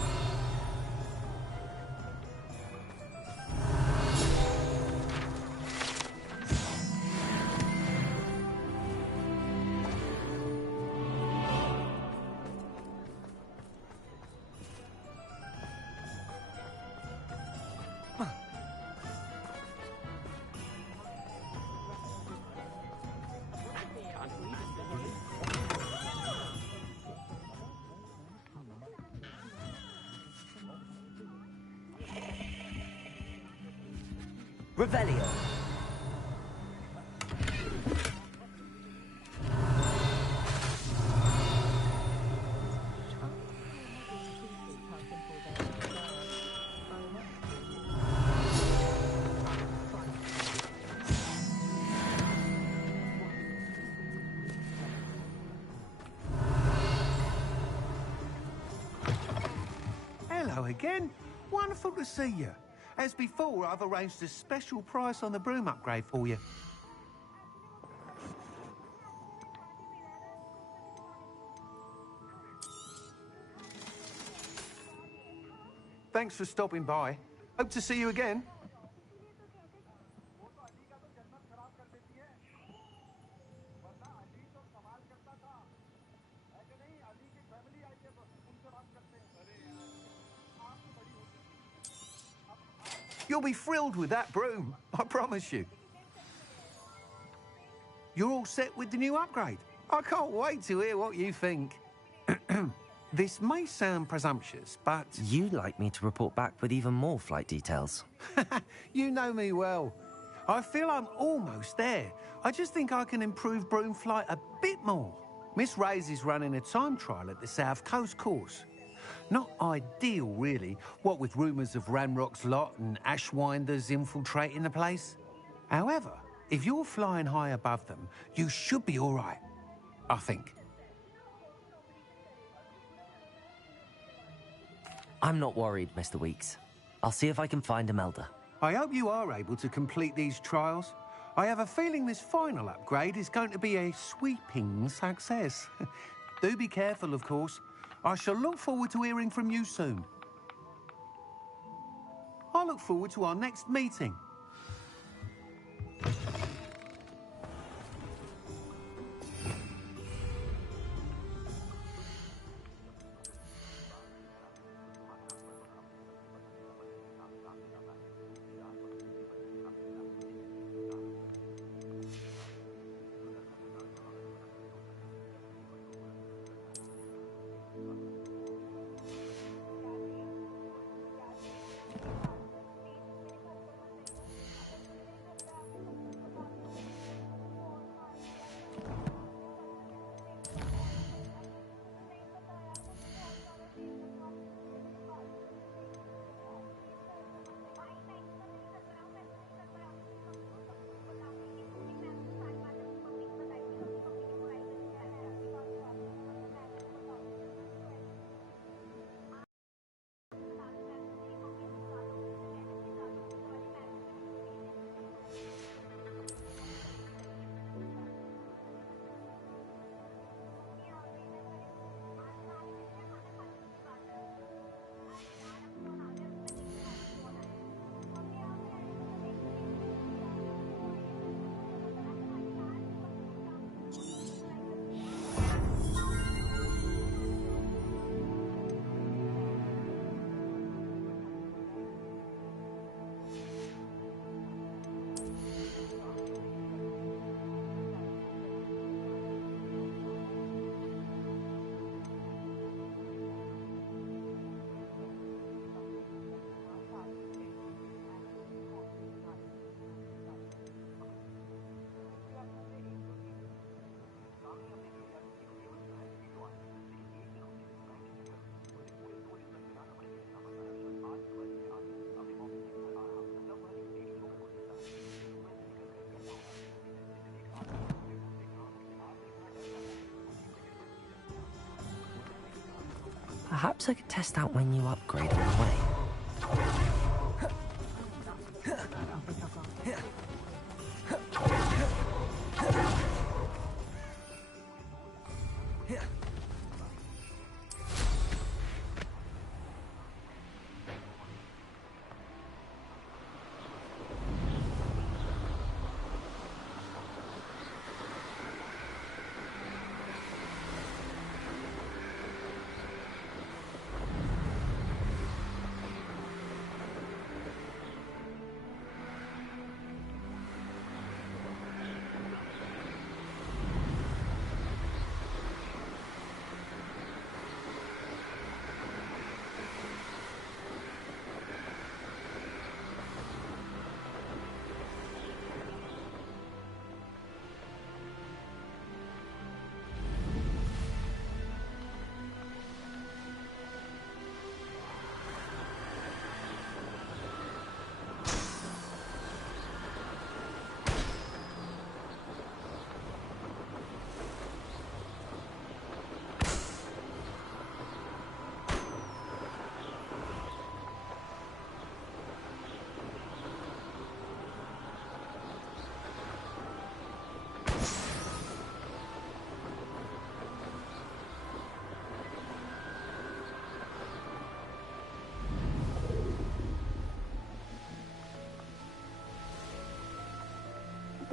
Revelio. Hello again. Wonderful to see you. As before, I've arranged a special price on the broom upgrade for you. Thanks for stopping by. Hope to see you again. You'll be thrilled with that broom, I promise you. You're all set with the new upgrade. I can't wait to hear what you think. This may sound presumptuous, but... You'd like me to report back with even more flight details. You know me well. I feel I'm almost there. I just think I can improve broom flight a bit more. Miss Reyes is running a time trial at the South Coast course. Not ideal, really, what with rumours of Ranrock's lot and Ashwinders infiltrating the place. However, if you're flying high above them, you should be all right, I think. I'm not worried, Mr. Weeks. I'll see if I can find Imelda. I hope you are able to complete these trials. I have a feeling this final upgrade is going to be a sweeping success. Do be careful, of course. I shall look forward to hearing from you soon. I look forward to our next meeting. Perhaps I could test out my new upgrade on the way.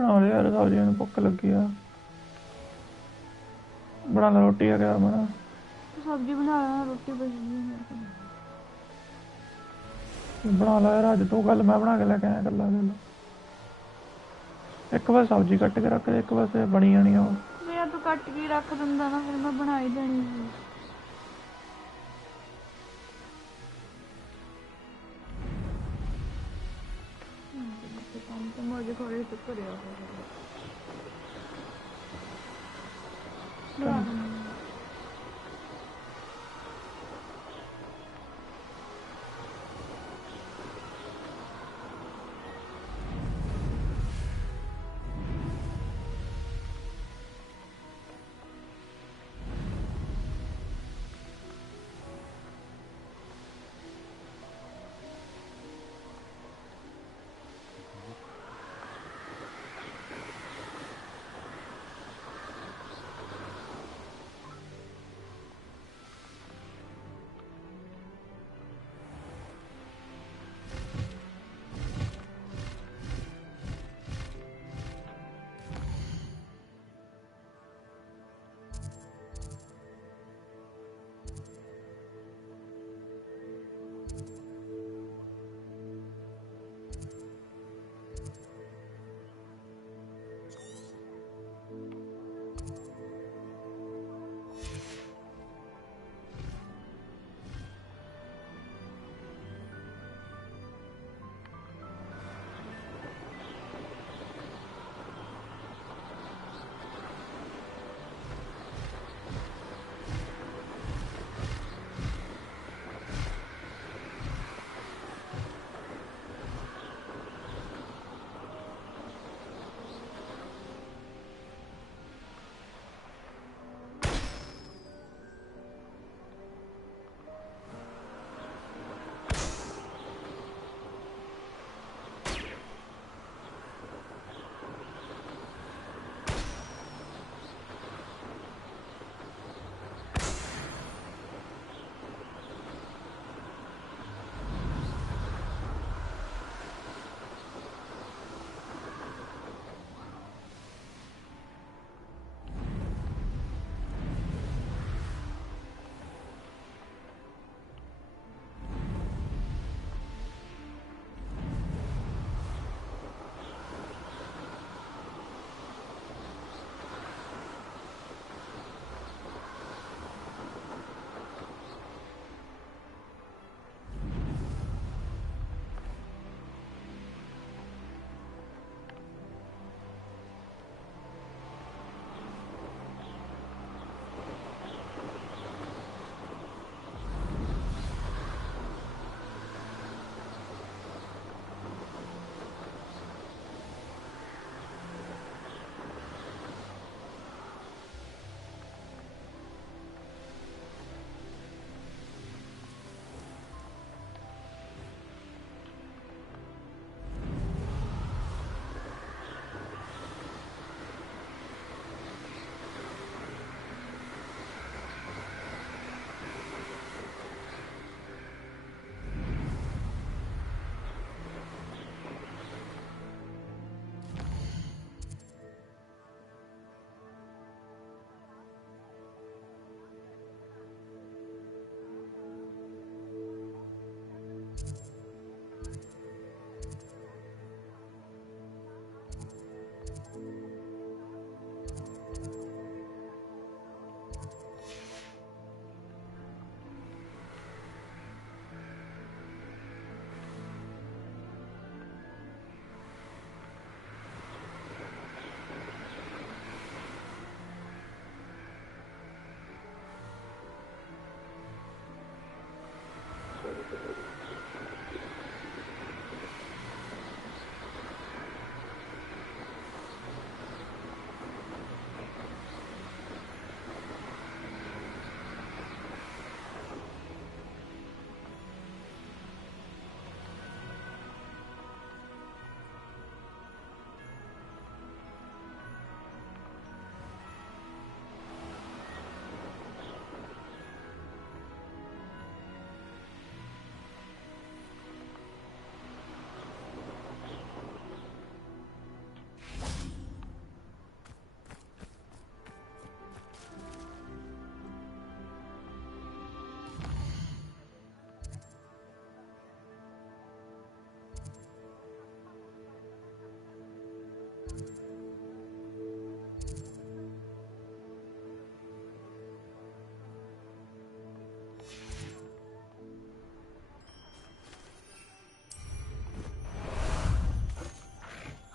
बना ले यार सब्जी में भुख लगी है बना ला रोटी है क्या बना सब्जी बना ला रोटी बच गई बना ला यार अज तू गल मैं बना के लेके आया कला गल एक बार सब्जी कट के रख एक बार से बनी जानी हो यार तू कट के रख दिंदा ना फिर मैं बना ही देनी तो मुझे थोड़े से करे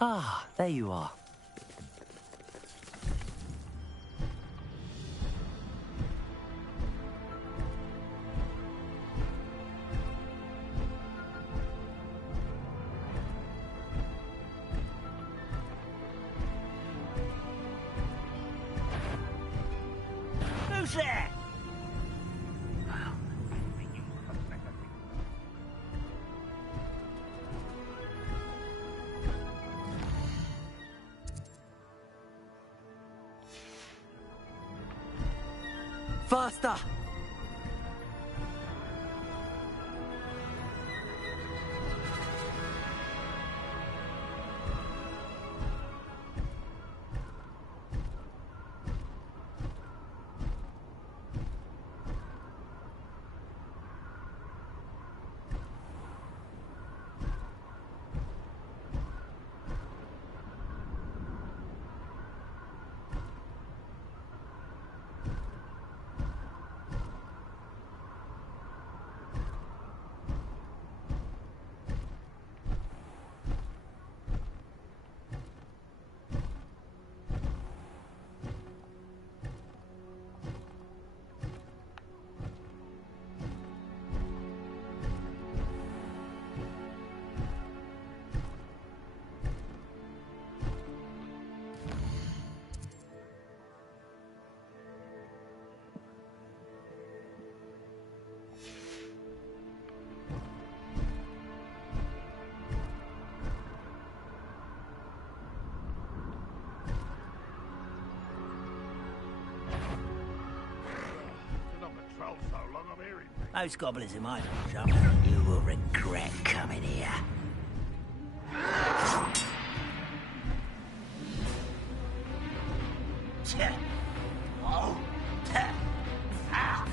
Ah, there you are. Who's there? Faster! Those goblins in my shop. You will regret coming here. Oh. Ah.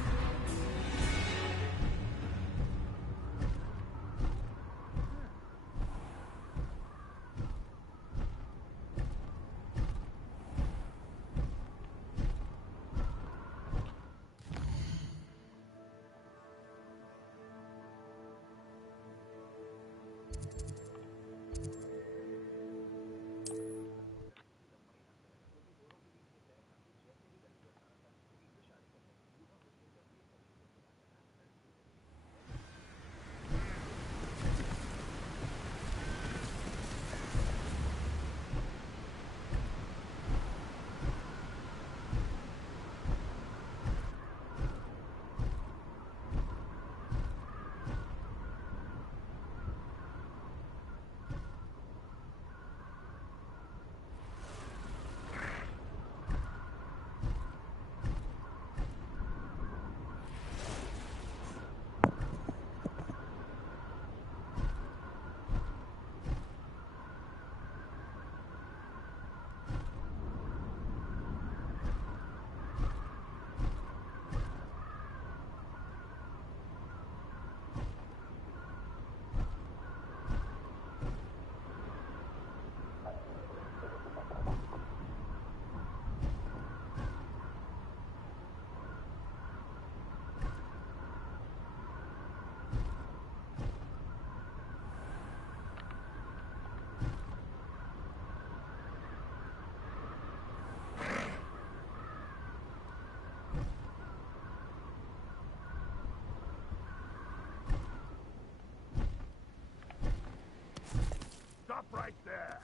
Stop right there.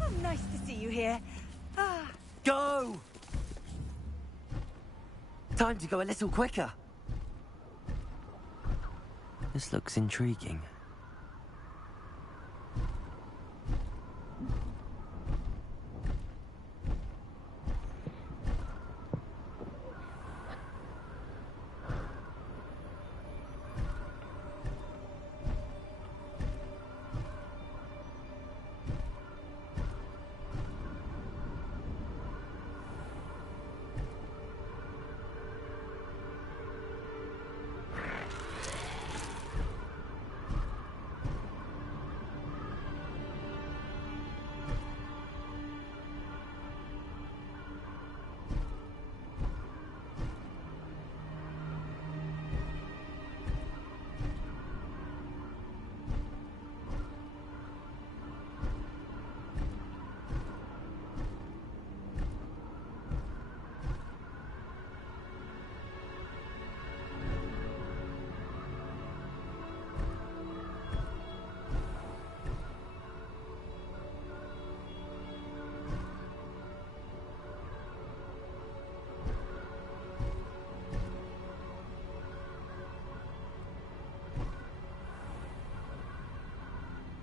Oh, nice to see you here. Ah. Go! Time to go a little quicker. This looks intriguing.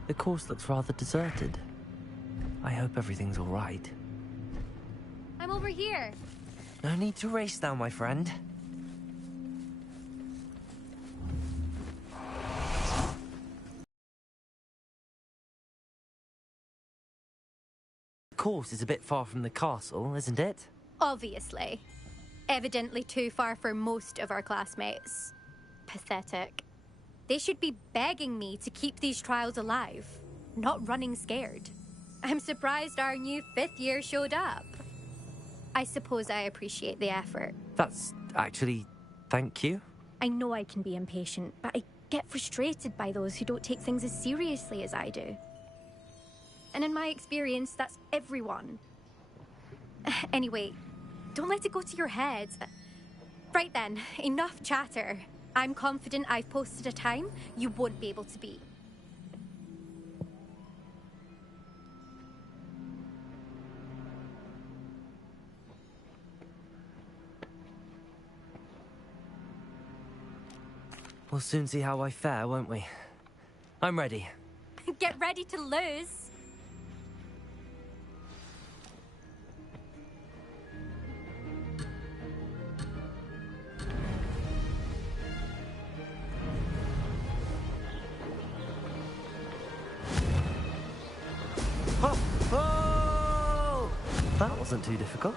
The course looks rather deserted. I hope everything's all right. I'm over here. No need to race now, my friend. The course is a bit far from the castle, isn't it? Obviously. Evidently too far for most of our classmates. Pathetic. They should be begging me to keep these trials alive, not running scared. I'm surprised our new 5th year showed up. I suppose I appreciate the effort. That's actually... thank you. I know I can be impatient, but I get frustrated by those who don't take things as seriously as I do. And in my experience, that's everyone. Anyway, don't let it go to your head. Right then, enough chatter. I'm confident I've posted a time you won't be able to beat. We'll soon see how I fare, won't we? I'm ready. Get ready to lose. Oh! Oh! That wasn't too difficult.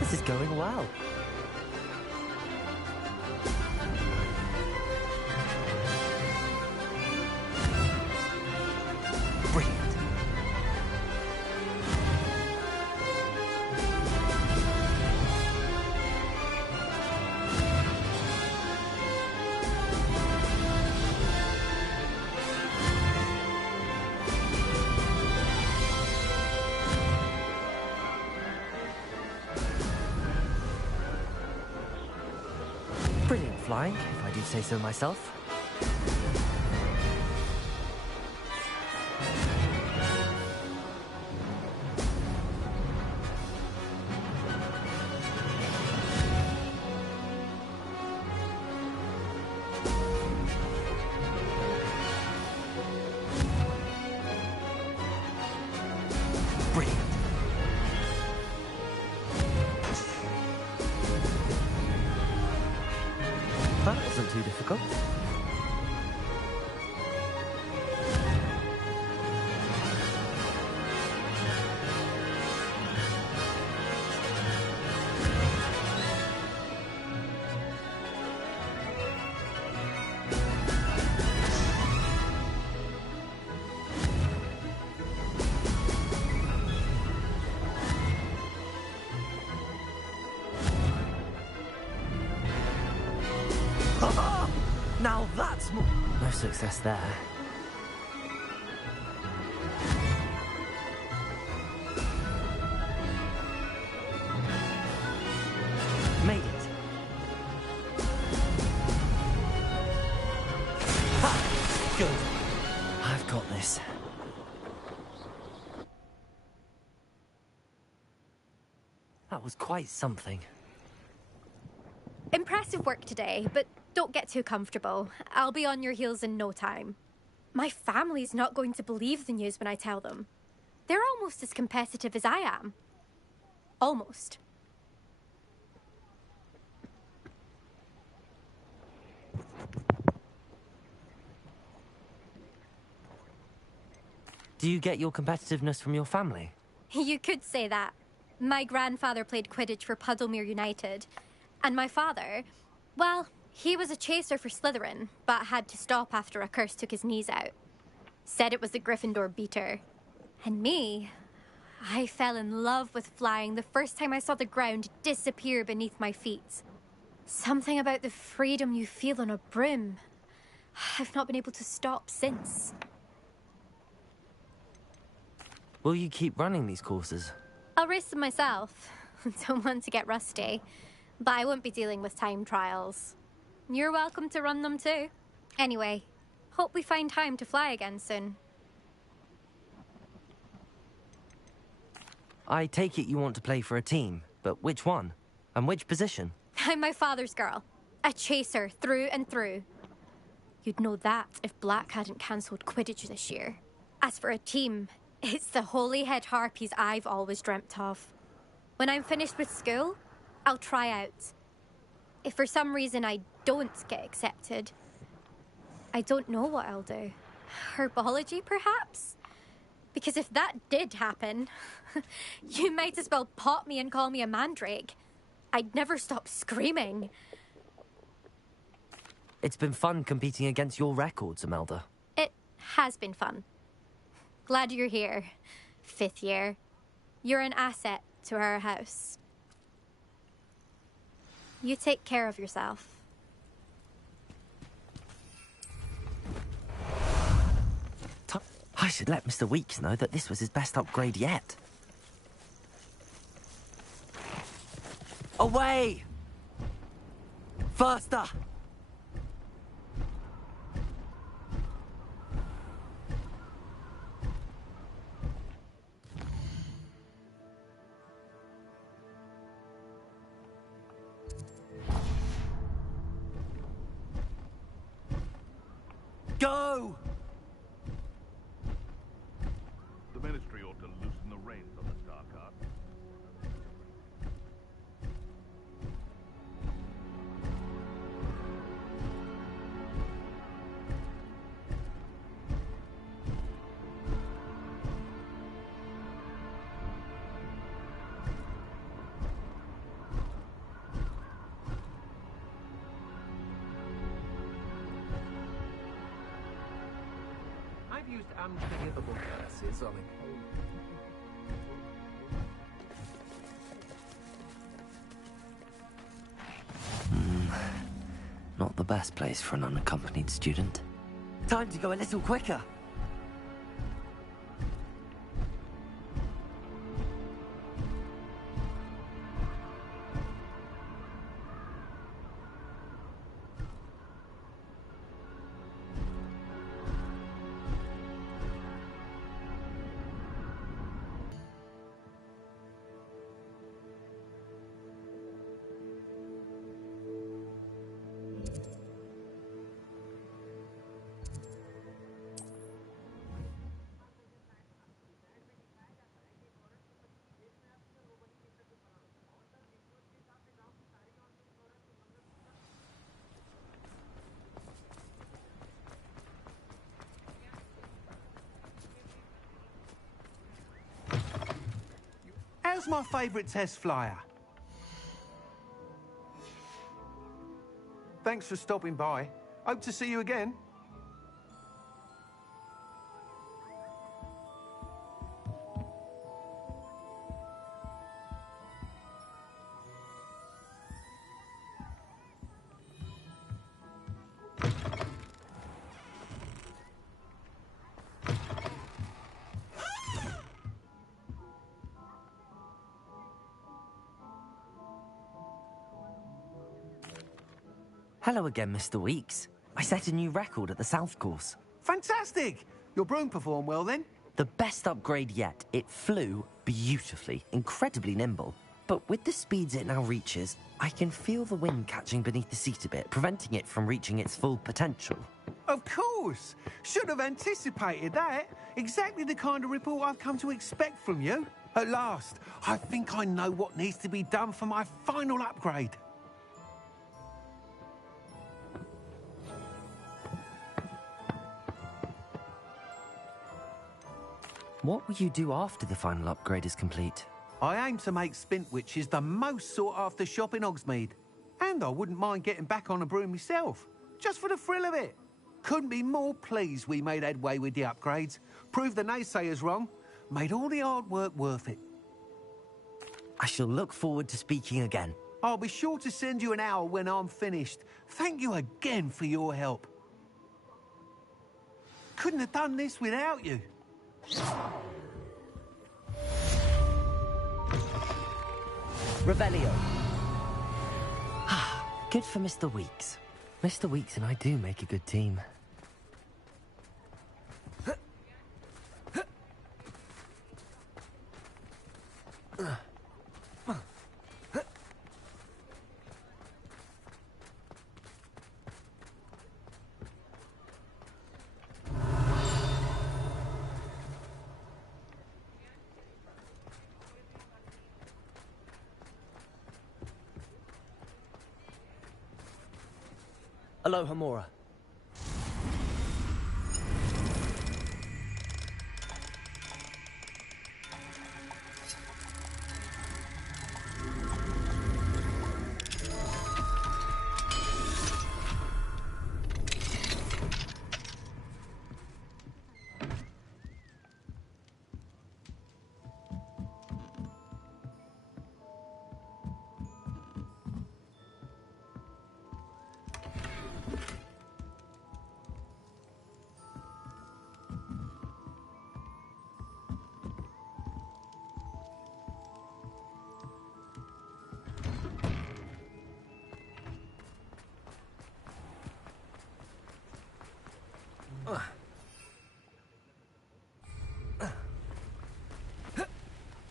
This is going well. Brilliant. Brilliant flying, if I do say so myself. Brilliant. That wasn't too difficult. Now that's more... No success there. Made it. Ha! Good. I've got this. That was quite something. Impressive work today, but don't get too comfortable. I'll be on your heels in no time. My family's not going to believe the news when I tell them. They're almost as competitive as I am. Almost. Do you get your competitiveness from your family? You could say that. My grandfather played Quidditch for Puddlemere United. And my father, well, he was a chaser for Slytherin, but had to stop after a curse took his knees out. Said it was the Gryffindor beater. And me, I fell in love with flying the first time I saw the ground disappear beneath my feet. Something about the freedom you feel on a broom. I've not been able to stop since. Will you keep running these courses? I'll race them myself. Don't want to get rusty. But I won't be dealing with time trials. You're welcome to run them too. Anyway, hope we find time to fly again soon. I take it you want to play for a team, but which one? And which position? I'm my father's girl. A chaser through and through. You'd know that if Black hadn't cancelled Quidditch this year. As for a team, it's the Holyhead Harpies I've always dreamt of. When I'm finished with school, I'll try out. If for some reason I don't get accepted, I don't know what I'll do. Herbology, perhaps? Because if that did happen, you might as well pop me and call me a mandrake. I'd never stop screaming. It's been fun competing against your records, Imelda. It has been fun. Glad you're here. 5th year. You're an asset to our house. You take care of yourself. I should let Mr. Weeks know that this was his best upgrade yet. Away! Faster! Go! The Ministry ought to loosen the reins on the Star Card. I've used unforgivable curses on occasion. Not the best place for an unaccompanied student. Time to go a little quicker. How's my favourite test flyer? Thanks for stopping by. Hope to see you again. Hello again, Mr. Weeks. I set a new record at the South course. Fantastic! Your broom performed well then? The best upgrade yet. It flew beautifully, incredibly nimble. But with the speeds it now reaches, I can feel the wind catching beneath the seat a bit, preventing it from reaching its full potential. Of course! Should have anticipated that. Exactly the kind of report I've come to expect from you. At last, I think I know what needs to be done for my final upgrade. What will you do after the final upgrade is complete? I aim to make Spintwitches the most sought-after shop in Hogsmeade. And I wouldn't mind getting back on a broom myself, just for the thrill of it. Couldn't be more pleased we made headway with the upgrades, proved the naysayers wrong, made all the hard work worth it. I shall look forward to speaking again. I'll be sure to send you an hour when I'm finished. Thank you again for your help. Couldn't have done this without you. Revelio. Good for Mr. Weeks. Mr. Weeks and I do make a good team. Aloha Mora.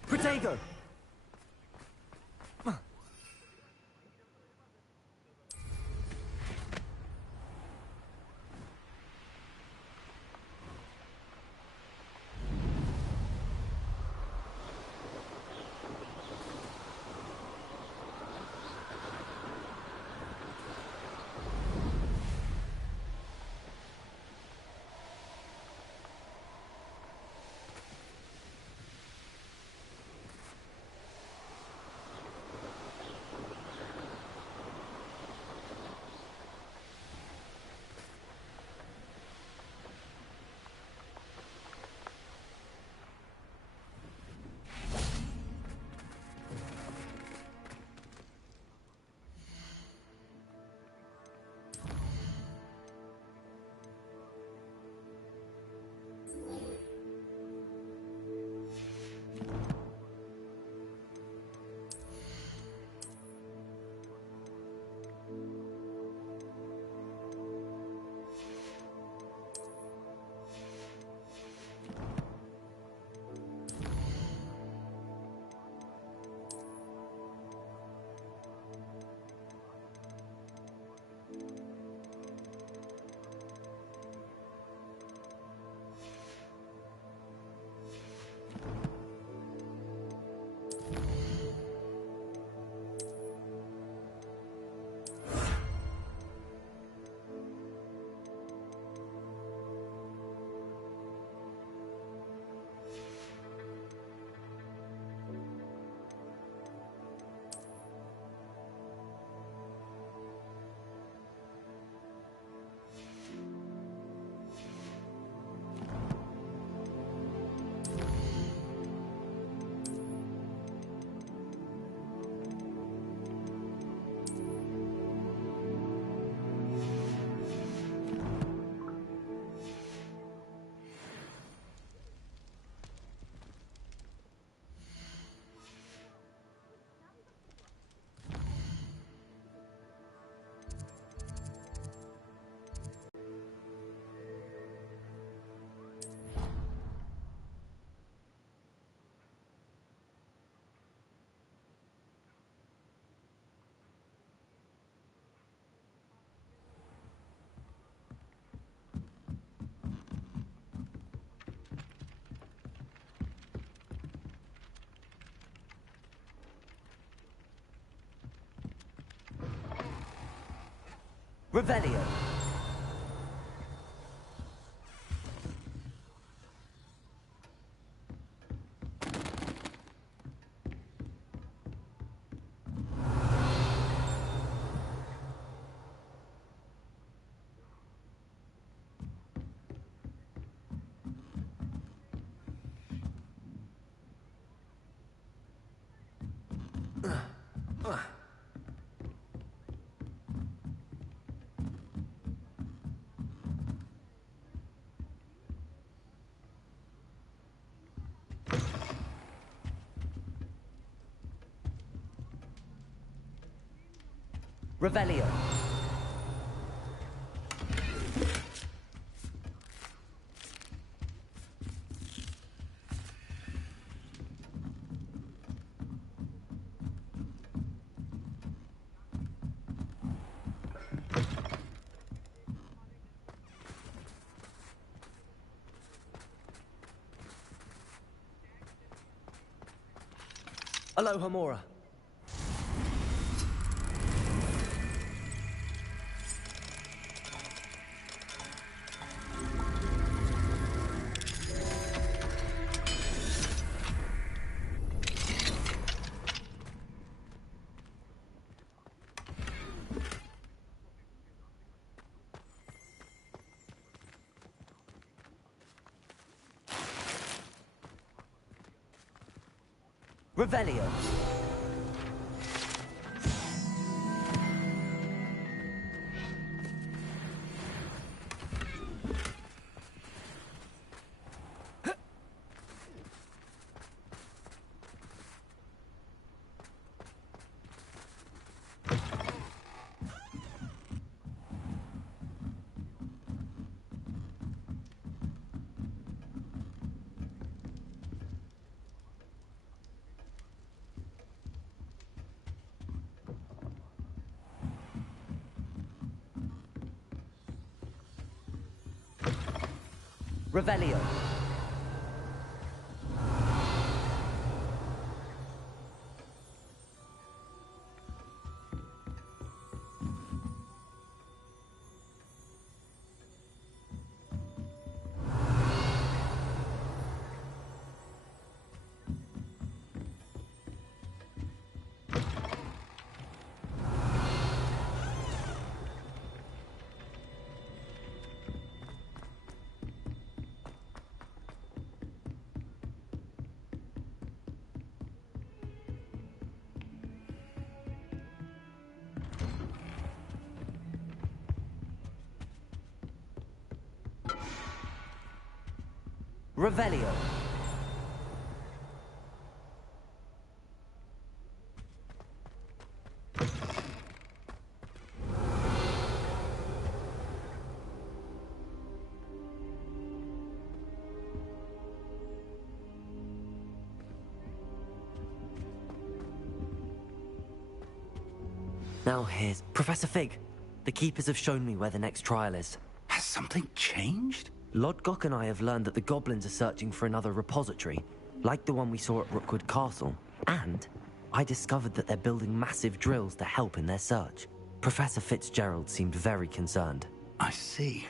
Protego! Revelio. Revelio. Aloha Mora. Revelio. Revelio. Revelio. Now here's Professor Fig. The Keepers have shown me where the next trial is. Has something changed? Lodgok and I have learned that the goblins are searching for another repository, like the one we saw at Rookwood Castle. And I discovered that they're building massive drills to help in their search. Professor Fitzgerald seemed very concerned. I see.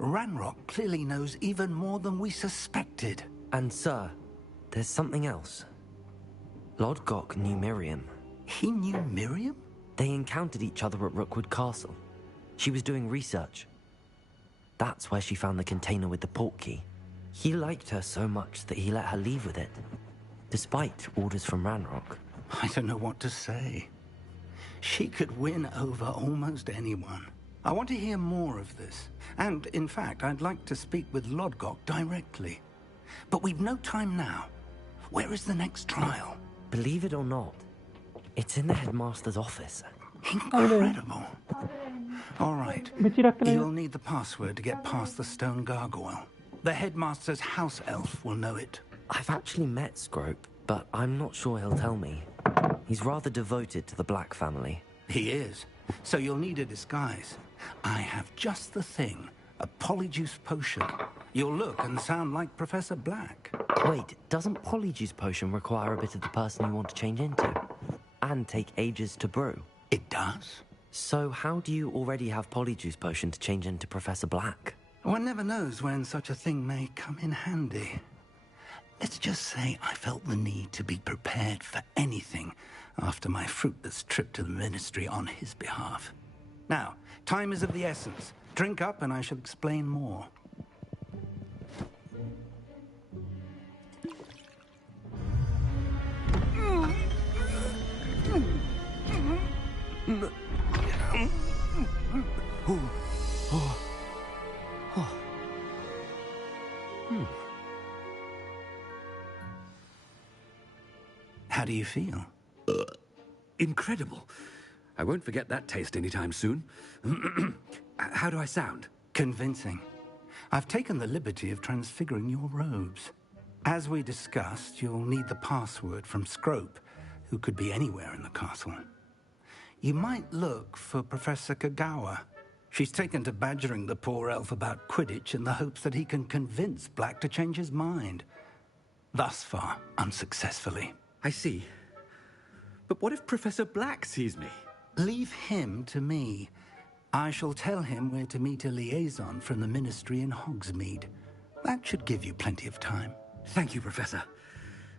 Ranrock clearly knows even more than we suspected. And sir, there's something else. Lodgok knew Miriam. He knew Miriam? They encountered each other at Rookwood Castle. She was doing research. That's where she found the container with the port key. He liked her so much that he let her leave with it, despite orders from Ranrock. I don't know what to say. She could win over almost anyone. I want to hear more of this. And, in fact, I'd like to speak with Lodgok directly. But we've no time now. Where is the next trial? Believe it or not, it's in the headmaster's office. Incredible. All right. You'll need the password to get past the stone gargoyle. The headmaster's house elf will know it. I've actually met Scrope, but I'm not sure he'll tell me. He's rather devoted to the Black family. He is. So you'll need a disguise. I have just the thing. A polyjuice potion. You'll look and sound like Professor Black. Wait, doesn't polyjuice potion require a bit of the person you want to change into? And take ages to brew? It does. So how do you already have polyjuice potion to change into Professor Black? One never knows when such a thing may come in handy. Let's just say I felt the need to be prepared for anything after my fruitless trip to the Ministry on his behalf. Now, time is of the essence. Drink up and I shall explain more. How do you feel? Incredible. I won't forget that taste anytime soon. How do I sound? Convincing. I've taken the liberty of transfiguring your robes. As we discussed, you'll need the password from Scrope, who could be anywhere in the castle. You might look for Professor Kagawa. She's taken to badgering the poor elf about Quidditch in the hopes that he can convince Black to change his mind. Thus far, unsuccessfully. I see. But what if Professor Black sees me? Leave him to me. I shall tell him where to meet a liaison from the Ministry in Hogsmeade. That should give you plenty of time. Thank you, Professor.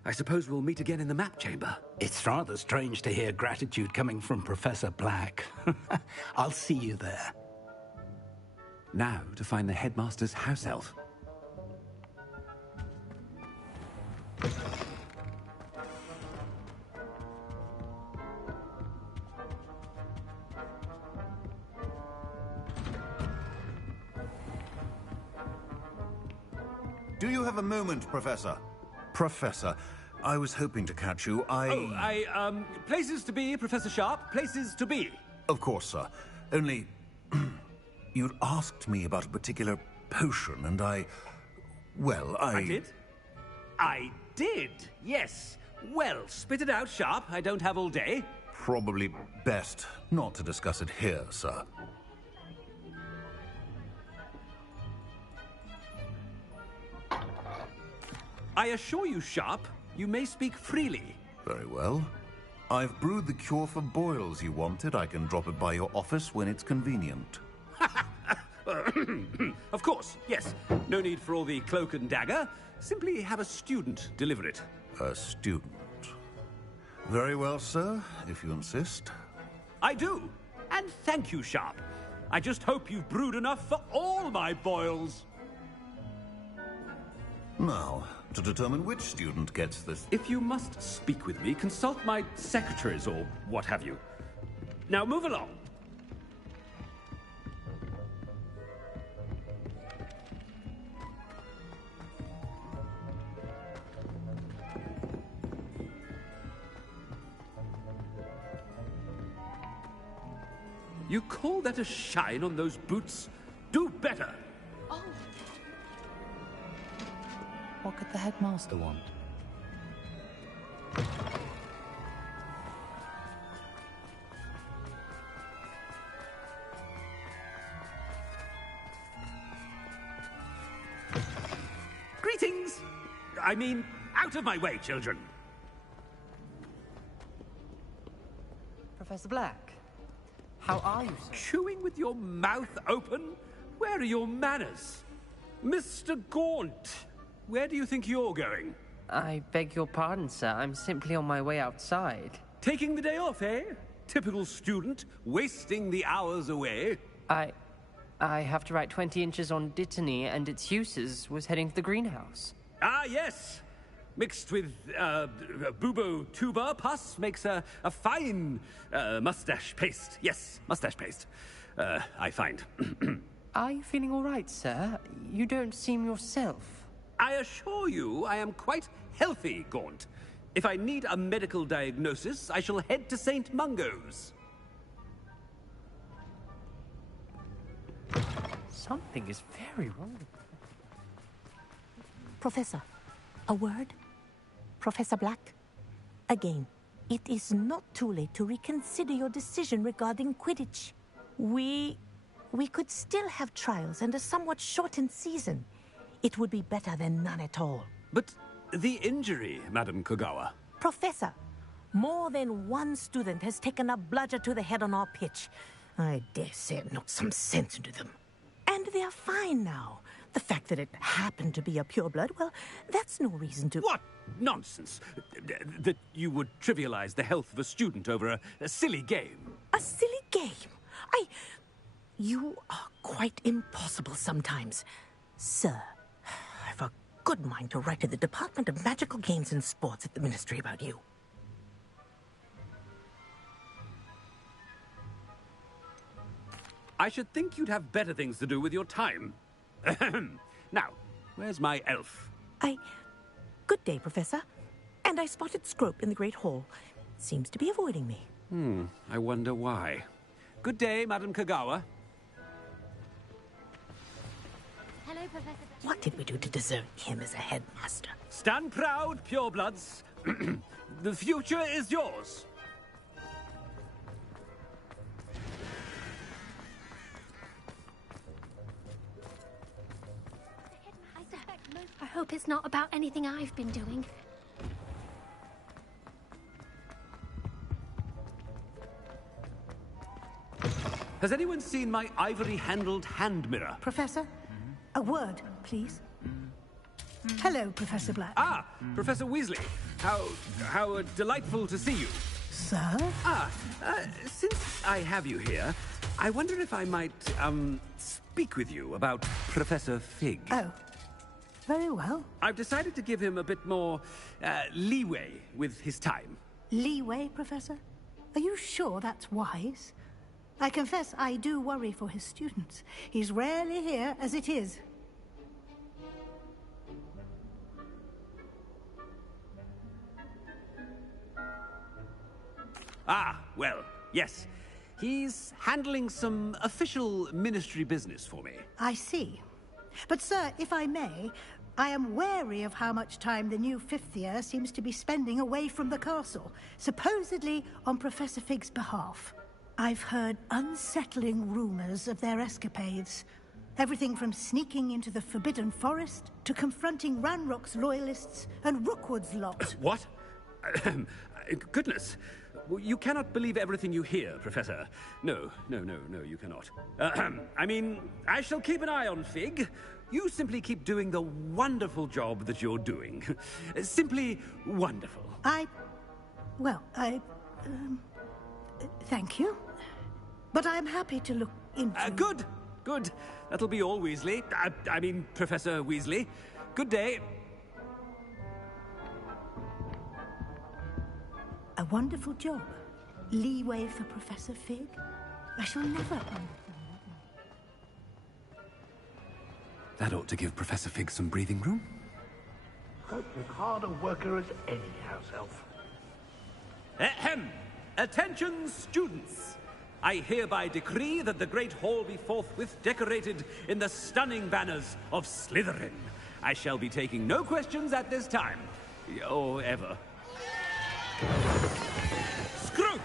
I suppose we'll meet again in the map chamber. It's rather strange to hear gratitude coming from Professor Black. I'll see you there. Now to find the headmaster's house elf. Do you have a moment, Professor? Professor, I was hoping to catch you. Places to be, Professor Sharp. Places to be. Of course, sir. Only... you'd asked me about a particular potion, and well, I did? I did, yes. Well, spit it out, Sharp. I don't have all day. Probably best not to discuss it here, sir. I assure you, Sharp, you may speak freely. Very well. I've brewed the cure for boils you wanted. I can drop it by your office when it's convenient. Of course, yes. No need for all the cloak and dagger. Simply have a student deliver it. A student. Very well, sir, if you insist. I do. And thank you, Sharp. I just hope you've brewed enough for all my boils. Now, to determine which student gets this... If you must speak with me, consult my secretaries or what have you. Now move along. You call that a shine on those boots? Do better! Oh. What could the headmaster want? Greetings! I mean, out of my way, children! Professor Black, how are you, sir? Chewing with your mouth open? Where are your manners? Mr. Gaunt, where do you think you're going? I beg your pardon, sir. I'm simply on my way outside. Taking the day off, eh? Typical student, wasting the hours away. I have to write 20 inches on Dittany and its uses. Was heading to the greenhouse. Ah, yes! Mixed with bubo tuber pus makes a fine mustache paste. Yes, mustache paste. I find. Are you feeling all right, sir? You don't seem yourself. I assure you I am quite healthy, Gaunt. If I need a medical diagnosis, I shall head to St. Mungo's. Something is very wrong. Professor, a word? Professor Black? Again, it is not too late to reconsider your decision regarding Quidditch. We could still have trials and a somewhat shortened season. It would be better than none at all. But the injury, Madam Kogawa. Professor, more than one student has taken a bludger to the head on our pitch. I dare say it knocked some sense into them. And they are fine now. The fact that it happened to be a pureblood, well, that's no reason to... What nonsense! That you would trivialize the health of a student over a silly game. A silly game? You are quite impossible sometimes. Sir, I've a good mind to write to the Department of Magical Games and Sports at the Ministry about you. I should think you'd have better things to do with your time. Now, where's my elf? Good day, Professor. And I spotted Scrope in the Great Hall. Seems to be avoiding me. I wonder why. Good day, Madam Kagawa. Hello, Professor. What did we do to deserve him as a headmaster? Stand proud, purebloods. The future is yours. I hope it's not about anything I've been doing. Has anyone seen my ivory-handled hand mirror? Professor, a word, please. Hello, Professor Black. Ah, Professor Weasley. How delightful to see you. Sir? Since I have you here, I wonder if I might, speak with you about Professor Fig. Oh, very well. I've decided to give him a bit more, leeway with his time. Leeway, Professor? Are you sure that's wise? I confess I do worry for his students. He's rarely here as it is. Ah, well, yes. He's handling some official ministry business for me. I see. But, sir, if I may, I am wary of how much time the new fifth year seems to be spending away from the castle, supposedly on Professor Fig's behalf. I've heard unsettling rumors of their escapades. Everything from sneaking into the Forbidden Forest to confronting Ranrock's loyalists and Rookwood's lot. What? Goodness. You cannot believe everything you hear, Professor. No, you cannot. I mean, I shall keep an eye on Fig. You simply keep doing the wonderful job that you're doing. Simply wonderful. Thank you. But I'm happy to look into... Good. That'll be all, Weasley. I mean, Professor Weasley. Good day. A wonderful job. Leeway for Professor Fig. I shall never... That ought to give Professor Fig some breathing room. Hope as hard a worker as any house elf. Ahem! Attention, students! I hereby decree that the Great Hall be forthwith decorated in the stunning banners of Slytherin. I shall be taking no questions at this time. Or ever. Scroop!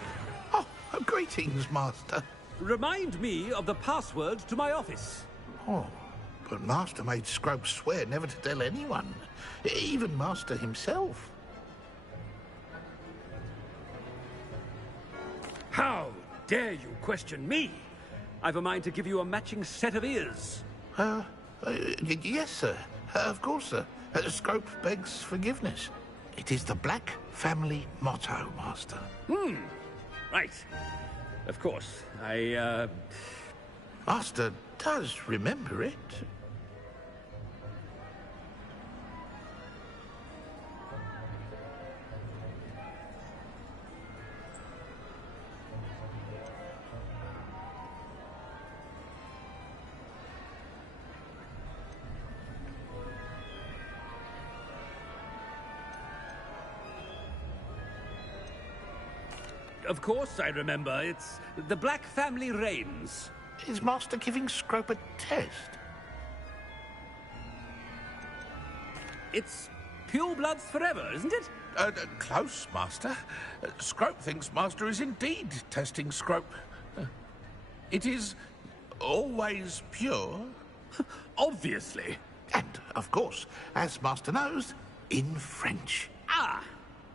Oh, greetings, Master. Remind me of the password to my office. Oh, but Master made Scrope swear never to tell anyone. Even Master himself. How dare you question me? I've a mind to give you a matching set of ears. Yes, sir. Of course, sir. Scrope begs forgiveness. It is the Black family motto, Master. Right. Of course. Master does remember it. Of course I remember. It's the Black family reigns. Is Master giving Scrope a test? It's purebloods forever, isn't it? Close, Master. Scrope thinks Master is indeed testing Scrope. It is always pure. Obviously. And, of course, as Master knows, in French.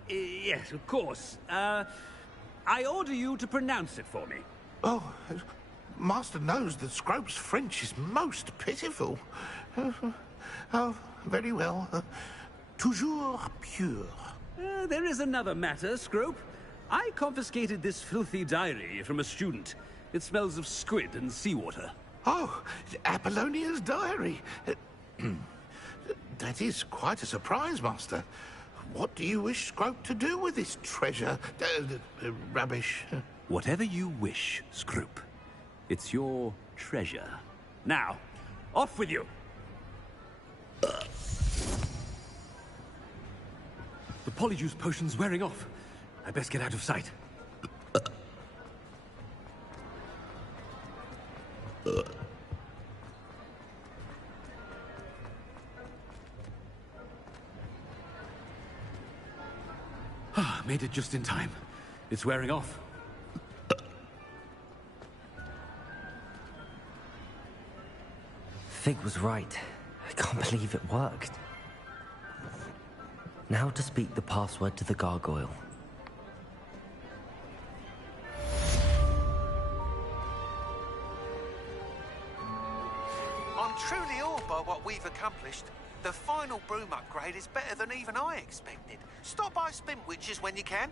Yes, of course. I order you to pronounce it for me. Oh, Master knows that Scrope's French is most pitiful. Oh, very well. Toujours pure. There is another matter, Scrope. I confiscated this filthy diary from a student. It smells of squid and seawater. Oh, Apollonia's diary. That is quite a surprise, Master. What do you wish Scrope to do with this treasure? Rubbish. Whatever you wish, Scrope. It's your treasure. Now, off with you. The polyjuice potion's wearing off. I best get out of sight. Made it just in time. It's wearing off. Fig was right. I can't believe it worked. Now to speak the password to the gargoyle. I'm truly awed by what we've accomplished. The final broom upgrade is better than even I expected. Stop by Spin Witches when you can.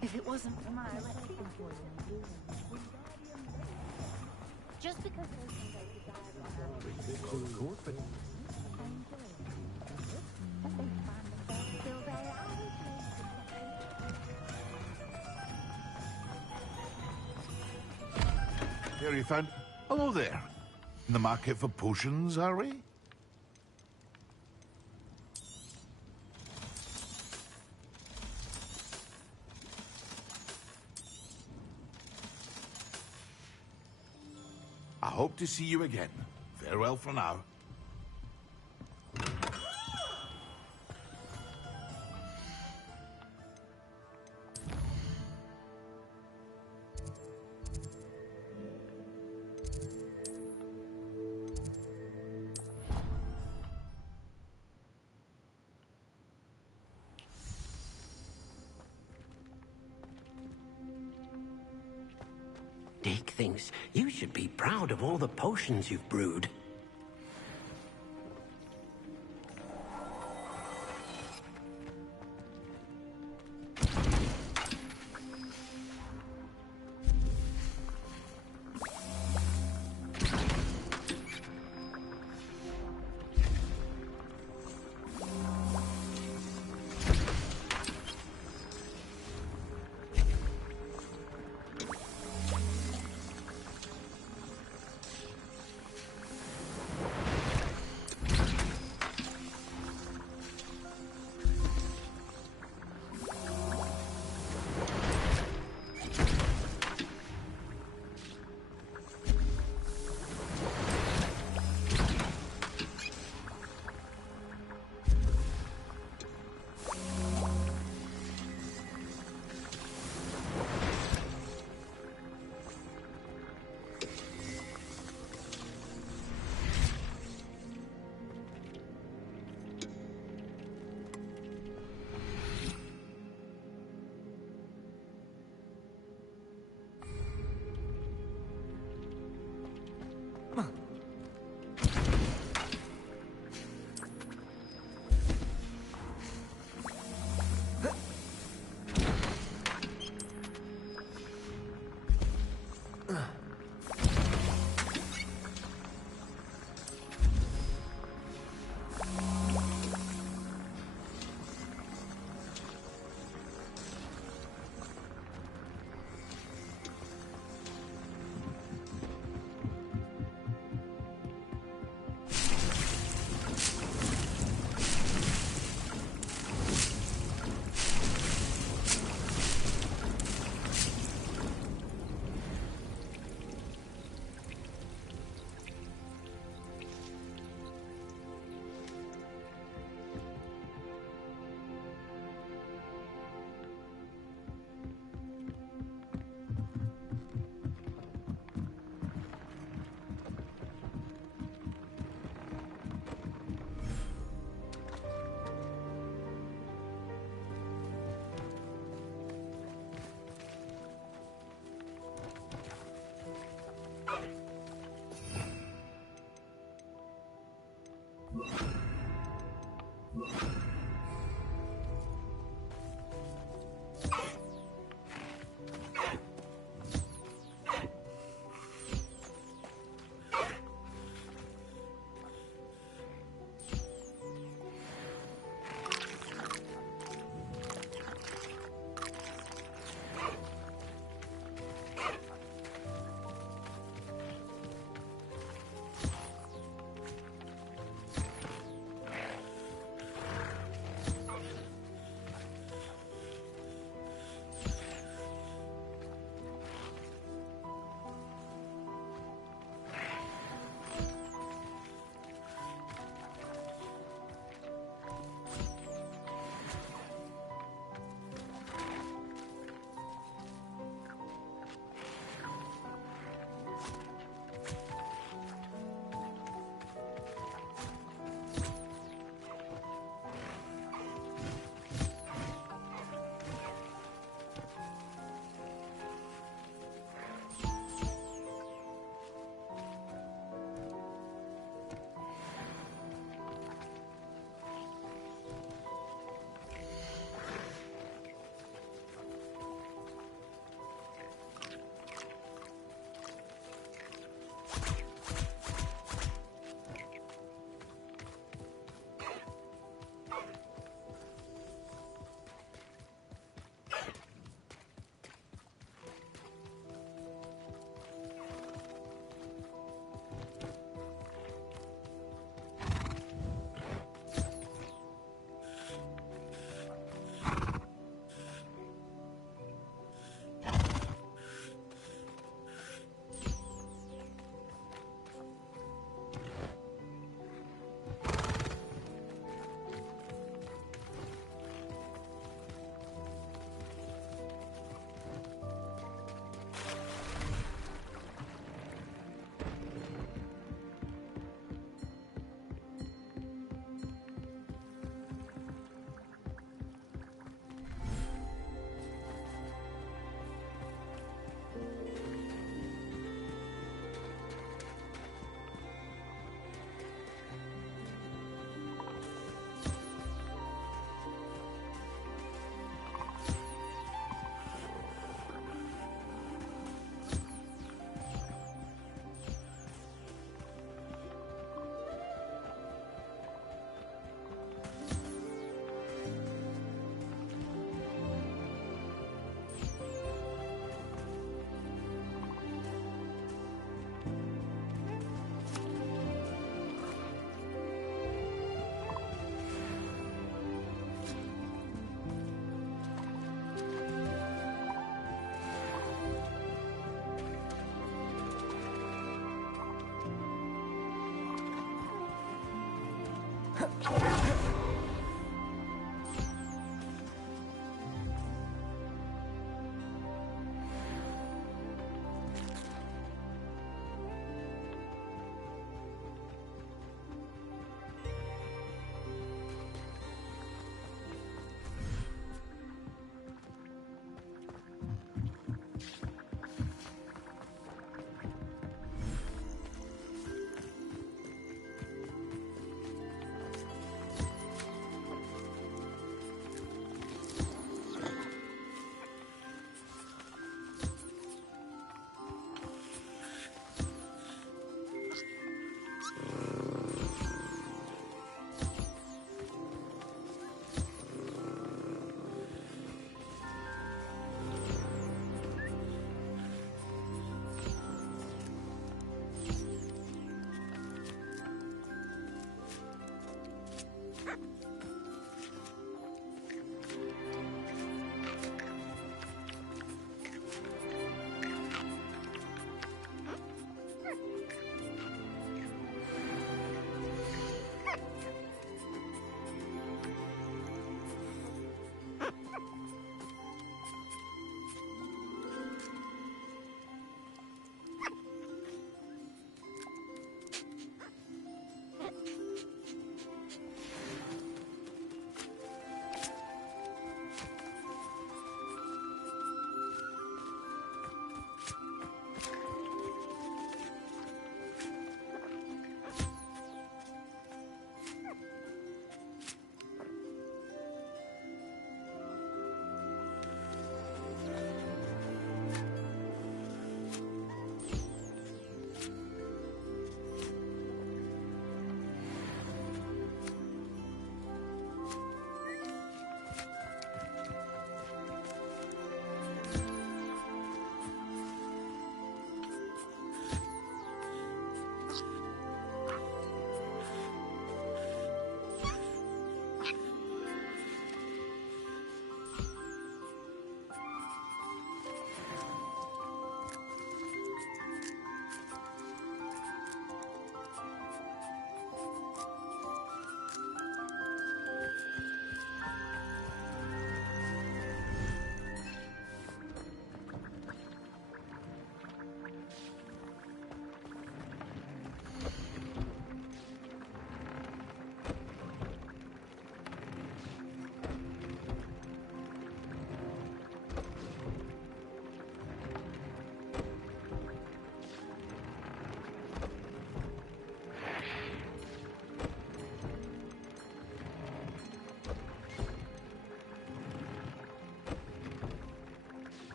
If it wasn't for my just because Here you found... Hello there. In the market for potions, are we? I hope to see you again. Farewell for now. Dick thinks you should be proud of all the potions you've brewed.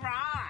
try.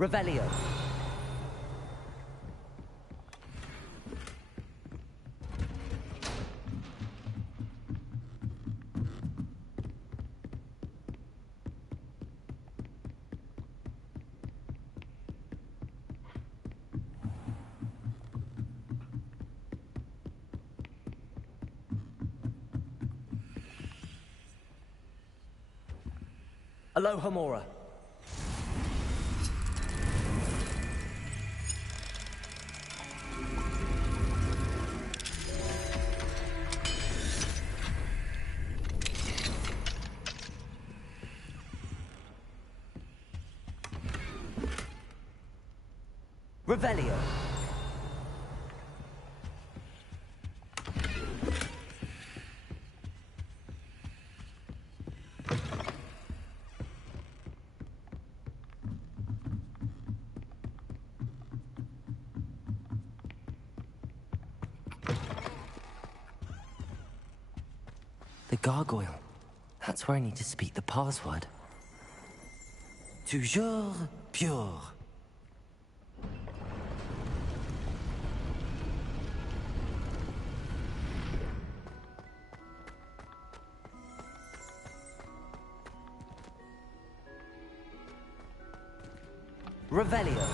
Revelio. Alohomora. Revelio. The gargoyle. That's where I need to speak the password. Toujours pure. Revelio.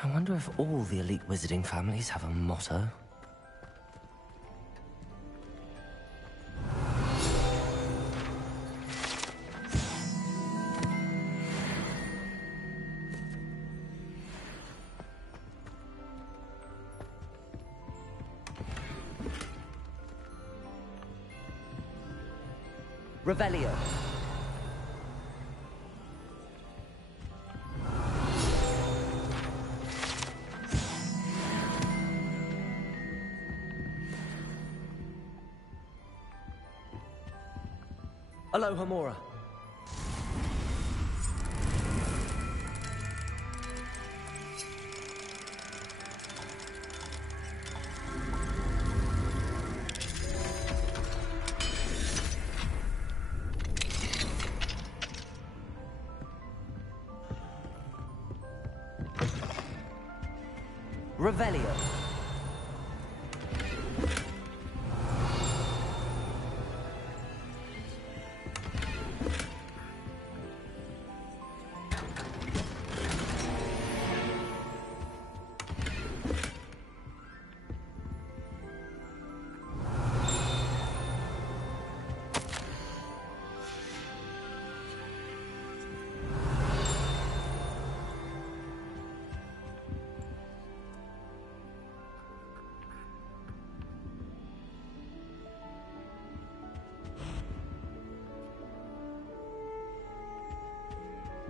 I wonder if all the elite wizarding families have a motto. Revelio. Alohomora. Revelio.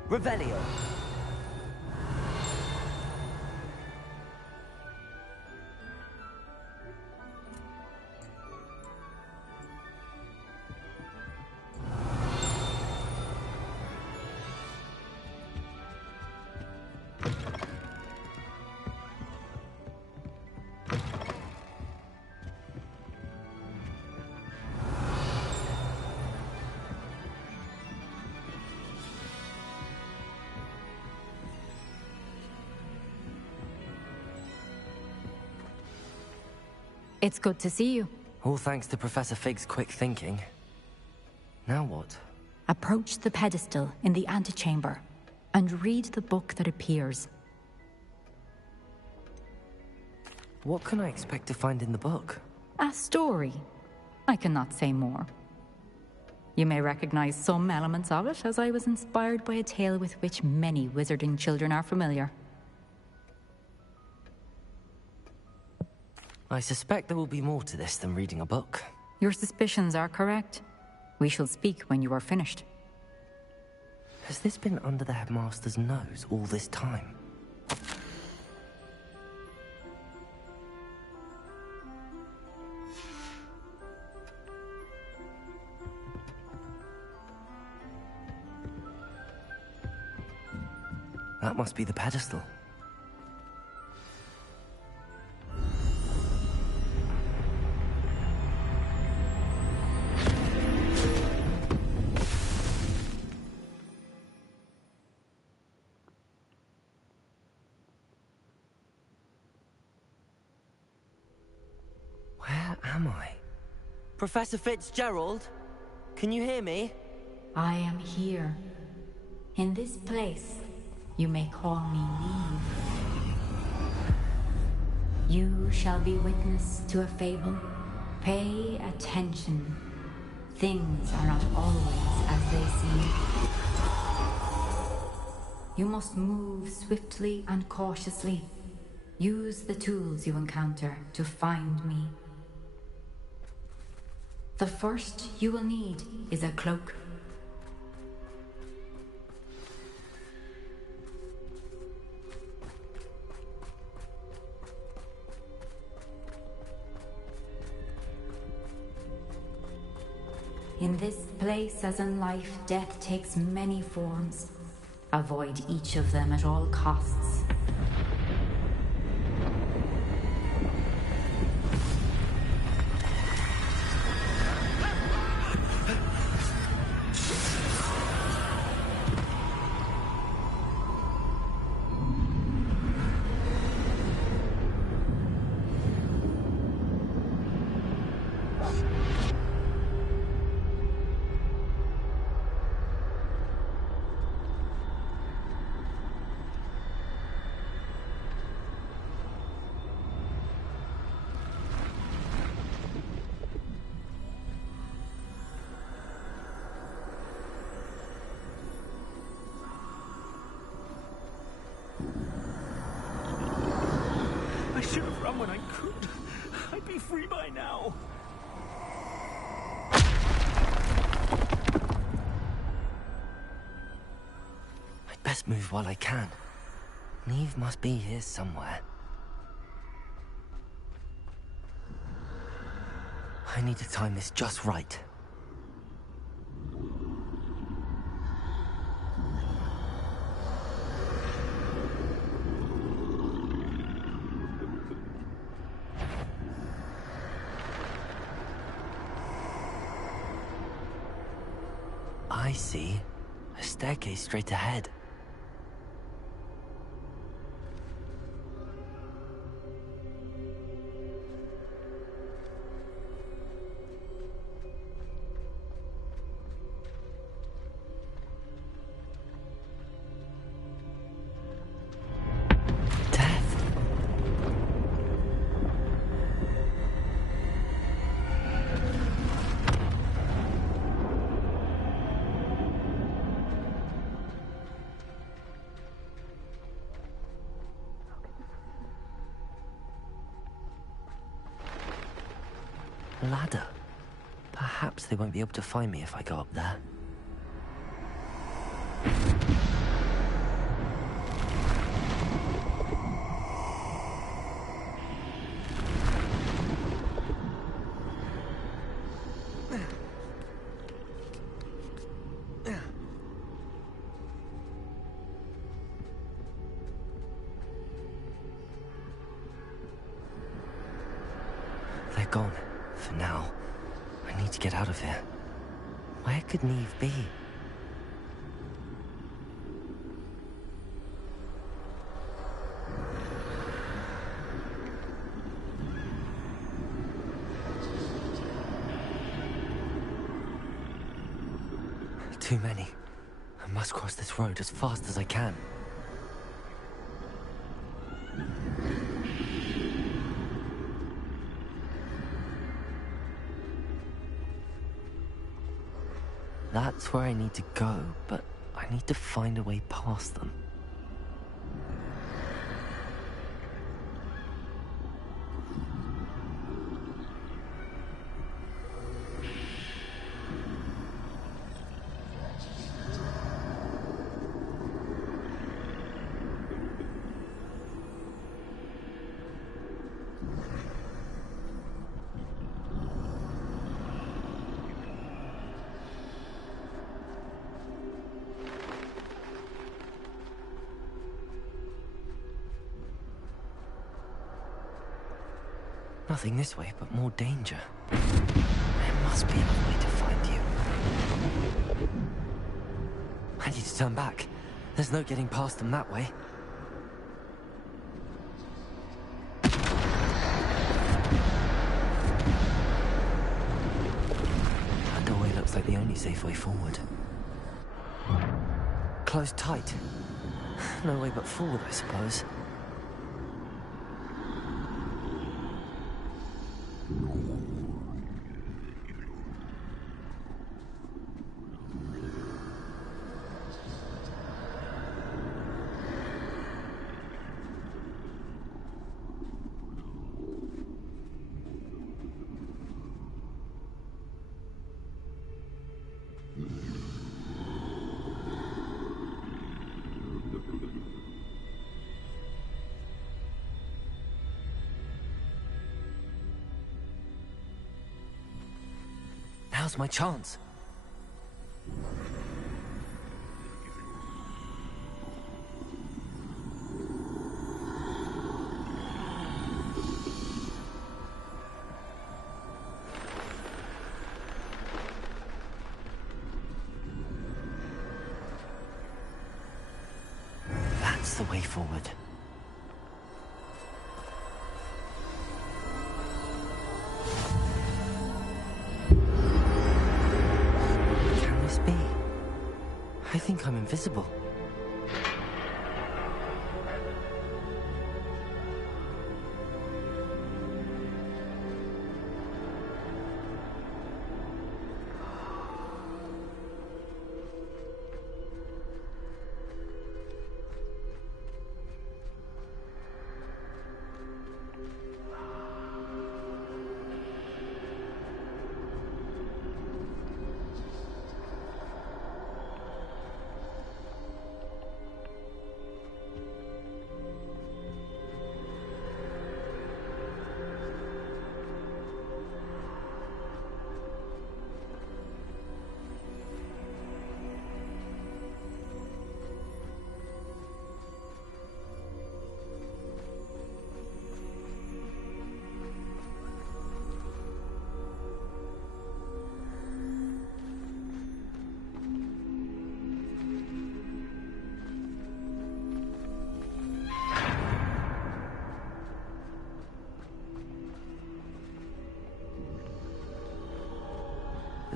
Revelio. It's good to see you. All thanks to Professor Fig's quick thinking. Now what? Approach the pedestal in the antechamber and read the book that appears. What can I expect to find in the book? A story. I cannot say more. You may recognize some elements of it, as I was inspired by a tale with which many wizarding children are familiar. I suspect there will be more to this than reading a book. Your suspicions are correct. We shall speak when you are finished. Has this been under the headmaster's nose all this time? That must be the pedestal. Where am I? Professor Fitzgerald? Can you hear me? I am here. In this place, you may call me Neve. You shall be witness to a fable. Pay attention. Things are not always as they seem. You must move swiftly and cautiously. Use the tools you encounter to find me. The first you will need is a cloak. In this place, as in life, death takes many forms. Avoid each of them at all costs. I should have run when I could. I'd be free by now. I'd best move while I can. Neve must be here somewhere. I need to time this just right. I see. A staircase straight ahead. Ladder. Perhaps they won't be able to find me if I go up there. to get out of here. Where could Neve be? Too many. I must cross this road as fast as I can. That's where I need to go, but I need to find a way past them. Nothing this way, but more danger. There must be another way to find you. I need to turn back. There's no getting past them that way. That doorway looks like the only safe way forward. Closed tight. No way but forward, I suppose. Now's my chance. That's the way forward. I think I'm invisible.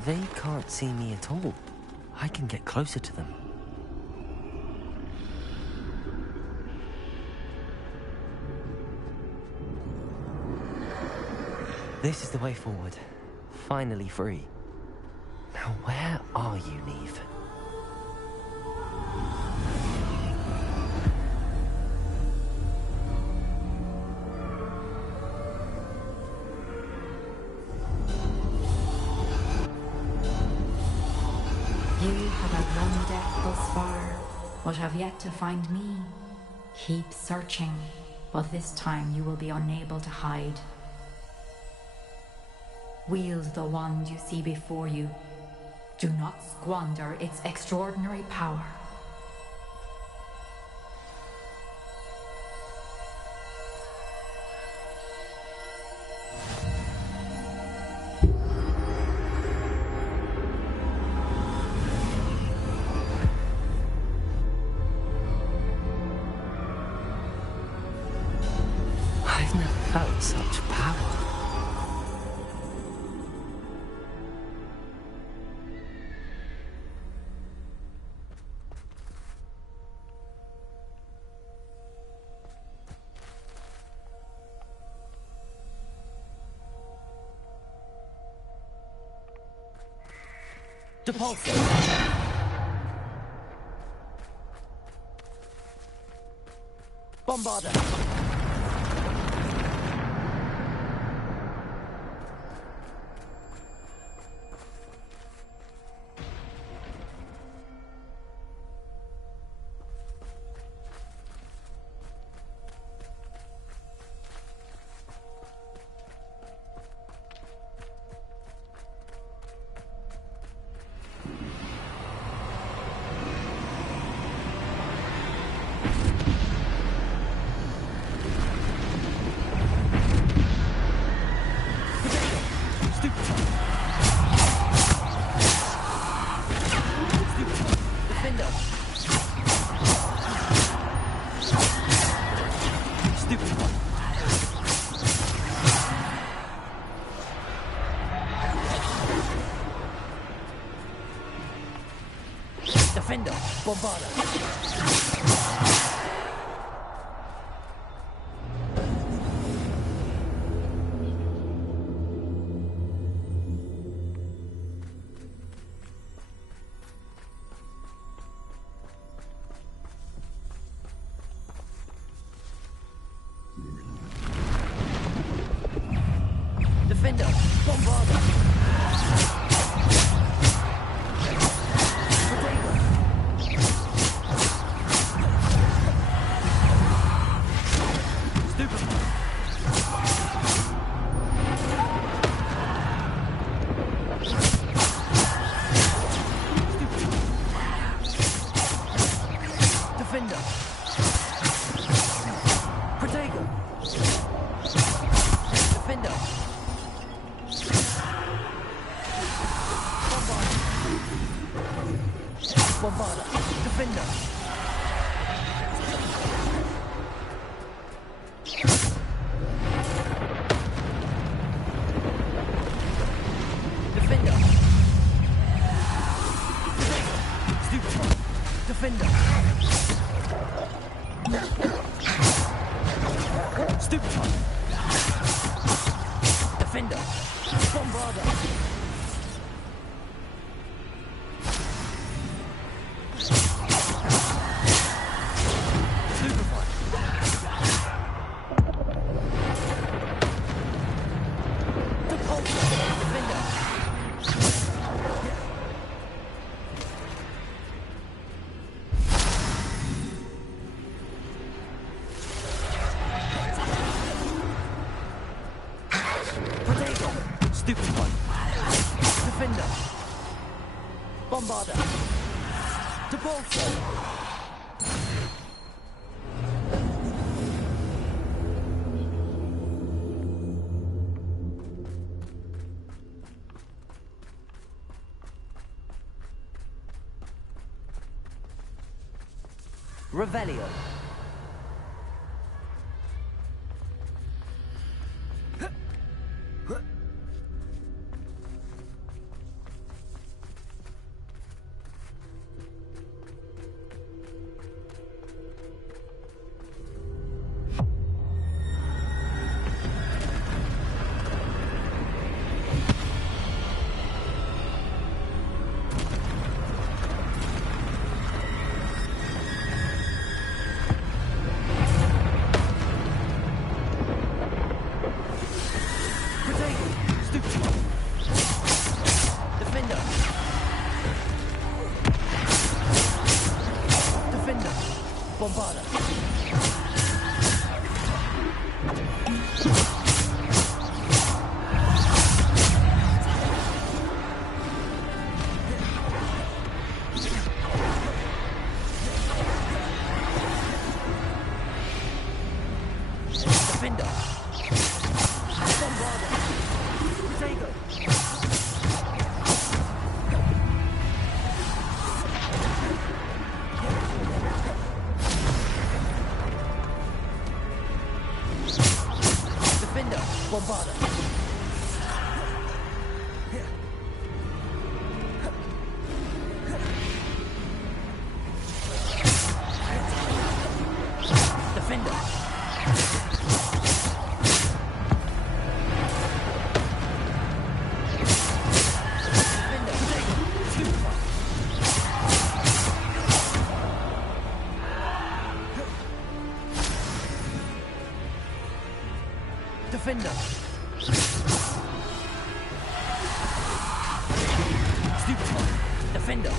They can't see me at all. I can get closer to them. This is the way forward. Finally free. Now where are you, Neve? You have outrun death thus far, but have yet to find me. Keep searching, but this time you will be unable to hide. Wield the wand you see before you. Do not squander its extraordinary power. Depulso. Bombarder. Defender, Bombarder. Defender, Bombarder. Bombarder, Defender. Defender. Stupefy. Defender. Stupefy. Defender. Bombarder. Stupefy. Defender. Bombarder. Depulso. Revelio. Bombarder. Defender. Bombarder. Protego. Defender. Bombarder. Defender. Defender. Defender. Stupid. Defender.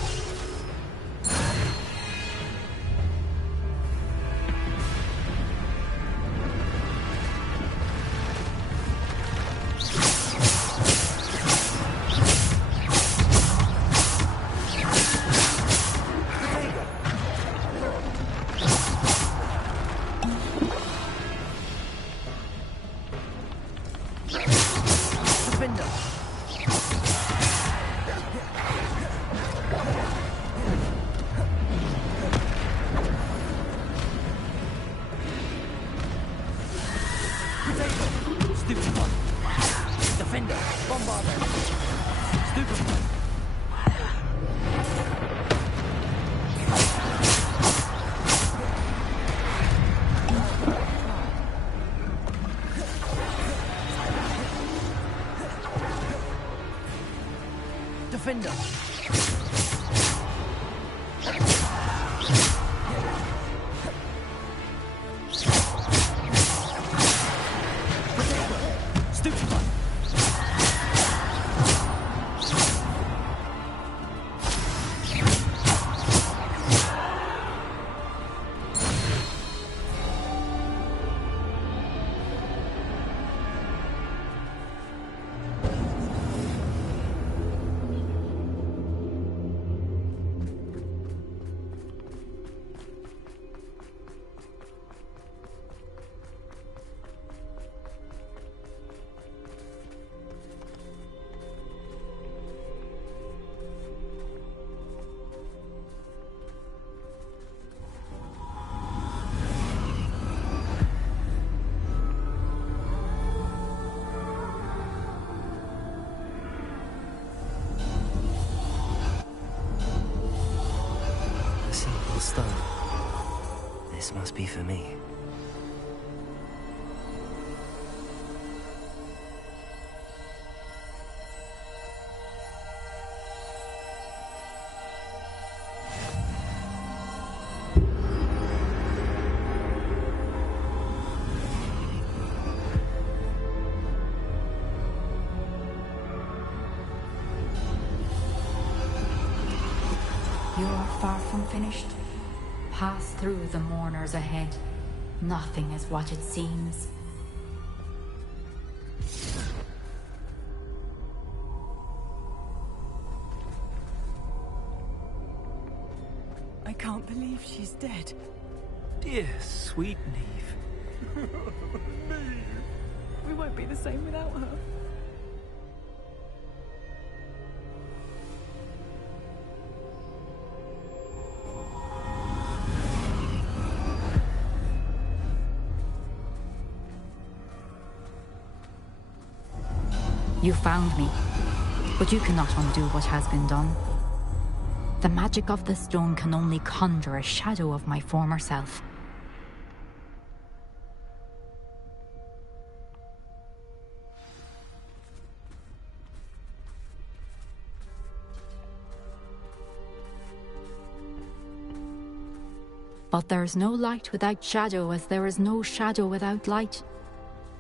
Defender. Stone. This must be for me. You are far from finished. Pass through the mourners ahead. Nothing is what it seems. I can't believe she's dead. Dear sweet Neve. Neve. We won't be the same without her. You found me, but you cannot undo what has been done. The magic of the stone can only conjure a shadow of my former self. But there is no light without shadow, as there is no shadow without light.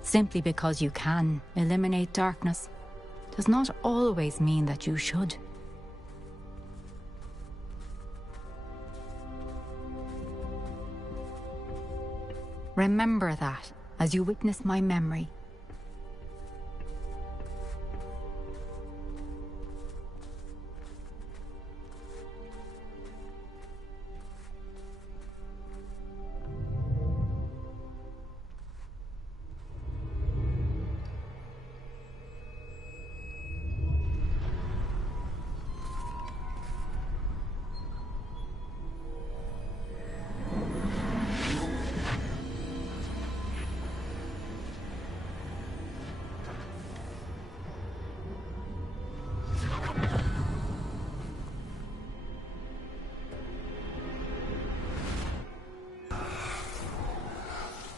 Simply because you can eliminate darkness does not always mean that you should. Remember that as you witness my memory.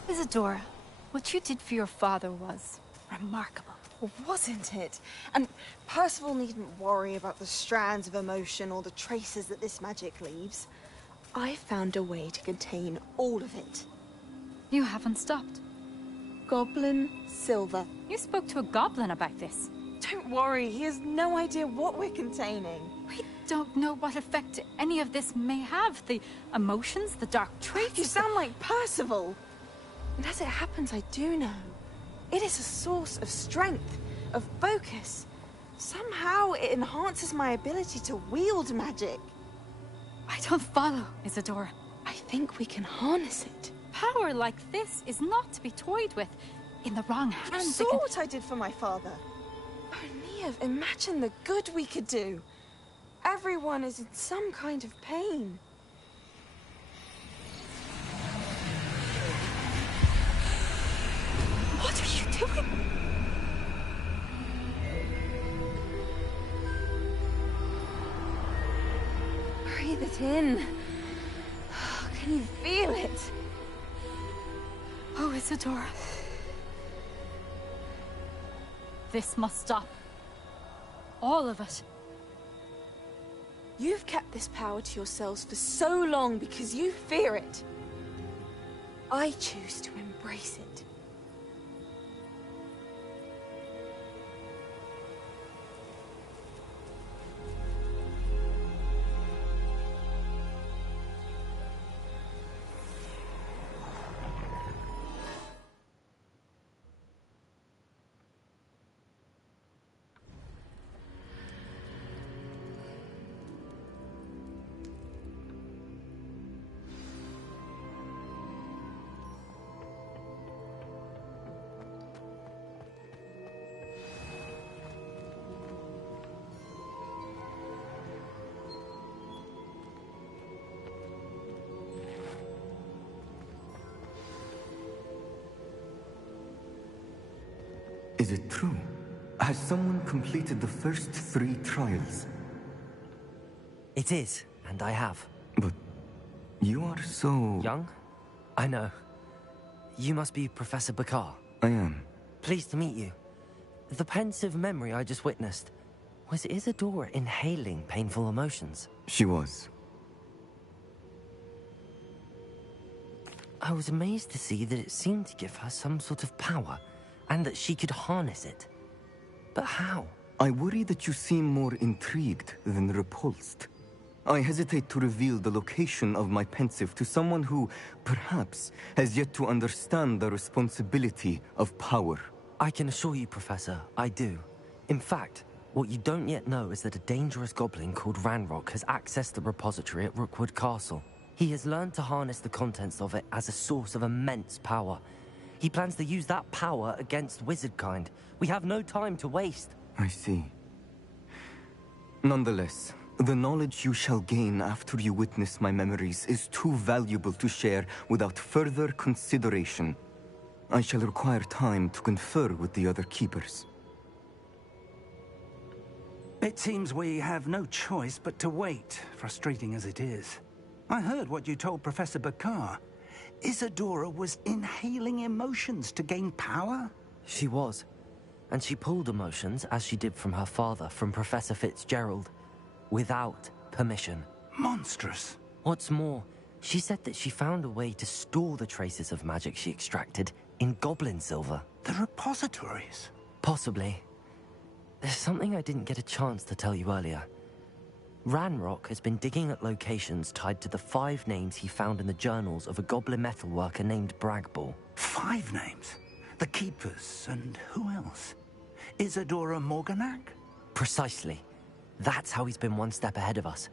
Isadora, what you did for your father was remarkable. Well, wasn't it? And Percival needn't worry about the strands of emotion or the traces that this magic leaves. I found a way to contain all of it. You haven't stopped. Goblin Silver. You spoke to a goblin about this. Don't worry, he has no idea what we're containing. We don't know what effect any of this may have. The emotions, the dark traits. You sound like Percival. And as it happens, I do know. It is a source of strength, of focus. Somehow it enhances my ability to wield magic. I don't follow, Isadora. I think we can harness it. Power like this is not to be toyed with. In the wrong You hands, saw what I did for my father. Oh, Neve, imagine the good we could do. Everyone is in some kind of pain. What are you doing? Breathe it in. Can you feel it? Oh, Isadora. This must stop. All of it. You've kept this power to yourselves for so long because you fear it. I choose to embrace it. Is it true? Has someone completed the first 3 trials? It is, and I have. But you are so... Young? I know. You must be Professor Bakar. I am. Pleased to meet you. The pensive memory I just witnessed, was Isadora inhaling painful emotions? She was. I was amazed to see that it seemed to give her some sort of power, and that she could harness it. But how? I worry that you seem more intrigued than repulsed. I hesitate to reveal the location of my pensive to someone who, perhaps, has yet to understand the responsibility of power. I can assure you, Professor, I do. In fact, what you don't yet know is that a dangerous goblin called Ranrock has accessed the repository at Rookwood Castle. He has learned to harness the contents of it as a source of immense power. He plans to use that power against wizardkind. We have no time to waste. I see. Nonetheless, the knowledge you shall gain after you witness my memories is too valuable to share without further consideration. I shall require time to confer with the other keepers. It seems we have no choice but to wait, frustrating as it is. I heard what you told Professor Bakar. Isadora was inhaling emotions to gain power? She was. And she pulled emotions, as she did from her father, from Professor Fitzgerald, without permission. Monstrous. What's more, she said that she found a way to store the traces of magic she extracted in goblin silver. The repositories? Possibly. There's something I didn't get a chance to tell you earlier. Ranrock has been digging at locations tied to the 5 names he found in the journals of a goblin metalworker named Bragball. 5 names? The Keepers, and who else? Isadora Morganac? Precisely. That's how he's been one step ahead of us.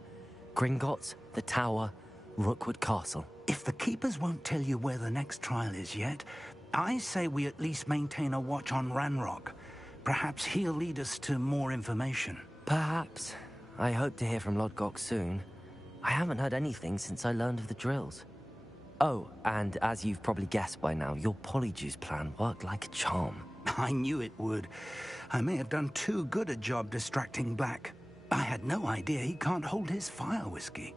Gringotts, the Tower, Rookwood Castle. If the Keepers won't tell you where the next trial is yet, I say we at least maintain a watch on Ranrock. Perhaps he'll lead us to more information. Perhaps. I hope to hear from Lodgok soon. I haven't heard anything since I learned of the drills. Oh, and as you've probably guessed by now, your Polyjuice plan worked like a charm. I knew it would. I may have done too good a job distracting Black. I had no idea he can't hold his fire whiskey.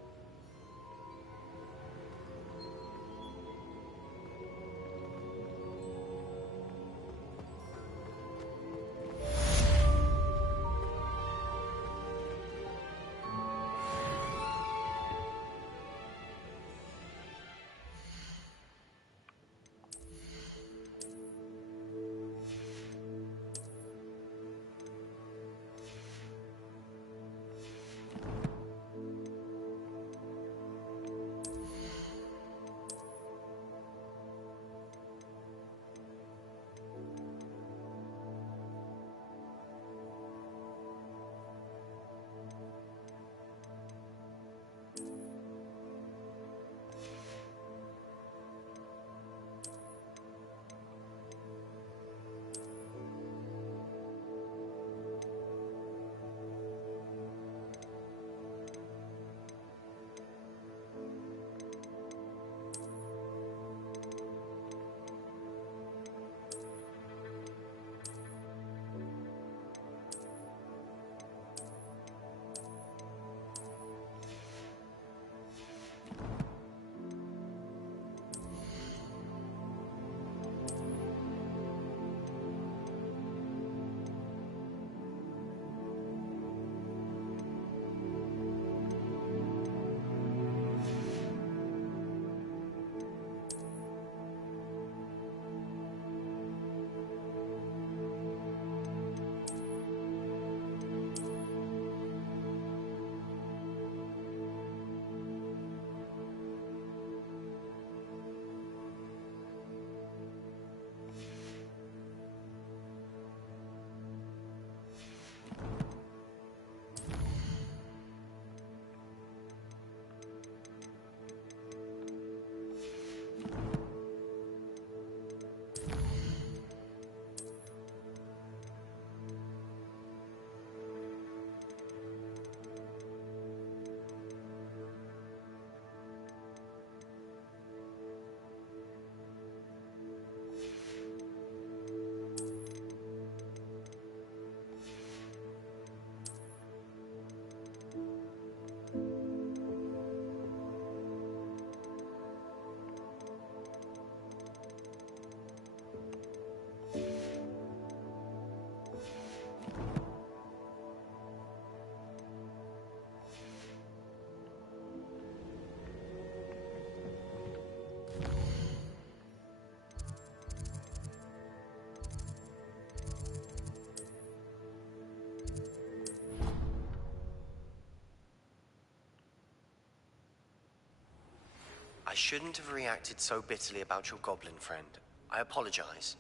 shouldn't have reacted so bitterly about your goblin friend. I apologize.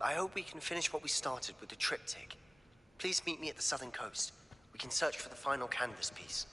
I hope we can finish what we started with the triptych. Please meet me at the southern coast. We can search for the final canvas piece.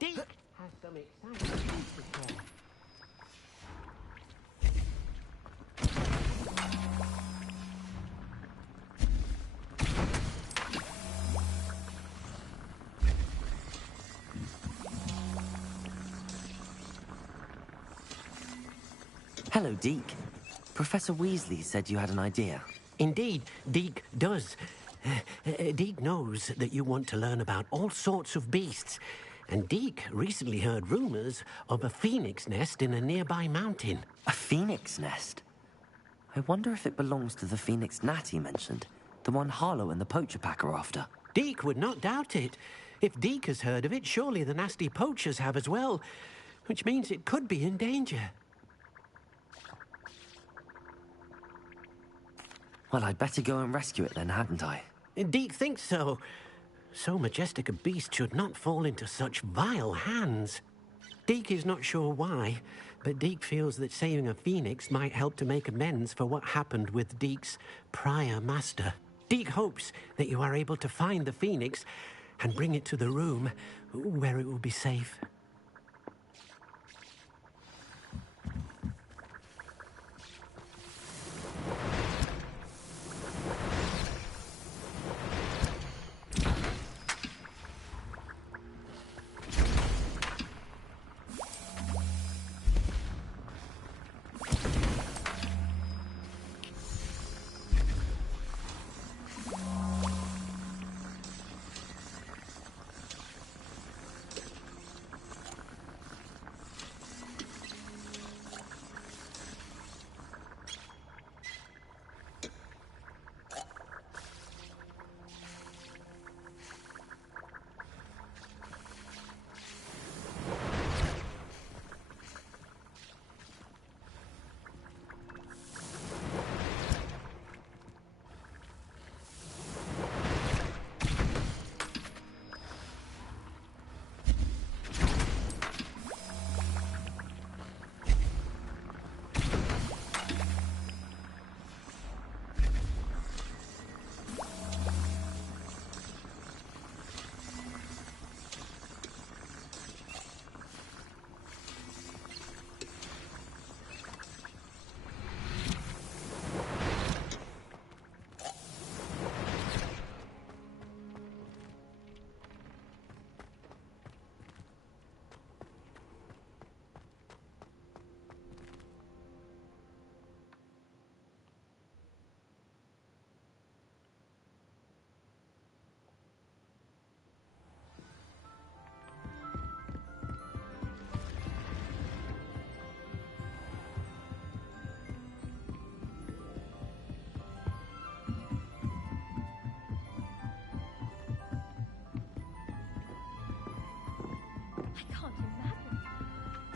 Deke has some exciting news to share. Hello, Deke. Professor Weasley said you had an idea. Indeed, Deke does. Deke knows that you want to learn about all sorts of beasts, and Deke recently heard rumors of a phoenix nest in a nearby mountain. A phoenix nest? I wonder if it belongs to the phoenix Natty mentioned, the one Harlow and the poacher pack are after. Deke would not doubt it. If Deke has heard of it, surely the nasty poachers have as well, which means it could be in danger. Well, I'd better go and rescue it then, hadn't I? Deke thinks so. So majestic a beast should not fall into such vile hands. Deke is not sure why, but Deke feels that saving a phoenix might help to make amends for what happened with Deke's prior master. Deke hopes that you are able to find the phoenix and bring it to the room where it will be safe.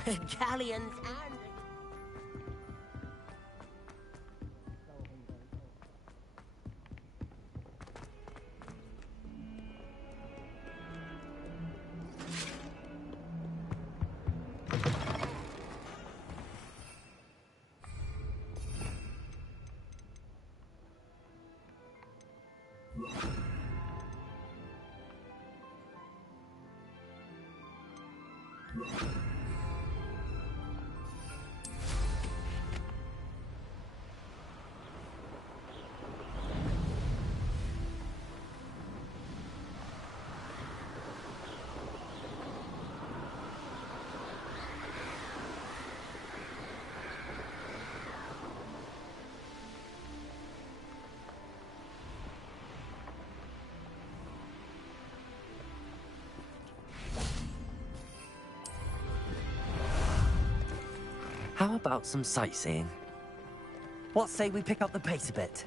Galleons and... How about some sightseeing? What say we pick up the pace a bit?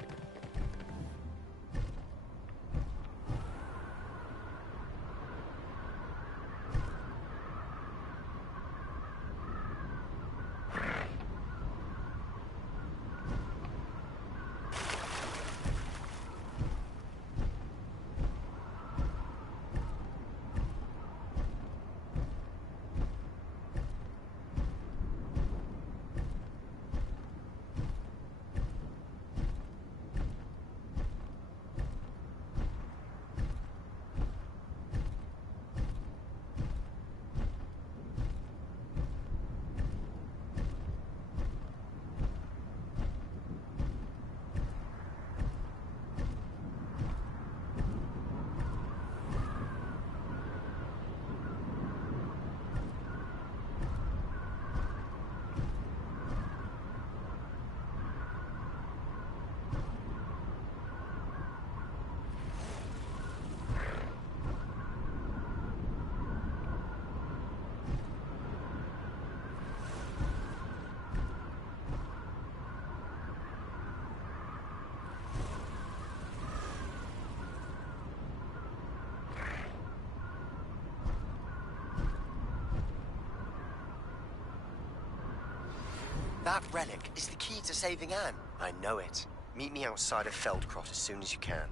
That relic is the key to saving Anne. I know it. Meet me outside of Feldcroft as soon as you can.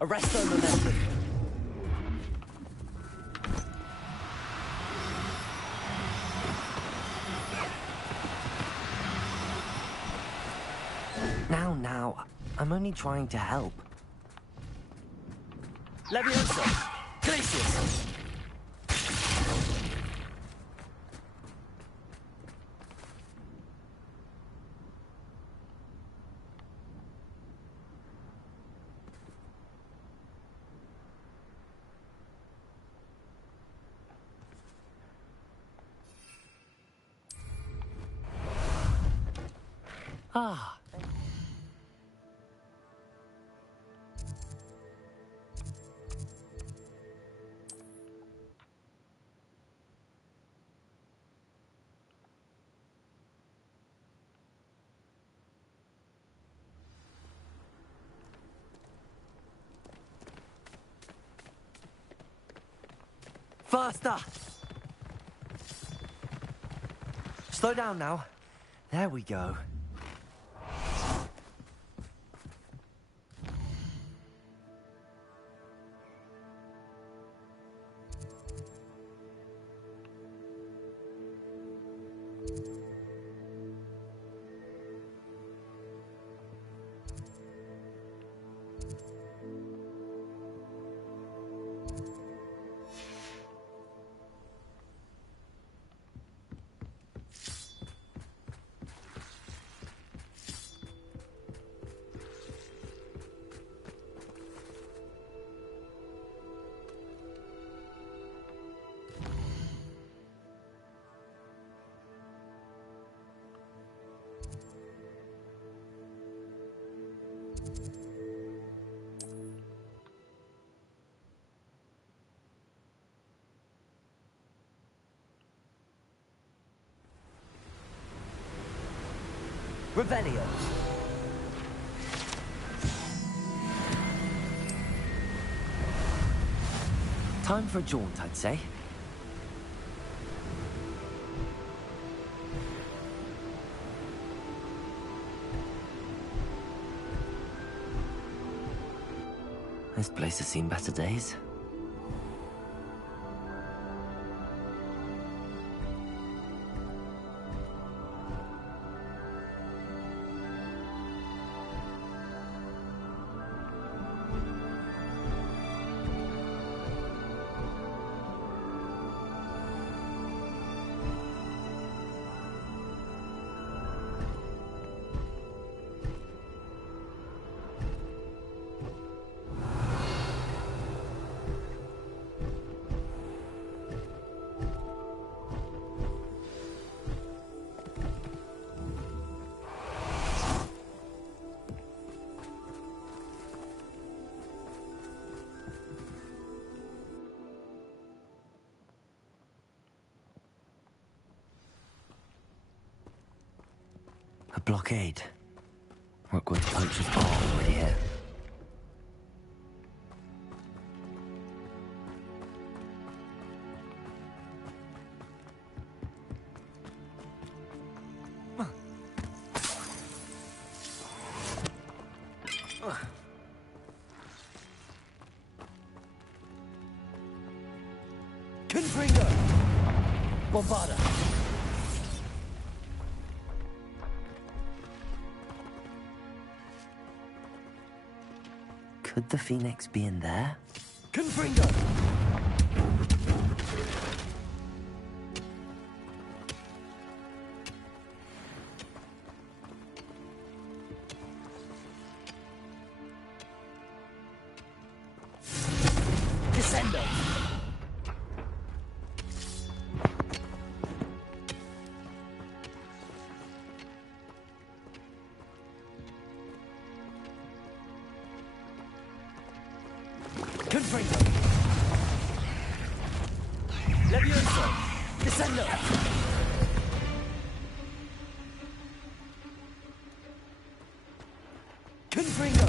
Arresto momentum. Now, I'm only trying to help. Leviosa! Glacius! Ah. Faster! Slow down now. There we go. Revelio. Time for a jaunt, I'd say. This place has seen better days. A blockade. Hogwarts poachers are already here. Confringo! Bombarda! Could the Phoenix be in there? Confringo! Descendo! Confringo! Levioso! Descendo! Confringo!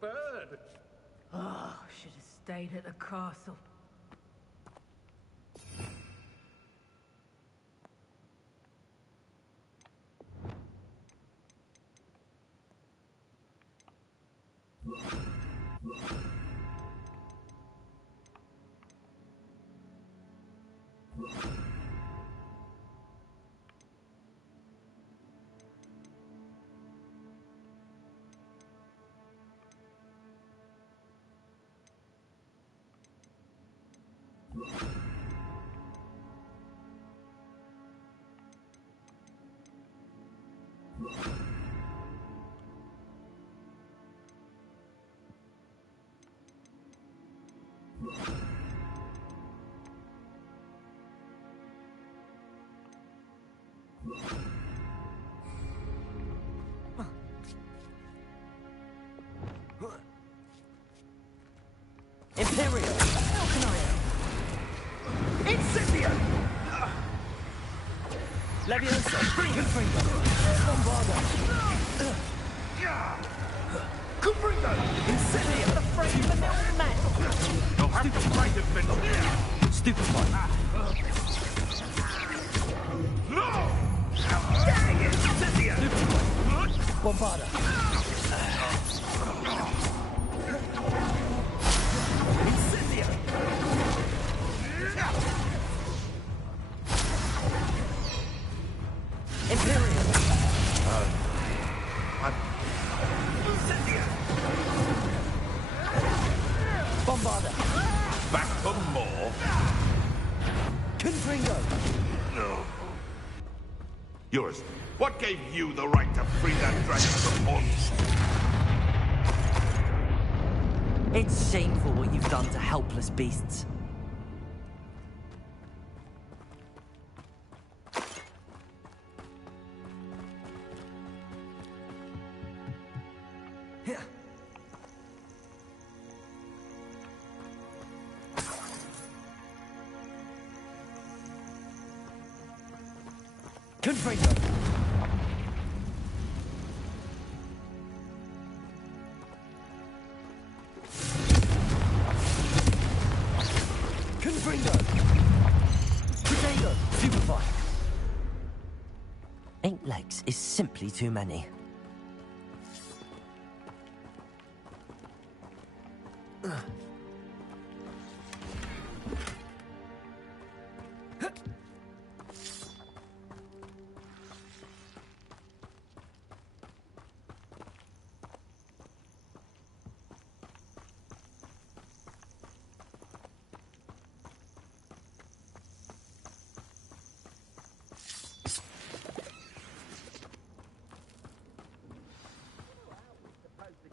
Bird. Oh, should have stayed at the castle. Imperial! Incendio! Leviosa! Confringo! Bombarda! Confringo! Incendio! The frame of the old man! You'll have to fight it, Vince. Stupefy! No! Dang it! Incendio! Bombarda! Incendio! Imperial! Incendio! Bombarda! Back for more? Confringo! No. Eurus, what gave you the right to free that dragon from Horns? It's shameful what you've done to helpless beasts. Confringo! Confringo! Potato! Stupefy! 8 legs is simply too many.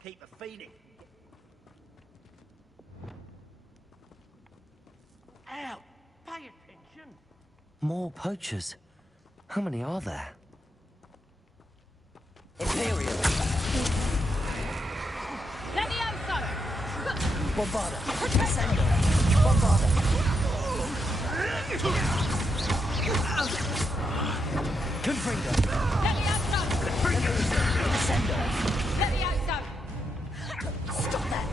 Keep a phoenix. Ow! Pay attention. More poachers. How many are there? Imperial! Levioso! Bombarda! Ascendo! Bombarda! Confringo! Levioso! Ascendo! Levioso! Stop that!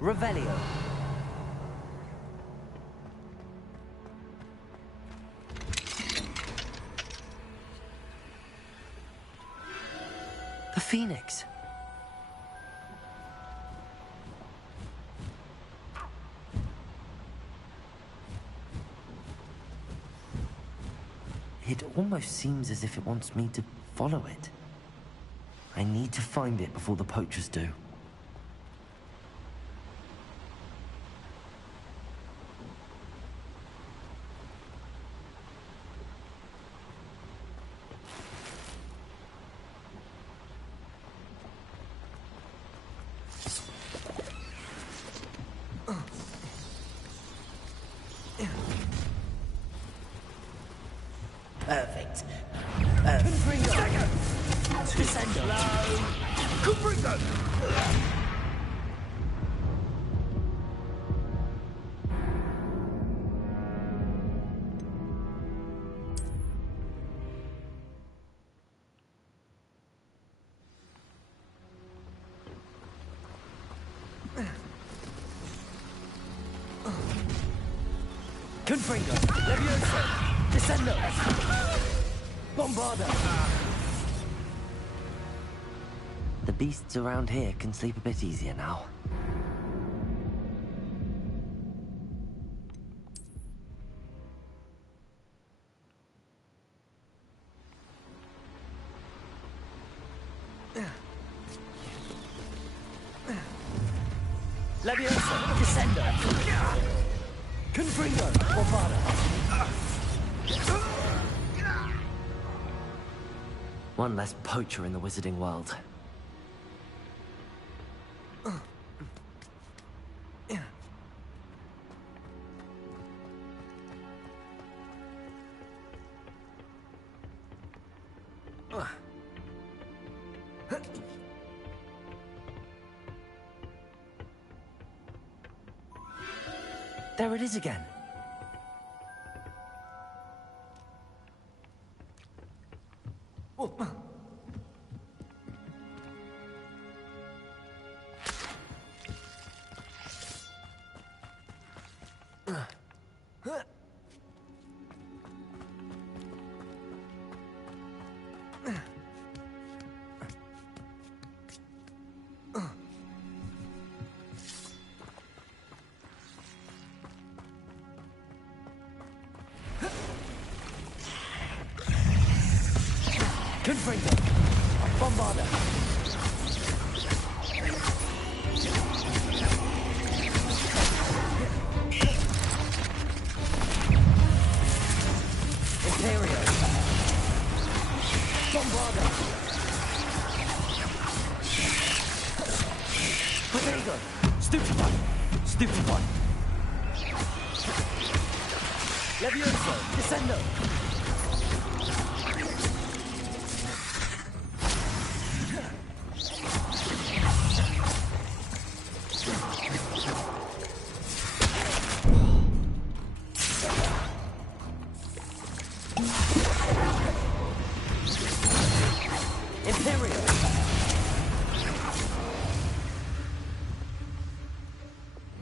Revelio. The Phoenix. It almost seems as if it wants me to follow it. I need to find it before the poachers do. Perfect. Confringo! Descendo! Confringo! Confringo. Levioso. Descendo. Bombarda. The beasts around here can sleep a bit easier now. Levioso. Descendo. Confringo. Bombarda. One less poacher in the wizarding world. There it is again. Confringo. Bombarda. Imperio. Bombarda. Protego. Stupefy. Stupefy. Levioso. Descendo.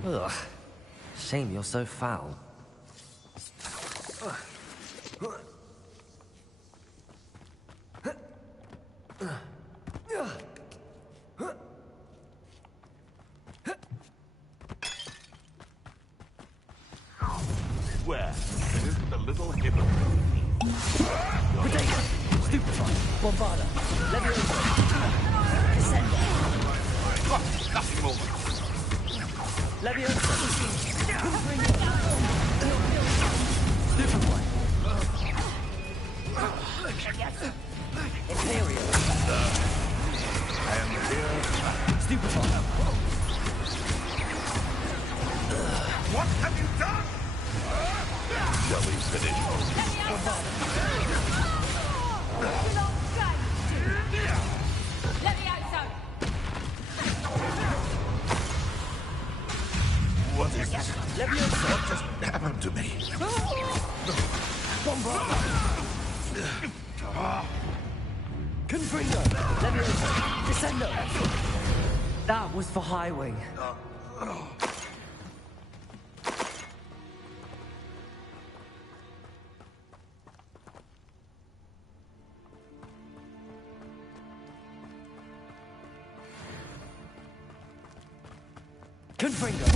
Ugh. Shame you're so foul. Where? Isn't a little hypocrite. Protego. Stupefy. Bombarda. Levioso. Descendo. Nothing more. Levioso. Confringo. Stupefy. Imperio. I am here. Stupefy. What have you done? Shall we finish? What is this? Levioso. What just happened to me? Bombarda. Confringo. Levioso. Descendo. That was for Highwing. Confringo.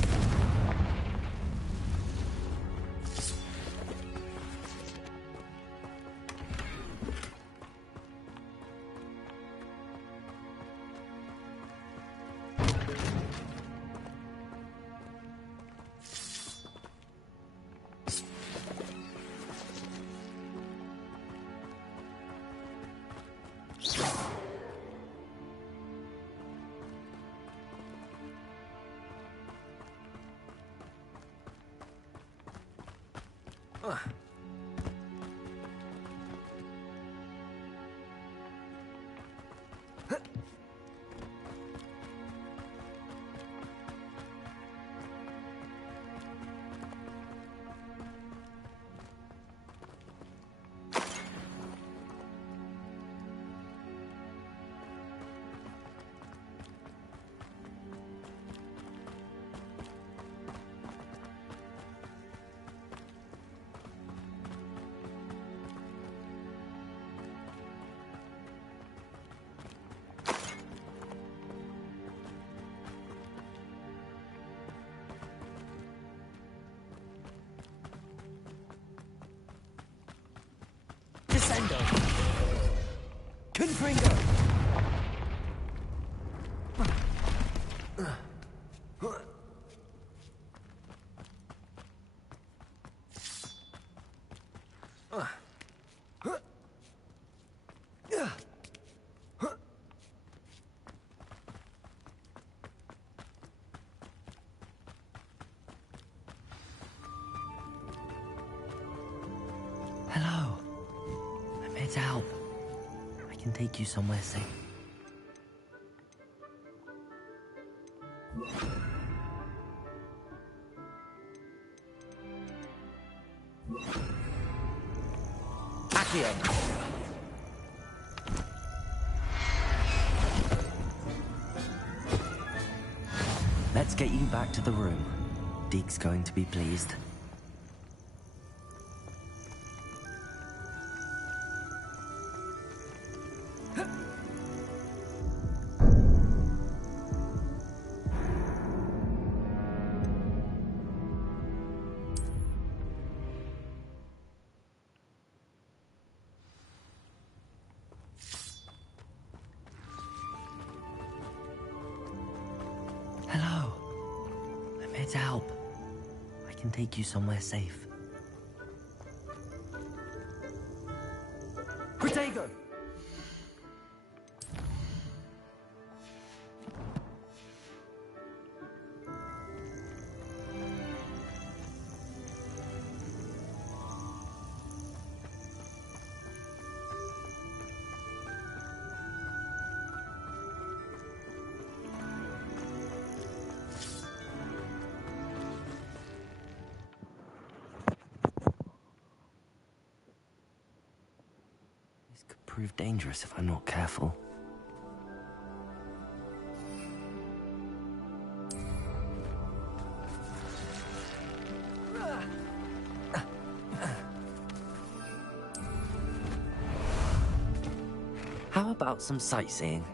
Confringo! Hello. I'm here to help. I can take you somewhere safe. Accio. Let's get you back to the room. Deke's going to be pleased. Hello. I'm here to help. I can take you somewhere safe. Protego! This could prove dangerous if I'm not careful. How about some sightseeing?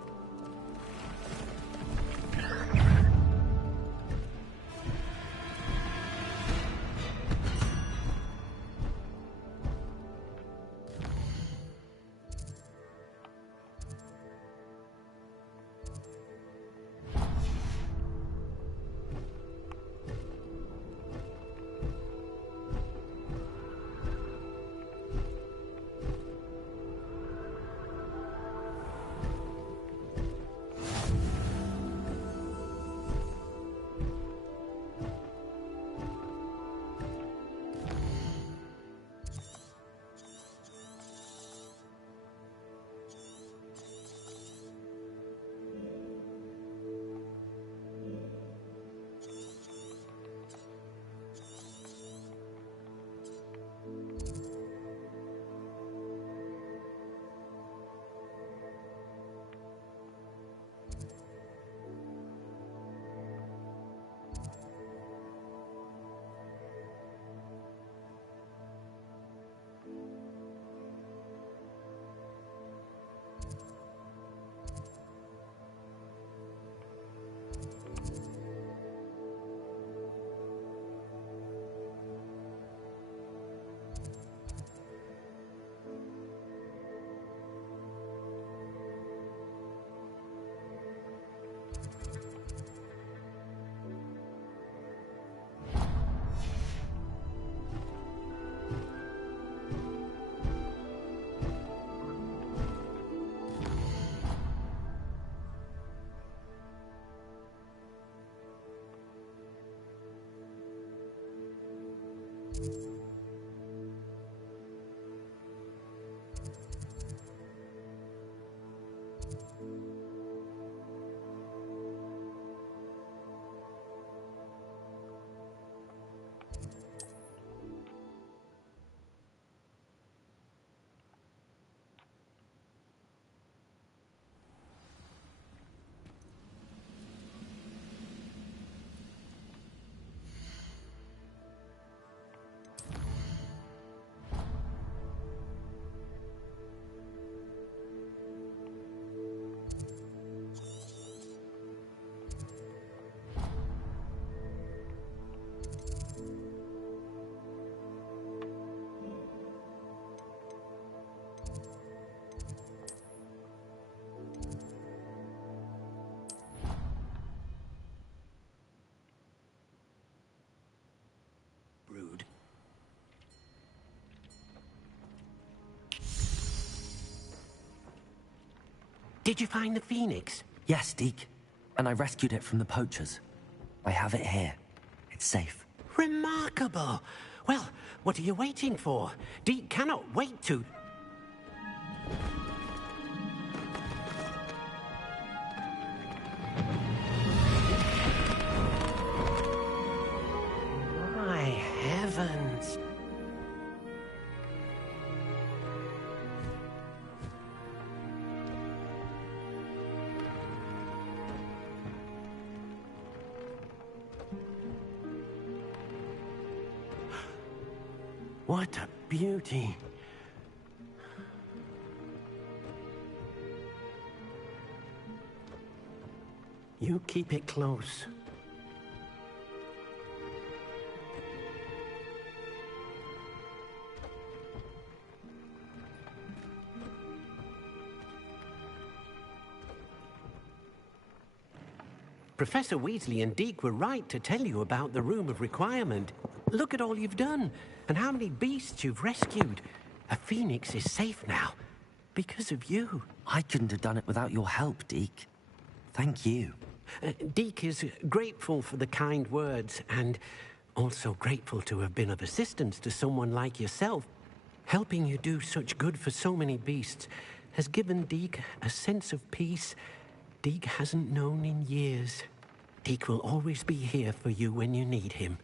Did you find the phoenix? Yes, Deke. And I rescued it from the poachers. I have it here. It's safe. Remarkable! Well, what are you waiting for? Deke cannot wait to... My heavens! What a beauty. You keep it close. Professor Weasley and Deke were right to tell you about the Room of Requirement. Look at all you've done, and how many beasts you've rescued. A phoenix is safe now, because of you. I couldn't have done it without your help, Deke. Thank you. Deke is grateful for the kind words, and also grateful to have been of assistance to someone like yourself. Helping you do such good for so many beasts has given Deke a sense of peace Deke hasn't known in years. Deke will always be here for you when you need him.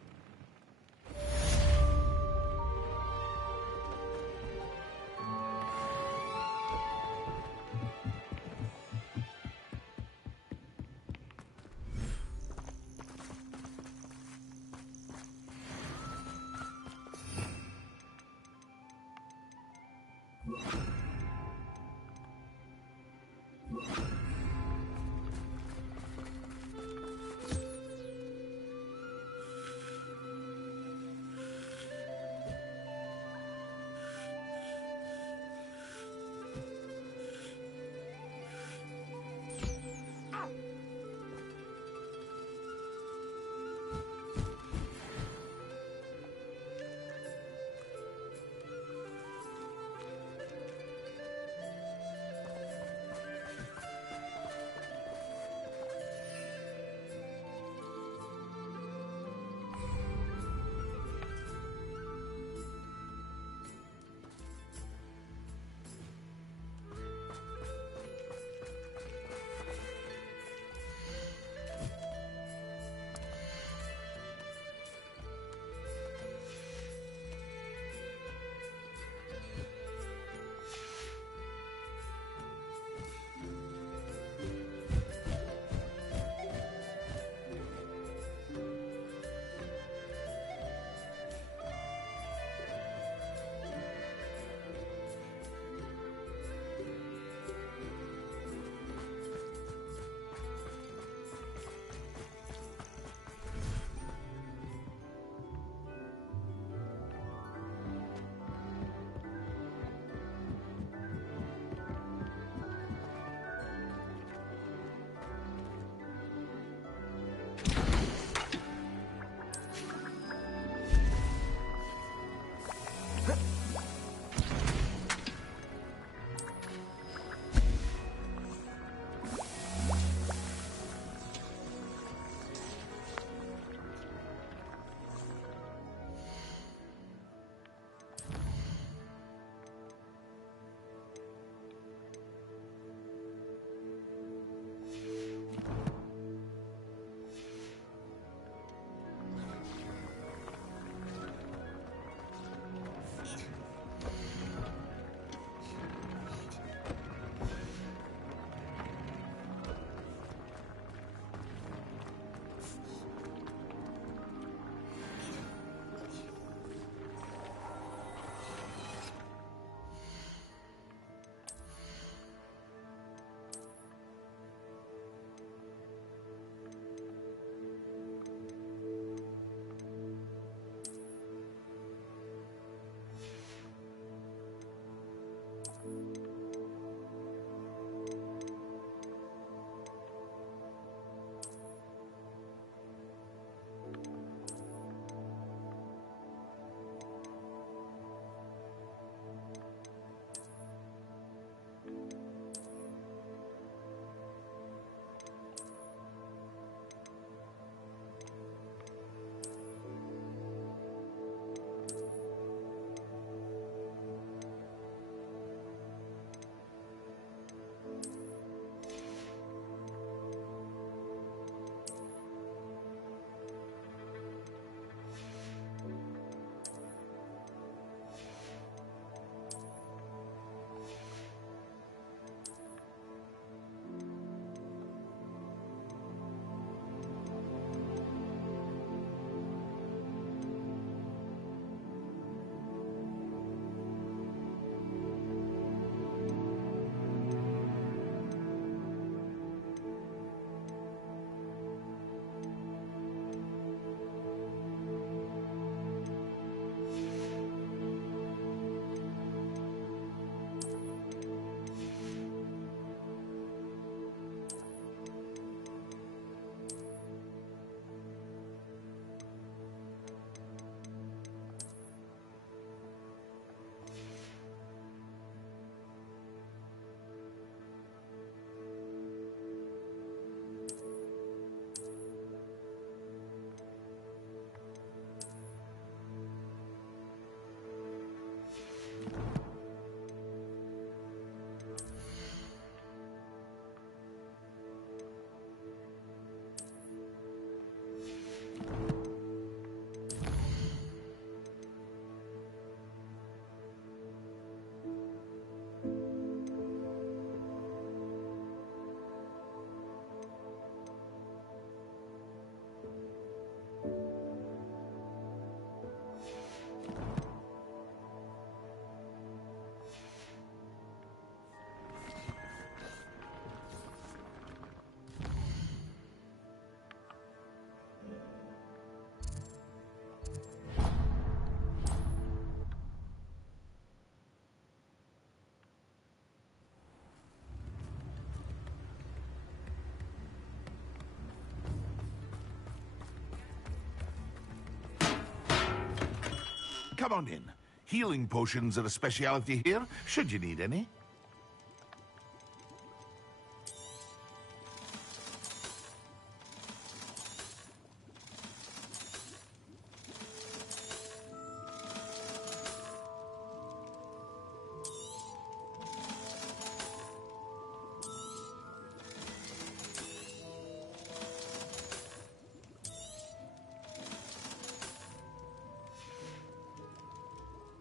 come on in. Healing potions are a speciality here, should you need any.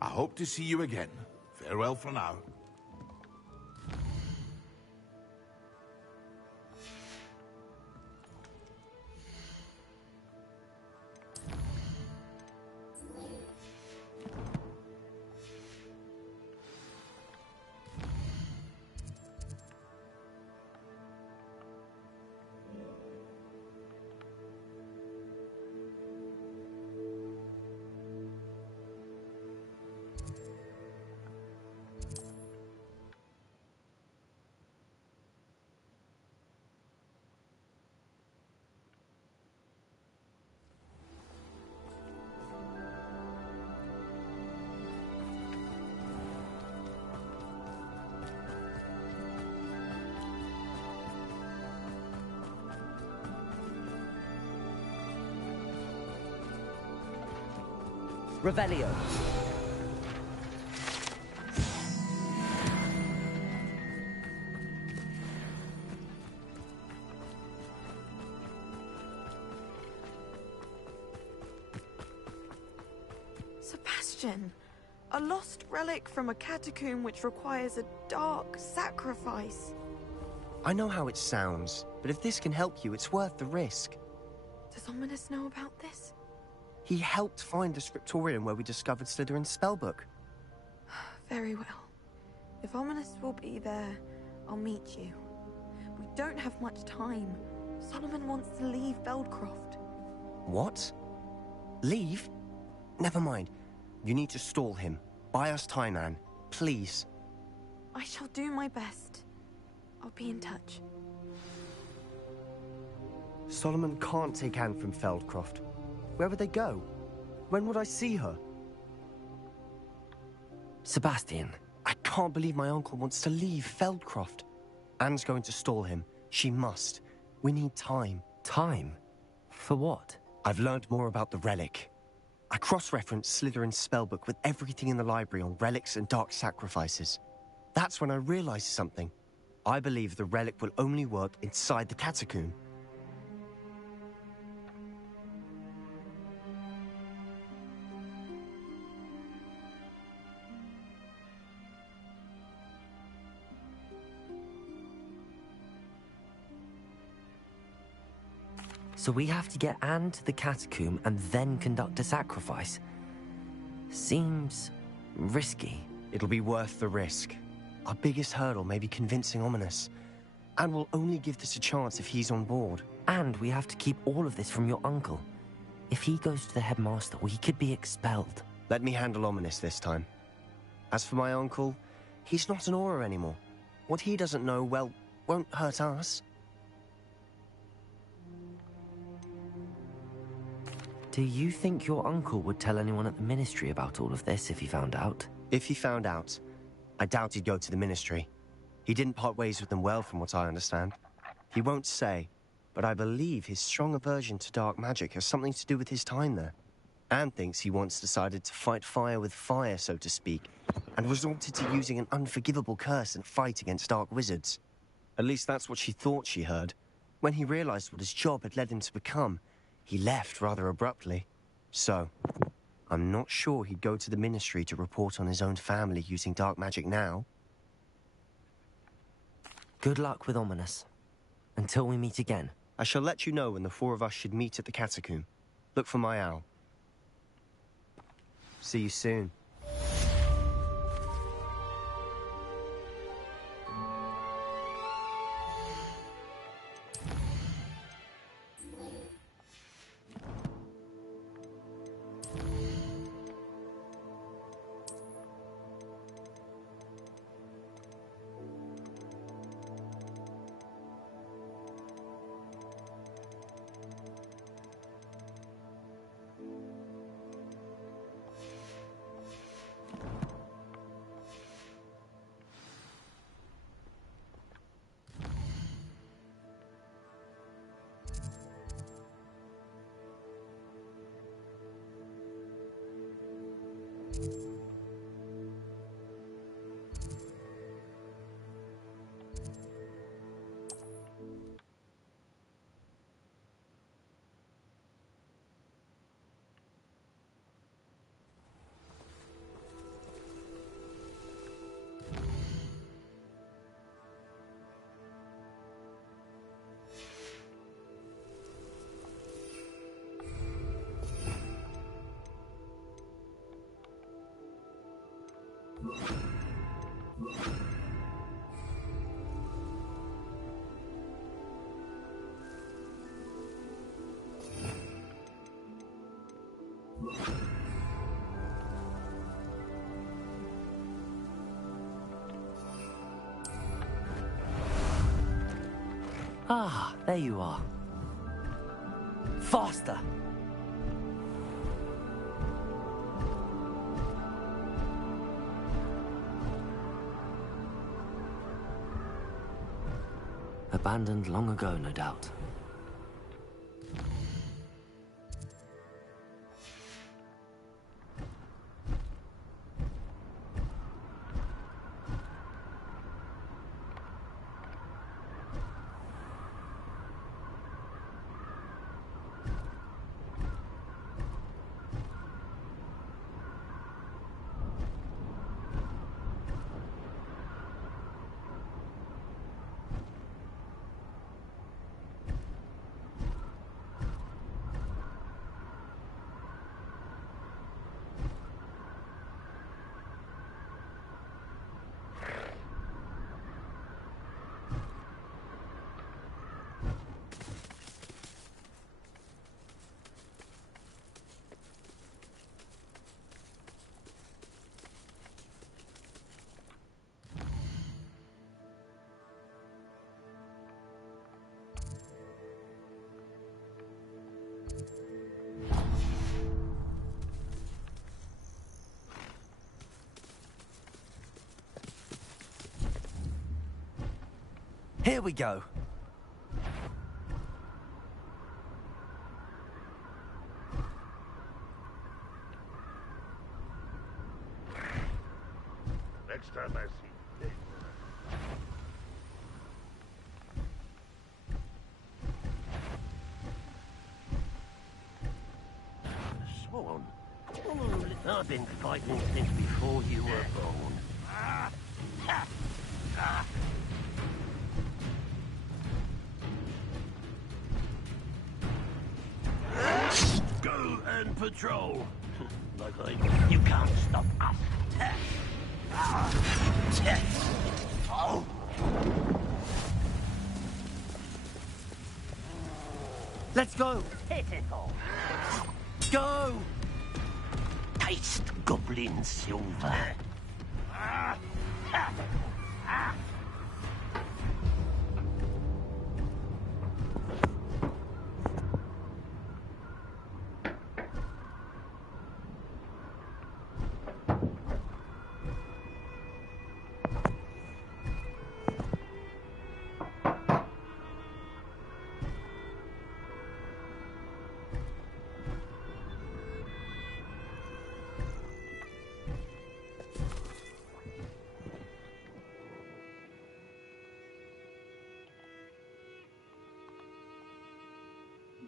I hope to see you again. Farewell for now. Revelio. Sebastian, a lost relic from a catacomb which requires a dark sacrifice. I know how it sounds, but if this can help you, it's worth the risk. Does Ominous know about this? He helped find the scriptorium where we discovered Slytherin's spellbook. Very well. If Ominous will be there, I'll meet you. We don't have much time. Solomon wants to leave Feldcroft. What? Leave? Never mind. You need to stall him. Buy us time, Anne. Please. I shall do my best. I'll be in touch. Solomon can't take Anne from Feldcroft. Where would they go? When would I see her? Sebastian. I can't believe my uncle wants to leave Feldcroft. Anne's going to stall him. She must. We need time. Time? For what? I've learned more about the relic. I cross-referenced Slytherin's spellbook with everything in the library on relics and dark sacrifices. That's when I realized something. I believe the relic will only work inside the catacomb. So we have to get Anne to the catacomb and then conduct a sacrifice. Seems risky. It'll be worth the risk. Our biggest hurdle may be convincing Ominous. And we'll only give this a chance if he's on board. And we have to keep all of this from your uncle. If he goes to the headmaster, he could be expelled. Let me handle Ominous this time. As for my uncle, he's not an Auror anymore. What he doesn't know, well, won't hurt us. Do you think your uncle would tell anyone at the Ministry about all of this if he found out? If he found out, I doubt he'd go to the Ministry. He didn't part ways with them well, from what I understand. He won't say, but I believe his strong aversion to dark magic has something to do with his time there. Anne thinks he once decided to fight fire with fire, so to speak, and resorted to using an unforgivable curse in a fight against dark wizards. At least that's what she thought she heard. When he realized what his job had led him to become, he left rather abruptly. So, I'm not sure he'd go to the Ministry to report on his own family using dark magic now. Good luck with Ominous. Until we meet again. I shall let you know when the four of us should meet at the catacomb. Look for my owl. See you soon. Ah, there you are. Faster! Abandoned long ago, no doubt. Here we go. Next time I see you. Swan? Oh, I've been fighting since before you were born. Go and patrol. You can't stop us. Oh. Let's go. Pitiful. Go. Taste goblin silver.